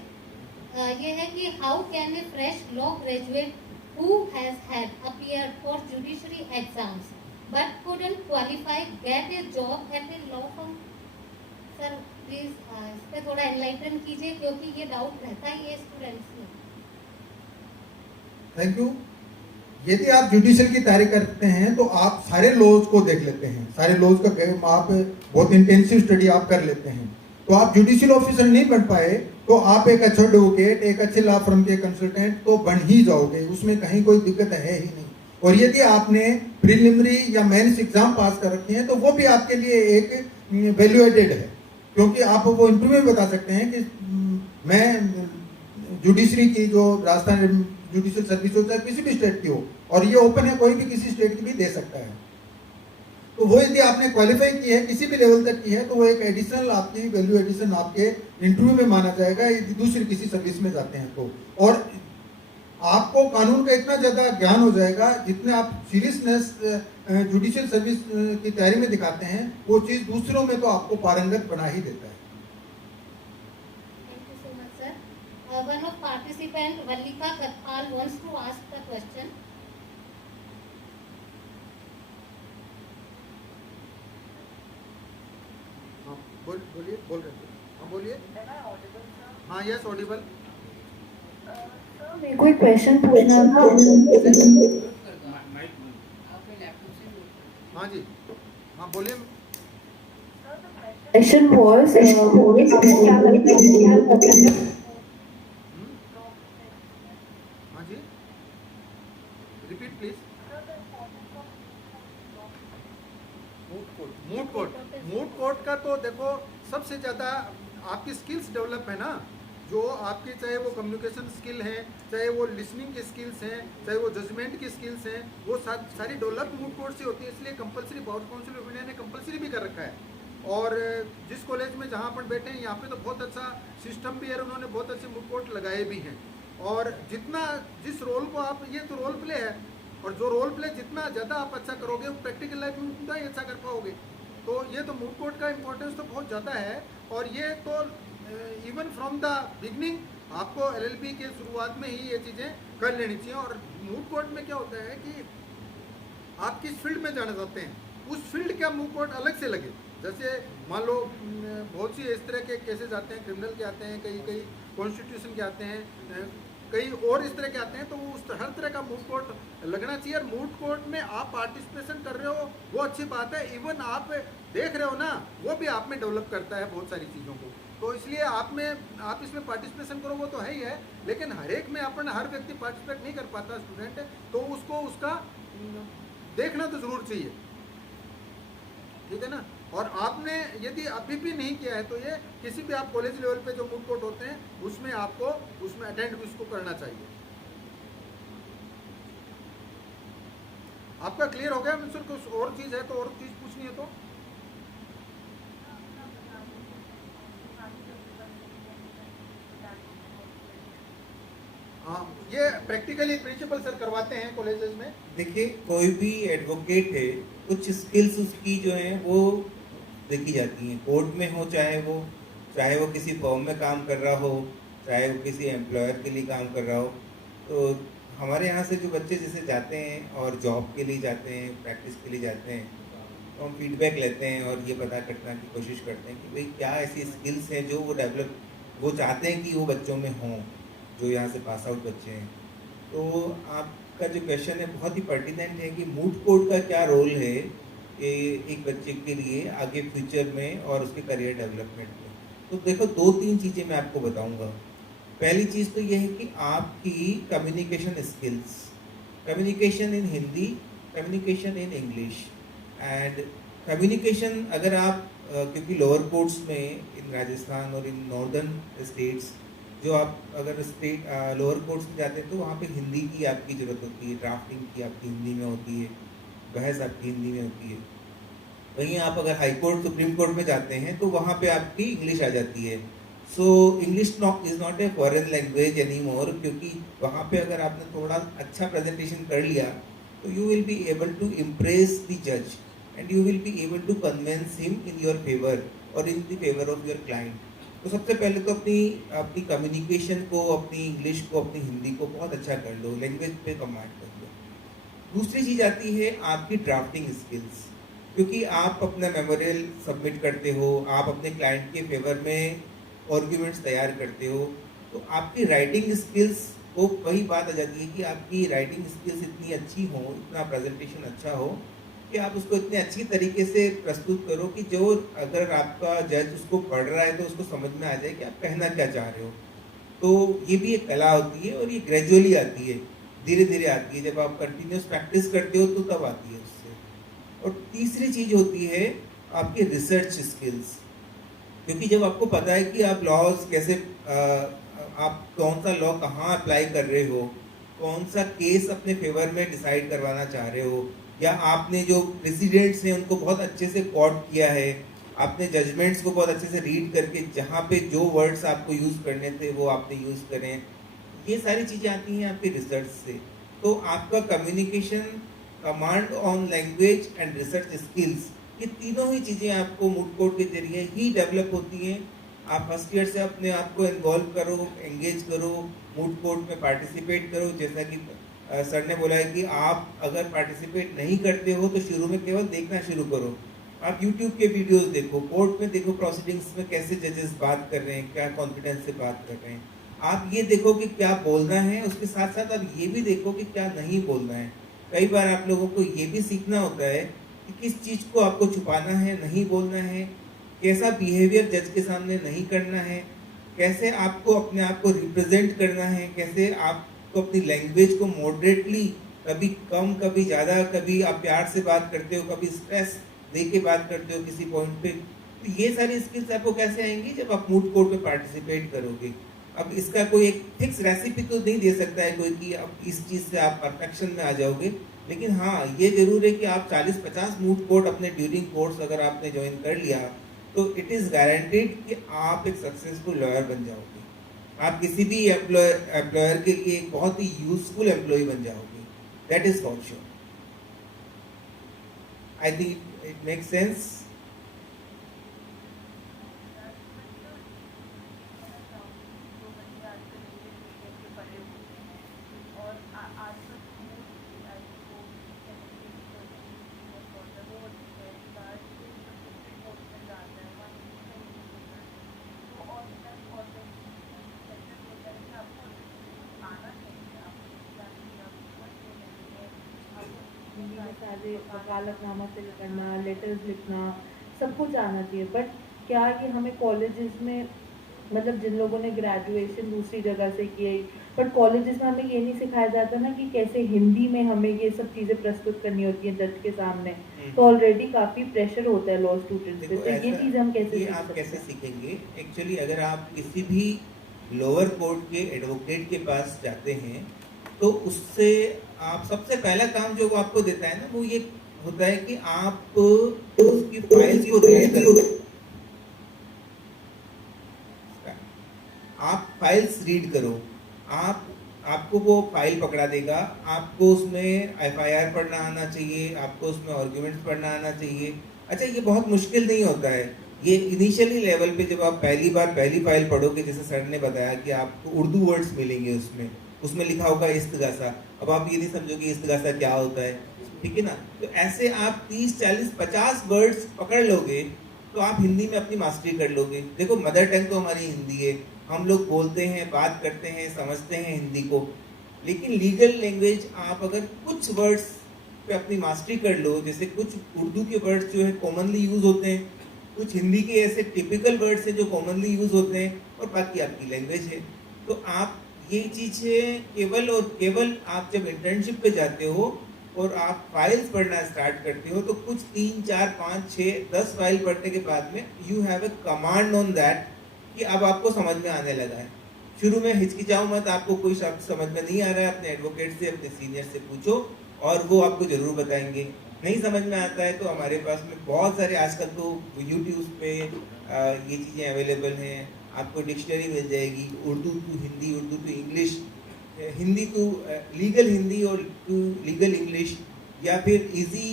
ये है कि how can a fresh law graduate who has had appeared for judiciary exams but couldn't qualify get a job at a law firm? Sir please इस पे थोड़ा एनलाइटन कीजिए क्योंकि ये डाउट रहता ही है स्टूडेंट्स में। Thank you. यदि आप जुडिशियल की तैयारी करते हैं तो आप सारे लॉज को देख लेते हैं, सारे लॉज का आप बहुत इंटेंसिव स्टडी आप कर लेते हैं। तो आप जुडिशियल ऑफिसर नहीं बन पाए तो आप एक अच्छा एडवोकेट, एक अच्छे लॉ फर्म के कंसल्टेंट तो बन ही जाओगे, उसमें कहीं कोई दिक्कत है ही नहीं। और यदि आपने प्रिलिमिनरी या मेंस एग्जाम पास कर रखे हैं तो वो भी आपके लिए एक वैल्यू एडेड है, क्योंकि आप वो इंटरव्यू में बता सकते हैं कि मैं जुडिशरी की जो राजस्थान जुडिशियल सर्विस हो चाहे किसी भी स्टेट की हो, और ये ओपन है, कोई भी किसी स्टेट की भी दे सकता है। तो वो यदि आपने क्वालिफाई की है किसी भी लेवल तक की है तो वो एक एडिशनल आपकी वैल्यू एडिशन आपके इंटरव्यू में माना जाएगा यदि दूसरी किसी सर्विस में जाते हैं तो। और आपको कानून का इतना ज़्यादा ज्ञान हो जाएगा, जितने आप सीरियसनेस जुडिशियल सर्विस की तैयारी में दिखाते हैं, वो चीज़ दूसरों में तो आपको पारंगत बना ही देता है। Thank you so much, sir. One of participant, Vallika Katpal, wants to ask the question. हाँ बोलिए, बोल रहे थे, हाँ बोलिए। हाँ यस ऑडिबल। मेरे को एक क्वेश्चन पूछना था। अपने लैपटॉप से note कर। हाँ जी, हाँ बोलिए। क्वेश्चन वाज हाँ जी, रिपीट प्लीज। मूड कोर्ट का तो देखो सबसे ज़्यादा आपकी स्किल्स डेवलप है ना, जो आपकी चाहे वो कम्युनिकेशन स्किल है, चाहे वो लिसनिंग की स्किल्स हैं, चाहे वो जजमेंट की स्किल्स हैं, वो सारी डेवलप मूड कोर्ट से होती है। इसलिए compulsory power council of India ने कंपलसरी भी कर रखा है। और जिस कॉलेज में जहाँ पर बैठे हैं यहाँ पे तो बहुत अच्छा सिस्टम भी है, उन्होंने बहुत अच्छे मूड कोर्ट लगाए भी हैं। और जितना जिस रोल को आप, ये तो रोल प्ले है, और जो रोल प्ले जितना ज़्यादा आप अच्छा करोगे प्रैक्टिकल लाइफ में उतना ही अच्छा कर पाओगे। तो ये तो मूड कोर्ट का इम्पोर्टेंस तो बहुत ज़्यादा है। और ये तो इवन फ्रॉम द बिगनिंग आपको एलएलबी के शुरुआत में ही ये चीज़ें कर लेनी चाहिए। और मूड कोर्ट में क्या होता है कि आप किस फील्ड में जाना चाहते हैं, उस फील्ड का मूड कोर्ट अलग से लगे। जैसे मान लो बहुत सी इस तरह के केसेस आते हैं, क्रिमिनल के आते हैं, कई कॉन्स्टिट्यूशन के आते हैं, कई और इस तरह के आते हैं, तो वो उस हर तरह का मूड कोर्ट लगना चाहिए। और मूड कोर्ट में आप पार्टिसिपेशन कर रहे हो वो अच्छी बात है, इवन आप देख रहे हो ना वो भी आप में डेवलप करता है बहुत सारी चीज़ों को। तो इसलिए आप इसमें पार्टिसिपेशन करो वो तो है ही है, लेकिन हर एक में हर व्यक्ति पार्टिसिपेट नहीं कर पाता स्टूडेंट, तो उसको उसका देखना तो जरूर चाहिए, ठीक है ना। और आपने यदि अभी भी नहीं किया है तो ये किसी भी आप कॉलेज लेवल पे जो मूड कोर्ट होते हैं उसमें आपको उसमें अटेंड भी उसको करना चाहिए। आपका क्लियर हो गया मिस्टर? कुछ और चीज़ है तो और चीज़ पूछनी है तो? हाँ, ये प्रैक्टिकली प्रिंसिपल सर करवाते हैं कॉलेजेस में। देखिए, कोई भी एडवोकेट है, कुछ स्किल्स उसकी जो हैं वो देखी जाती हैं। कोर्ट में हो चाहे वो किसी फर्म में काम कर रहा हो, चाहे वो किसी एम्प्लॉयर के लिए काम कर रहा हो। तो हमारे यहाँ से जो बच्चे जैसे जाते हैं और जॉब के लिए जाते हैं, प्रैक्टिस के लिए जाते हैं, तो हम फीडबैक लेते हैं और ये पता करने की कोशिश करते हैं कि भाई क्या ऐसी स्किल्स हैं जो वो चाहते हैं कि वो बच्चों में हों, जो यहाँ से पास आउट बच्चे हैं। तो आपका जो क्वेश्चन है बहुत ही पर्टिनेंट है कि मूड कोर्ट का क्या रोल है एक बच्चे के लिए आगे फ्यूचर में और उसके करियर डेवलपमेंट में। तो देखो, 2-3 चीज़ें मैं आपको बताऊंगा। पहली चीज़ तो यह है कि आपकी communication skills, communication in Hindi, communication in English and communication अगर आप क्योंकि लोअर कोर्ट्स में इन राजस्थान और इन नॉर्दर्न स्टेट्स जो आप अगर लोअर कोर्ट्स में जाते हैं तो वहाँ पे हिंदी की आपकी ज़रूरत होती है, ड्राफ्टिंग की आपकी हिंदी में होती है, बहस आपकी हिंदी में होती है। वहीं आप अगर हाई कोर्ट सुप्रीम कोर्ट में जाते हैं तो वहाँ पे आपकी इंग्लिश आ जाती है। So English is not a foreign language any more, क्योंकि वहाँ पे अगर आपने थोड़ा अच्छा प्रेजेंटेशन कर लिया तो you will be able to impress the जज and you will be able to convince him in your favour और in the favour of your client. तो सबसे पहले तो अपनी कम्युनिकेशन को, अपनी इंग्लिश को, अपनी हिंदी को बहुत अच्छा कर लो, लैंग्वेज पे कमांड कर लो। दूसरी चीज़ आती है आपकी ड्राफ्टिंग स्किल्स, क्योंकि आप अपना मेमोरियल सबमिट करते हो, आप अपने क्लाइंट के फेवर में आर्ग्यूमेंट्स तैयार करते हो, तो आपकी राइटिंग स्किल्स को वही बात आ जाती है कि आपकी राइटिंग स्किल्स इतनी अच्छी हो, इतना प्रेजेंटेशन अच्छा हो कि आप उसको इतने अच्छी तरीके से प्रस्तुत करो कि जो अगर आपका जज उसको पढ़ रहा है तो उसको समझ में आ जाए कि आप कहना क्या चाह रहे हो। तो ये भी एक कला होती है और ये ग्रेजुअली आती है। धीरे धीरे आती है, जब आप कंटिन्यूस प्रैक्टिस करते हो तो तब आती है उससे। और तीसरी चीज होती है आपकी रिसर्च स्किल्स, क्योंकि जब आपको पता है कि आप लॉज कैसे आप कौन सा लॉ कहाँ अप्लाई कर रहे हो, कौन सा केस अपने फेवर में डिसाइड करवाना चाह रहे हो, या आपने जो प्रेसिडेंट्स हैं उनको बहुत अच्छे से कोट किया है, आपने जजमेंट्स को बहुत अच्छे से रीड करके जहाँ पे जो वर्ड्स आपको यूज़ करने थे वो आपने यूज़ करें, ये सारी चीज़ें आती हैं आपकी रिसर्च से। तो आपका communication, command on language and research skills, ये तीनों ही चीज़ें आपको मूड कोर्ट के जरिए ही डेवलप होती हैं। आप फर्स्ट ईयर से अपने आप को इन्वॉल्व करो, एंगेज करो, मूड कोर्ट में पार्टिसिपेट करो। जैसा कि सर ने बोला है कि आप अगर पार्टिसिपेट नहीं करते हो तो शुरू में केवल देखना शुरू करो। आप YouTube के वीडियोस देखो, कोर्ट में देखो प्रोसीडिंग्स में कैसे जजेस बात कर रहे हैं, क्या कॉन्फिडेंस से बात कर रहे हैं। आप ये देखो कि क्या बोलना है, उसके साथ साथ आप ये भी देखो कि क्या नहीं बोलना है। कई बार आप लोगों को ये भी सीखना होता है कि किस चीज़ को आपको छुपाना है, नहीं बोलना है, कैसा बिहेवियर जज के सामने नहीं करना है, कैसे आपको अपने आप को रिप्रेजेंट करना है, कैसे आपको अपनी लैंग्वेज को मॉडरेटली, कभी कम कभी ज़्यादा, कभी आप प्यार से बात करते हो, कभी स्ट्रेस दे के बात करते हो किसी पॉइंट पे। तो ये सारी स्किल्स आपको कैसे आएंगी जब आप मूड कोर्ट में पार्टिसिपेट करोगे। अब इसका कोई एक फिक्स रेसिपी तो नहीं दे सकता है कोई कि अब इस चीज़ से आप परफेक्शन में आ जाओगे, लेकिन हाँ ये जरूर है कि आप 40-50 मूड कोर्ट अपने ड्यूरिंग कोर्स अगर आपने ज्वाइन कर लिया तो इट इज़ गारंटीड कि आप एक सक्सेसफुल लॉयर बन जाओगे। आप किसी भी एम्प्लॉयर के लिए एक बहुत ही यूजफुल एम्प्लॉय बन जाओगे, that is for sure. I think it makes sense. Hindi में सारे वकालतनामा से करना, लेटर्स लिखना, सब कुछ आना चाहिए। बट क्या ये हमें कॉलेजेस में, मतलब जिन लोगों ने ग्रेजुएशन दूसरी जगह से की है, बट कॉलेजेस में हमें ये नहीं सिखाया जाता ना कि कैसे हिंदी में हमें ये सब चीज़ें प्रस्तुत करनी होती हैं जज के सामने। तो ऑलरेडी काफ़ी प्रेशर होता है लॉ स्टूडेंट्स पे, तो ये चीज़ हम कैसे सीख आप सकते कैसे हैं? सीखेंगे? एक्चुअली अगर आप किसी भी लोअर कोर्ट के एडवोकेट के पास जाते हैं तो उससे आप सबसे पहला काम जो वो आपको देता है ना, वो ये होता है कि आप उसकी फाइल्स को रीड करो। आप फाइल्स रीड करो, आपको वो फाइल पकड़ा देगा, आपको उसमें एफआईआर पढ़ना आना चाहिए, आपको उसमें आर्गुमेंट्स पढ़ना आना चाहिए। अच्छा, ये बहुत मुश्किल नहीं होता है। ये इनिशियली लेवल पे जब आप पहली फाइल पढ़ोगे, जैसे सर ने बताया कि आपको उर्दू वर्ड्स मिलेंगे, उसमें लिखा होगा इस्तिगासा। अब आप ये नहीं समझोगे इस्तिगासा क्या होता है, ठीक है ना। तो ऐसे आप 30, 40, 50 वर्ड्स पकड़ लोगे तो आप हिंदी में अपनी मास्टरी कर लोगे। देखो, मदर टंग तो हमारी हिंदी है, हम लोग बोलते हैं, बात करते हैं, समझते हैं हिंदी को। लेकिन लीगल लैंग्वेज आप अगर कुछ वर्ड्स पे अपनी मास्टरी कर लो, जैसे कुछ उर्दू के वर्ड्स जो है कॉमनली यूज होते हैं, कुछ हिंदी के ऐसे टिपिकल वर्ड्स हैं जो कॉमनली यूज होते हैं, और बाकी आपकी लैंग्वेज है। तो आप ये चीज़ें केवल और केवल आप जब इंटर्नशिप पे जाते हो और आप फाइल्स पढ़ना स्टार्ट करते हो, तो कुछ 3, 4, 5, 6, 10 फाइल पढ़ने के बाद में you have a command on that कि अब आपको समझ में आने लगा है। शुरू में हिचकिचाओ मत, आपको कोई शब्द समझ में नहीं आ रहा है, अपने एडवोकेट से, अपने सीनियर से पूछो और वो आपको ज़रूर बताएंगे। नहीं समझ में आता है तो हमारे पास में बहुत सारे आजकल तो यूट्यूब पे ये चीज़ें अवेलेबल हैं। आपको डिक्शनरी मिल जाएगी, Urdu to Hindi, Urdu to English, Hindi to legal Hindi और टू लीगल इंग्लिश, या फिर easy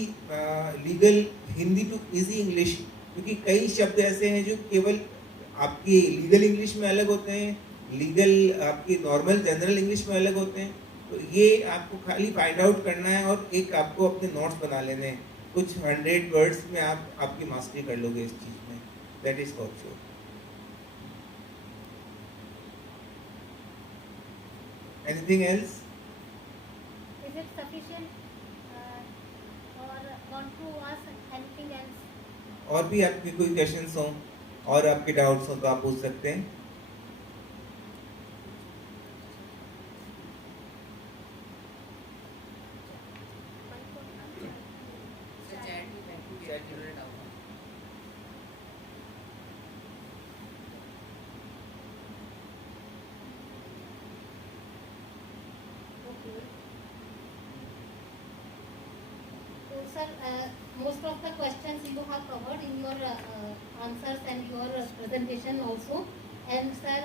legal Hindi to easy English. क्योंकि कई शब्द ऐसे हैं जो केवल आपकी लीगल इंग्लिश में अलग होते हैं, लीगल आपकी नॉर्मल जनरल इंग्लिश में अलग होते हैं। तो ये आपको खाली फाइंड आउट करना है और एक आपको अपने नोट्स बना लेने हैं। कुछ 100 वर्ड्स में आप आपकी मास्टरी कर लोगे इस चीज़ में, that is for sure. Anything else? Is it sufficient or want to ask anything else? और भी आपके कोई क्वेश्चंस हो और आपके डाउट्स हो तो आप पूछ सकते हैं। sir, most of the questions you have covered in your answers and your presentation also. And sir,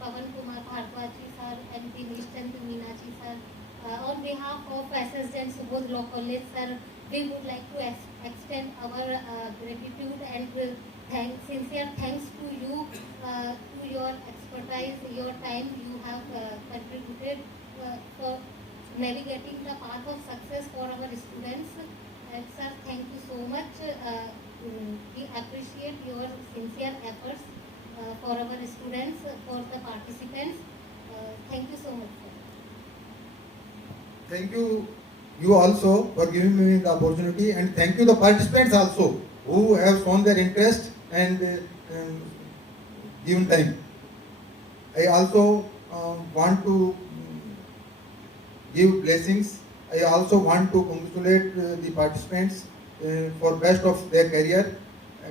Pavan Kumar Bhardwaj ji sir and Dinesh Chandra Meena ji sir, on behalf of SSJ and Subodh Law College sir, we would like to extend our gratitude and sincere thanks to you, to your expertise, your time you have contributed for navigating the path of success for our students. And sir, thank you so much. We appreciate your sincere efforts for our students, for the participants. Thank you so much, sir. Thank you also for giving me the opportunity, and thank you the participants also who have shown their interest and given time. I also want to give blessings. I also want to congratulate the participants for best of their career,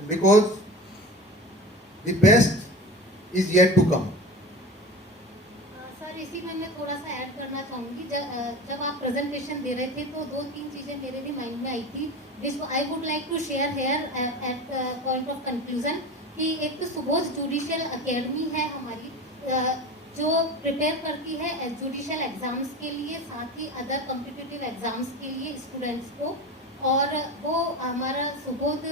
because the best is yet to come. Sir इसी में मैं थोड़ा सा add करना चाहूँगी. जब आप presentation दे रहे थे तो 2-3 चीज़ें मेरे भी माइंड में आई थी, which I would like to share here at point of conclusion. कि एक तो सुबोध जुडिशियल एकेडमी है हमारी, जो प्रिपेयर करती है जुडिशियल एग्ज़ाम्स के लिए, साथ ही अदर कॉम्पिटिटिव एग्ज़ाम्स के लिए स्टूडेंट्स को. और वो हमारा सुबोध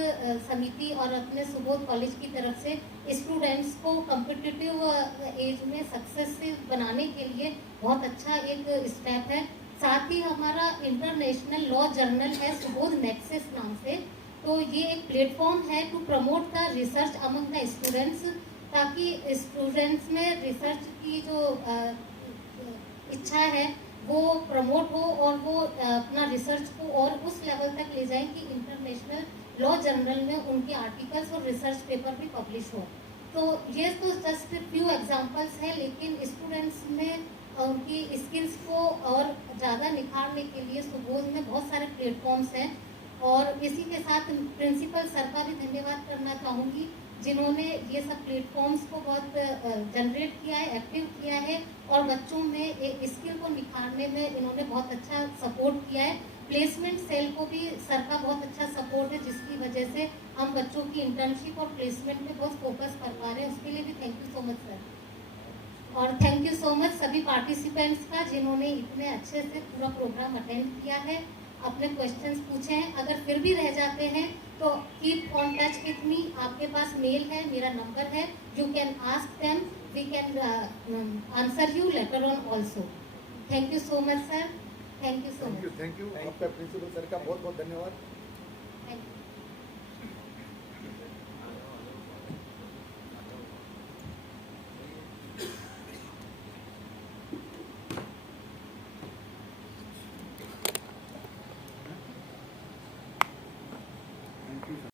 समिति और अपने सुबोध कॉलेज की तरफ से स्टूडेंट्स को कॉम्पिटिटिव एज में सक्सेसिव बनाने के लिए बहुत अच्छा एक स्टेप है. साथ ही हमारा इंटरनेशनल लॉ जर्नल है सुबोध नेक्सस नाम से. तो ये एक प्लेटफॉर्म है to promote the research among the students, ताकि स्टूडेंट्स में रिसर्च की जो इच्छा है वो प्रमोट हो और वो अपना रिसर्च को और उस लेवल तक ले जाएं कि इंटरनेशनल लॉ जर्नल में उनके आर्टिकल्स और रिसर्च पेपर भी पब्लिश हो. तो ये तो जस्ट फ्यू एग्जांपल्स हैं, लेकिन स्टूडेंट्स में उनकी स्किल्स को और ज़्यादा निखारने के लिए सुबोध में बहुत सारे प्लेटफॉर्म्स हैं. और इसी के साथ प्रिंसिपल सर का भी धन्यवाद करना चाहूँगी, जिन्होंने ये सब प्लेटफॉर्म्स को बहुत जनरेट किया है, एक्टिव किया है, और बच्चों में एक स्किल को निखारने में इन्होंने बहुत अच्छा सपोर्ट किया है. प्लेसमेंट सेल को भी सर का बहुत अच्छा सपोर्ट है, जिसकी वजह से हम बच्चों की इंटर्नशिप और प्लेसमेंट में बहुत फोकस कर पा रहे हैं. उसके लिए भी thank you so much sir. और थैंक यू सो मच सभी पार्टिसिपेंट्स का, जिन्होंने इतने अच्छे से पूरा प्रोग्राम अटेंड किया है, अपने क्वेश्चंस पूछे हैं. अगर फिर भी रह जाते हैं तो keep on touch with me. आपके पास मेल है, मेरा नंबर है, you can ask them, we can answer you later on also. Thank you so much sir. Thank you so much. Thank you. आपका प्रिंसिपल सर का बहुत बहुत धन्यवाद.